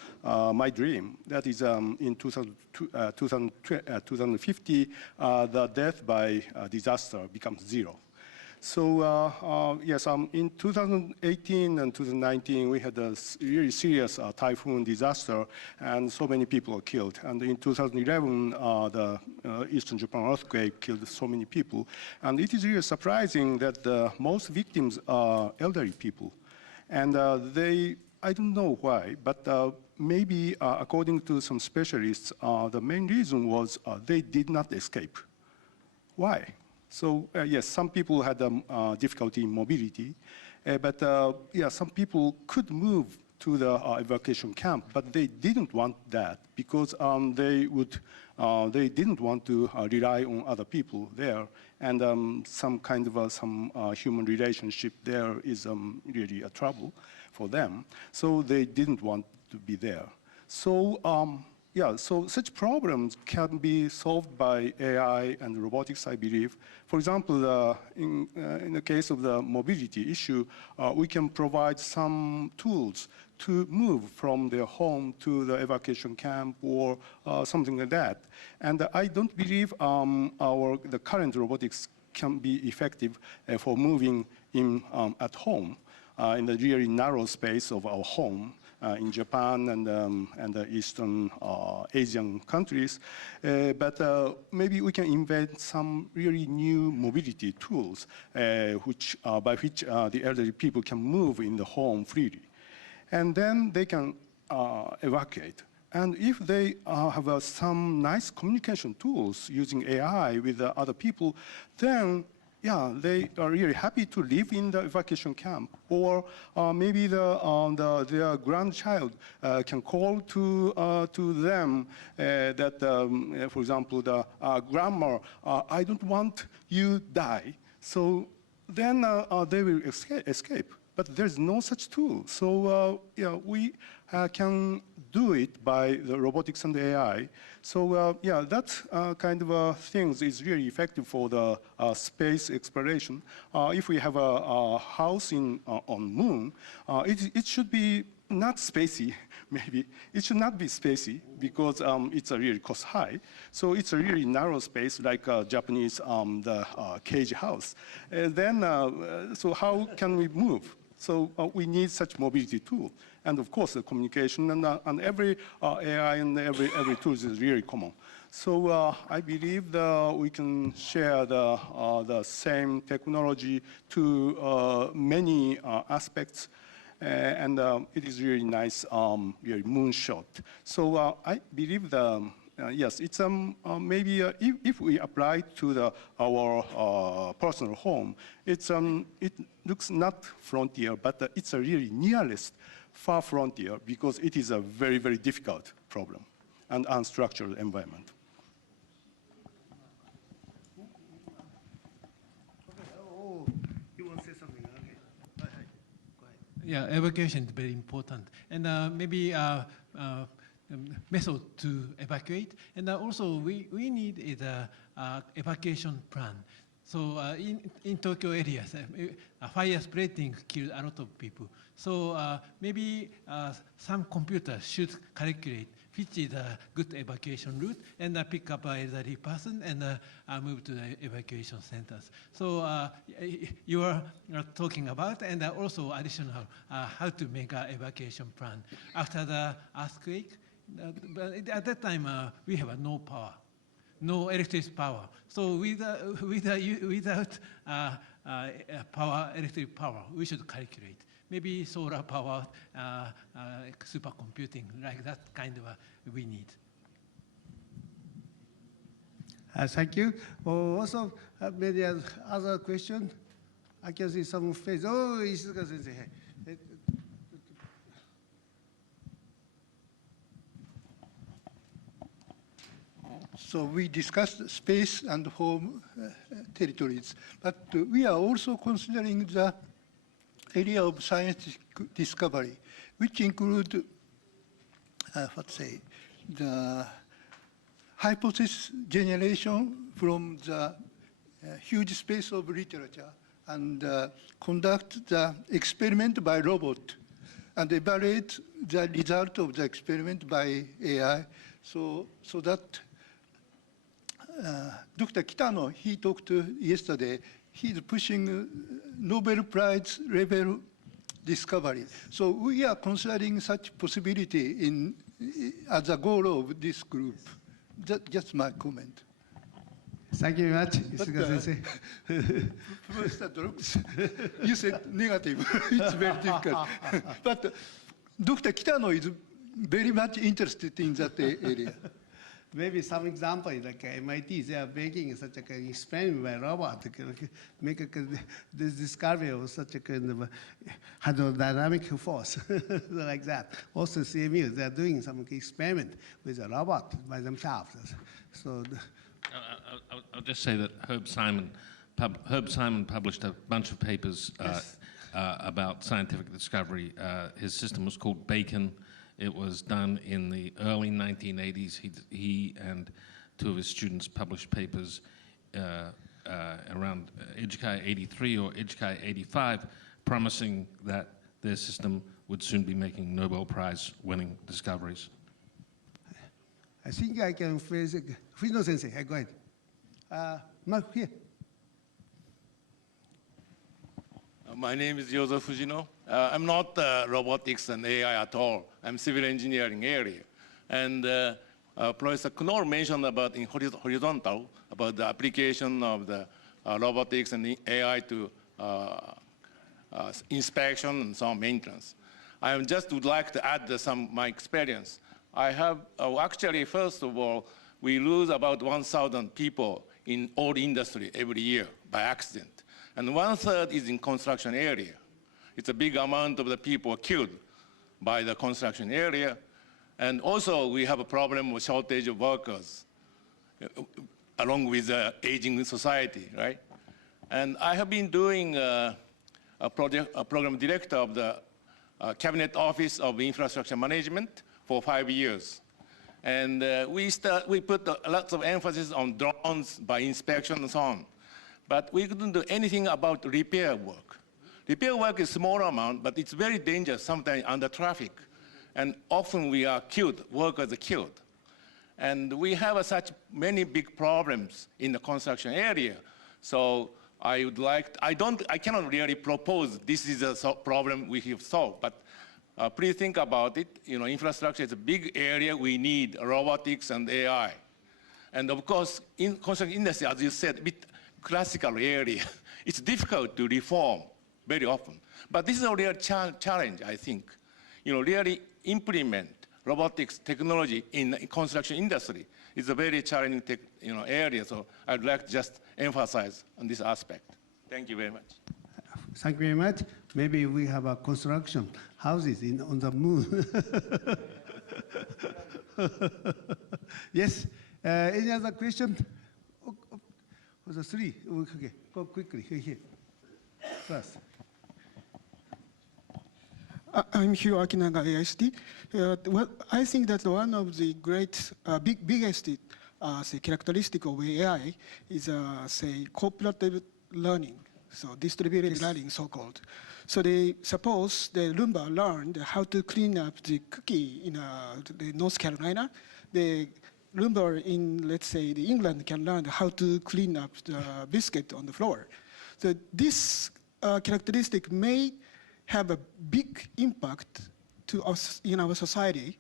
my dream. That is in 2050, the death by disaster becomes 0. So yes, in 2018 and 2019, we had a really serious typhoon disaster, and so many people were killed. And in 2011, the Eastern Japan earthquake killed so many people. And it is really surprising that the most victims are elderly people. And I don't know why, but maybe according to some specialists, the main reason was they did not escape. Why? So yes, some people had difficulty in mobility, but yeah, some people could move to the evacuation camp, but they didn't want that because they didn't want to rely on other people there, and some kind of some human relationship there is really a trouble for them. So they didn't want to be there. So yeah, so such problems can be solved by AI and robotics, I believe. For example, in the case of the mobility issue, we can provide some tools to move from their home to the evacuation camp or something like that. And I don't believe the current robotics can be effective for moving in at home in the really narrow space of our home. In Japan and the Eastern Asian countries, but maybe we can invent some really new mobility tools by which the elderly people can move in the home freely. And then they can evacuate. And if they have some nice communication tools using AI with other people, then yeah, they are really happy to live in the evacuation camp. Or maybe their grandchild can call to them that, for example, the grandma, I don't want you die. So then they will escape. But there's no such tool. So yeah, we can do it by the robotics and the AI. So yeah, that kind of things is really effective for the space exploration. If we have a house on Moon, it should be not spacey, maybe. It should not be spacey because it's a really cost high. So it's a really narrow space like Japanese the cage house. And then, so how can we move? So we need such mobility tool. And of course, the communication and every AI and every tool is really common. So I believe that we can share the same technology to many aspects. And it is really nice, really moonshot. So I believe yes, it's maybe if we apply to our personal home, it looks not frontier, but it's a really nearest far frontier because it is a very, very difficult problem and unstructured environment. Oh, you want to say something? Okay. Go ahead. Yeah, evacuation is very important. And maybe method to evacuate. And also we need is evacuation plan. So in Tokyo areas, fire spreading killed a lot of people. So maybe some computers should calculate which is a good evacuation route and pick up an elderly person and move to the evacuation centers. So you are talking about and also additional how to make an evacuation plan. After the earthquake, at that time we have no power. No electric power. So without electric power, we should calculate. Maybe solar power, supercomputing, like that kind of we need. Thank you. Also, maybe other question. I can see some face. Oh, Ishizuka-sensei. So we discussed space and home territories, but we are also considering the area of scientific discovery, which include the hypothesis generation from the huge space of literature and conduct the experiment by robot and evaluate the result of the experiment by AI, so that Dr. Kitano, he talked yesterday, he's pushing Nobel Prize level discovery. So we are considering such possibility as a goal of this group. Just my comment. Thank you very much, Isuga-sensei. Professor Drops, you said negative. It's very difficult. But Dr. Kitano is very much interested in that area. Maybe some example, like MIT, they are making such an experiment by robot to make this discovery of such a kind of hydrodynamic force, like that. Also, CMU, they are doing some experiment with a robot by themselves. So, I'll just say that Herb Simon published a bunch of papers about scientific discovery. His system was called Bacon. It was done in the early 1980s. He and two of his students published papers around Ijikai 83 or Ijikai 85, promising that their system would soon be making Nobel Prize winning discoveries. I think I can phrase it. Fujino-sensei, go ahead. Mark, here. My name is Yozo Fujino. I'm not robotics and AI at all. I'm civil engineering area. And Professor Knoll mentioned about in horizontal, about the application of the robotics and the AI to inspection and some maintenance. I just would like to add some my experience. I have, actually, first of all, we lose about 1,000 people in all industry every year by accident. And 1/3 is in construction area. It's a big amount of the people killed by the construction area. And also we have a problem with shortage of workers along with the aging society, right? And I have been doing a program director of the Cabinet Office of Infrastructure Management for 5 years. And we put lots of emphasis on drones by inspection and so on. But we couldn't do anything about repair work. Repair work is a small amount, but it's very dangerous sometimes under traffic. And often we are killed, workers are killed. And we have such many big problems in the construction area. So I would like, I cannot really propose this is a problem we have solved, but please think about it. You know, infrastructure is a big area. We need robotics and AI. And of course, in construction industry, as you said, a bit classical area. It's difficult to reform very often. But this is a real challenge, I think. You know, really implement robotics technology in the construction industry is a very challenging area. So I'd like to just emphasize on this aspect. Thank you very much. Thank you very much. Maybe we have a construction houses on the moon. Yes. Any other question? The three. Okay. Go quickly. Here. First. I'm Hiro Akinaga, AIST. I think that one of the biggest characteristic of AI is, cooperative learning, so distributed learning, so-called. So suppose the Roomba learned how to clean up the cookie in the North Carolina. The Roomba in, let's say, the England can learn how to clean up the biscuit on the floor. So this characteristic may have a big impact to us in our society.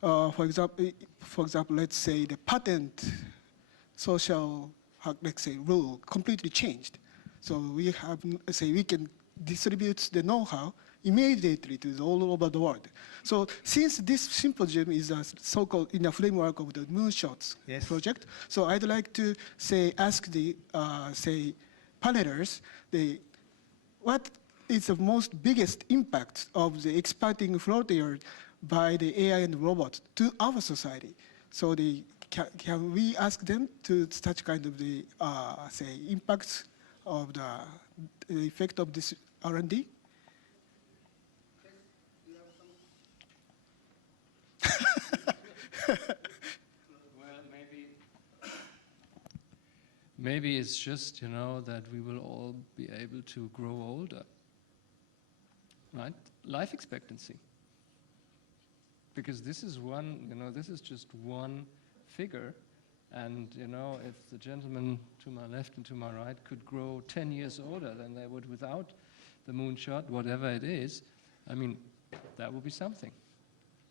For example, let's say the patent social, let's say, rule completely changed. So we have, we can distribute the know-how immediately to all over the world. So since this symposium is so-called in the framework of the Moonshot project, so I'd like to ask the panelists, what is the most biggest impact of the expanding frontier by the AI and robots to our society? So can we ask them to such kind of the impacts of the effect of this R&D? Maybe it's just, that we will all be able to grow older, right? Life expectancy. Because this is this is just one figure. And, if the gentleman to my left and to my right could grow 10 years older than they would without the moonshot, whatever it is, I mean, that would be something.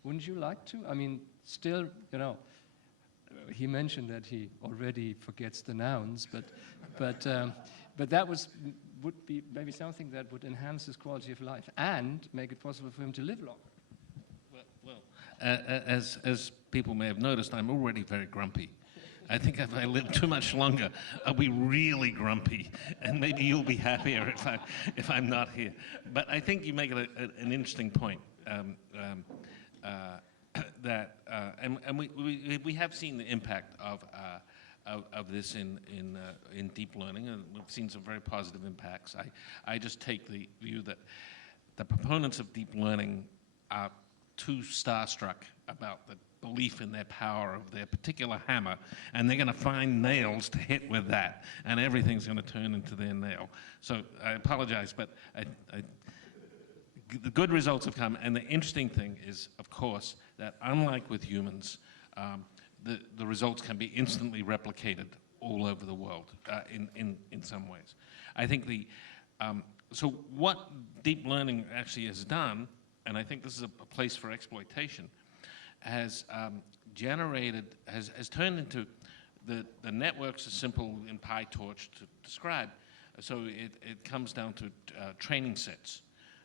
Wouldn't you like to? I mean, still, he mentioned that he already forgets the nouns, but that would be maybe something that would enhance his quality of life and make it possible for him to live longer. Well, as people may have noticed, I'm already very grumpy. I think if I live too much longer, I'll be really grumpy, and maybe you'll be happier if I'm not here. But I think you make an interesting point that, and we have seen the impact of this in deep learning, and we've seen some very positive impacts. I just take the view that the proponents of deep learning are too starstruck about the belief in their power of their particular hammer, and they're going to find nails to hit with that, and everything's going to turn into their nail. So I apologize, but the good results have come, and the interesting thing is, of course, that unlike with humans, the results can be instantly replicated all over the world in some ways. I think so what deep learning actually has done, and I think this is a place for exploitation, has turned into the networks are simple in PyTorch to describe. So it comes down to training sets.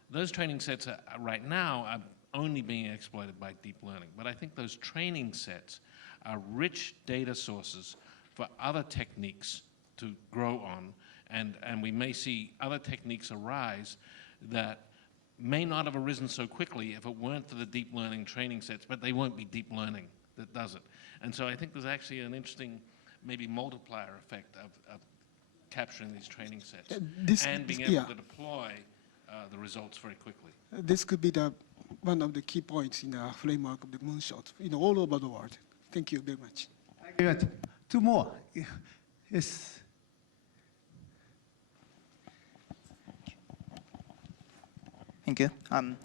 Those training sets right now are only being exploited by deep learning. But I think those training sets are rich data sources for other techniques to grow on. And we may see other techniques arise that may not have arisen so quickly if it weren't for the deep learning training sets, but they won't be deep learning that does it. And so I think there's actually an interesting, maybe multiplier effect of capturing these training sets and being able to deploy the results very quickly. This could be one of the key points in the framework of the moonshot, all over the world. Thank you very much. Thank you very much. Two more. Yes. Thank you. I'm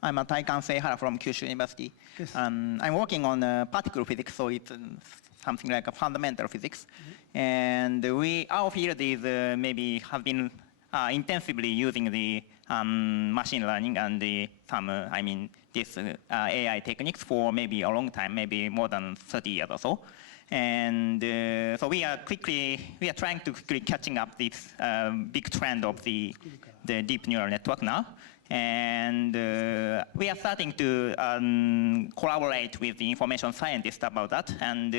Taikan Seihara from Kyushu University. Yes. I'm working on particle physics, so it's something like a fundamental physics. And our field is maybe have been intensively using the machine learning and this AI techniques for maybe a long time, maybe more than 30 years or so. And so we are trying to quickly catching up this big trend of the deep neural network now. And we are starting to collaborate with the information scientists about that. And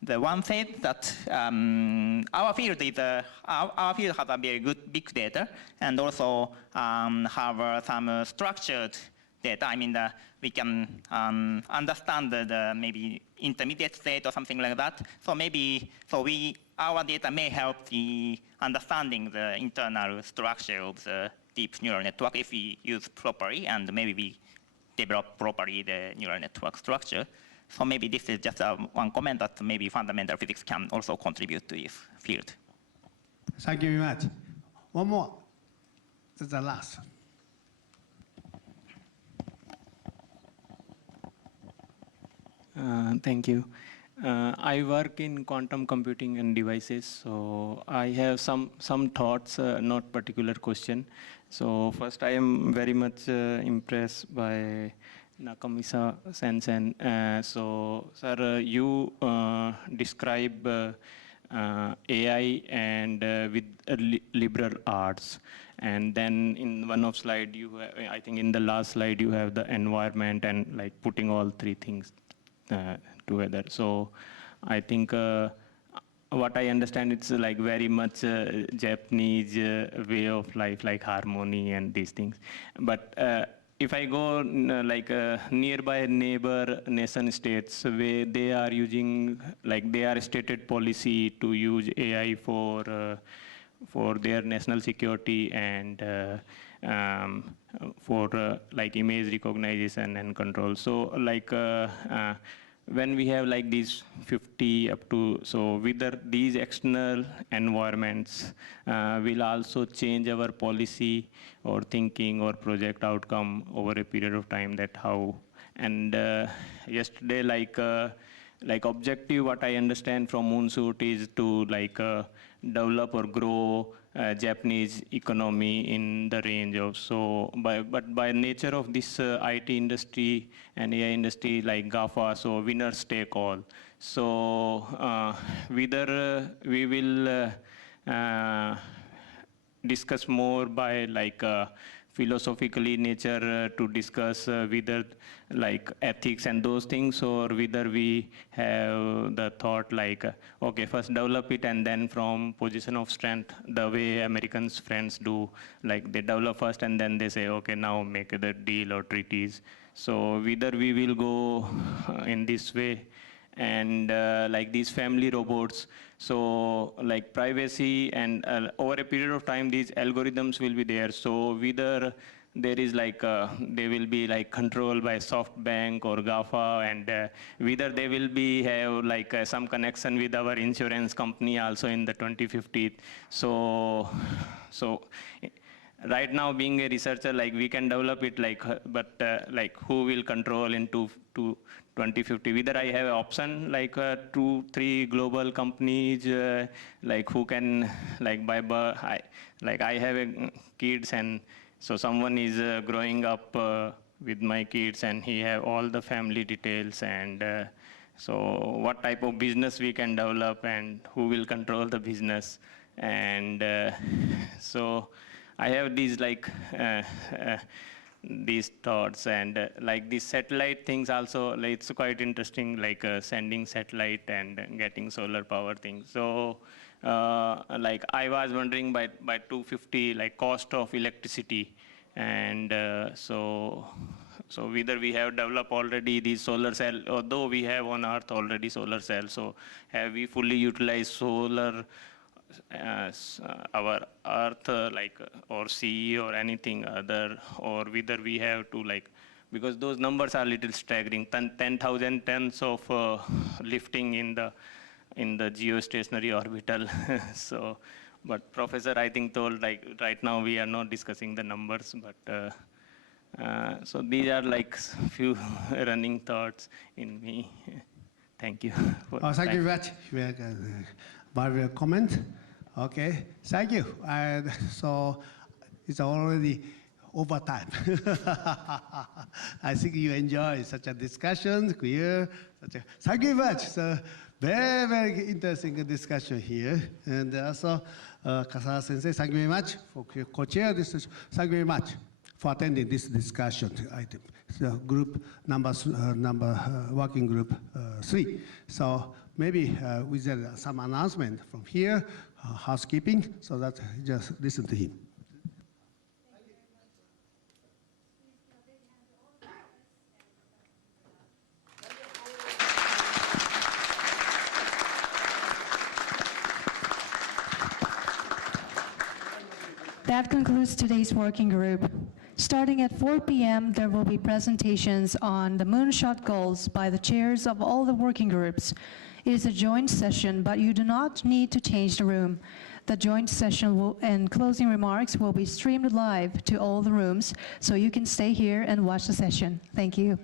the one said that our field has a very good big data, and also have some structured data. We can understand the maybe intermediate state or something like that. So our data may help the understanding the internal structure of the deep neural network if we use properly, and maybe we develop properly the neural network structure. So maybe this is just one comment that maybe fundamental physics can also contribute to this field. Thank you very much. One more. That's the last. Thank you. I work in quantum computing and devices, so I have some thoughts, not particular question. So first, I am very much impressed by Nakamisa-sen. So, sir, you describe AI and with liberal arts. And then in one of slide, I think in the last slide, you have the environment and like putting all three things together. So I think what I understand, it's like very much Japanese way of life, like harmony and these things. But if I go nearby neighbor nation states where they are using, they are stated policy to use AI for their national security and for like image recognition and control. So like when we have like these 50 up to, so whether these external environments will also change our policy or thinking or project outcome over a period of time, that how. And yesterday, like objective, what I understand from Moonshot is to like develop or grow Japanese economy in the range of, so but by nature of this IT industry and AI industry like GAFA, so winners take all. So whether we will discuss more by like philosophically nature to discuss whether like ethics and those things, or whether we have the thought like, okay, first develop it and then from position of strength, the way Americans friends do, like they develop first and then they say, okay, now make the deal or treaties. So whether we will go in this way. And like these family robots, so like privacy and over a period of time, these algorithms will be there. So whether there is like, they will be like controlled by SoftBank or GAFA, and whether they will be have like some connection with our insurance company also in the 2050. So right now, being a researcher, like we can develop it, like, but like who will control into 2050? Whether I have an option like 2-3 global companies, like who can like buy. I have kids, and so someone is growing up with my kids, and he have all the family details, and so what type of business we can develop, and who will control the business, and so. I have these like these thoughts, and like these satellite things also, like, it's quite interesting, like sending satellite and getting solar power things. So like I was wondering by 250, like cost of electricity, and so whether we have developed already these solar cell, although we have on Earth already solar cells, so have we fully utilized solar our Earth, like, or sea or anything other, or whether we have to like, because those numbers are little staggering, 10,000 tons of lifting in the geostationary orbital. So, but Professor, I think, told like right now we are not discussing the numbers, but so these are like few running thoughts in me. Thank you. Thank you very much. Very comment. Okay, thank you. And so it's already over time. I think you enjoy such a discussion, clear. Thank you very much. So very, very interesting discussion here. And also, Kasahara Sensei, thank you very much for co-chair this. Thank you very much for attending this discussion item. So group working group 3. So maybe with some announcement from here, housekeeping, so that just listen to him. That concludes today's working group. Starting at 4 p.m., there will be presentations on the Moonshot goals by the chairs of all the working groups. It is a joint session, but you do not need to change the room. The joint session and closing remarks will be streamed live to all the rooms, so you can stay here and watch the session. Thank you.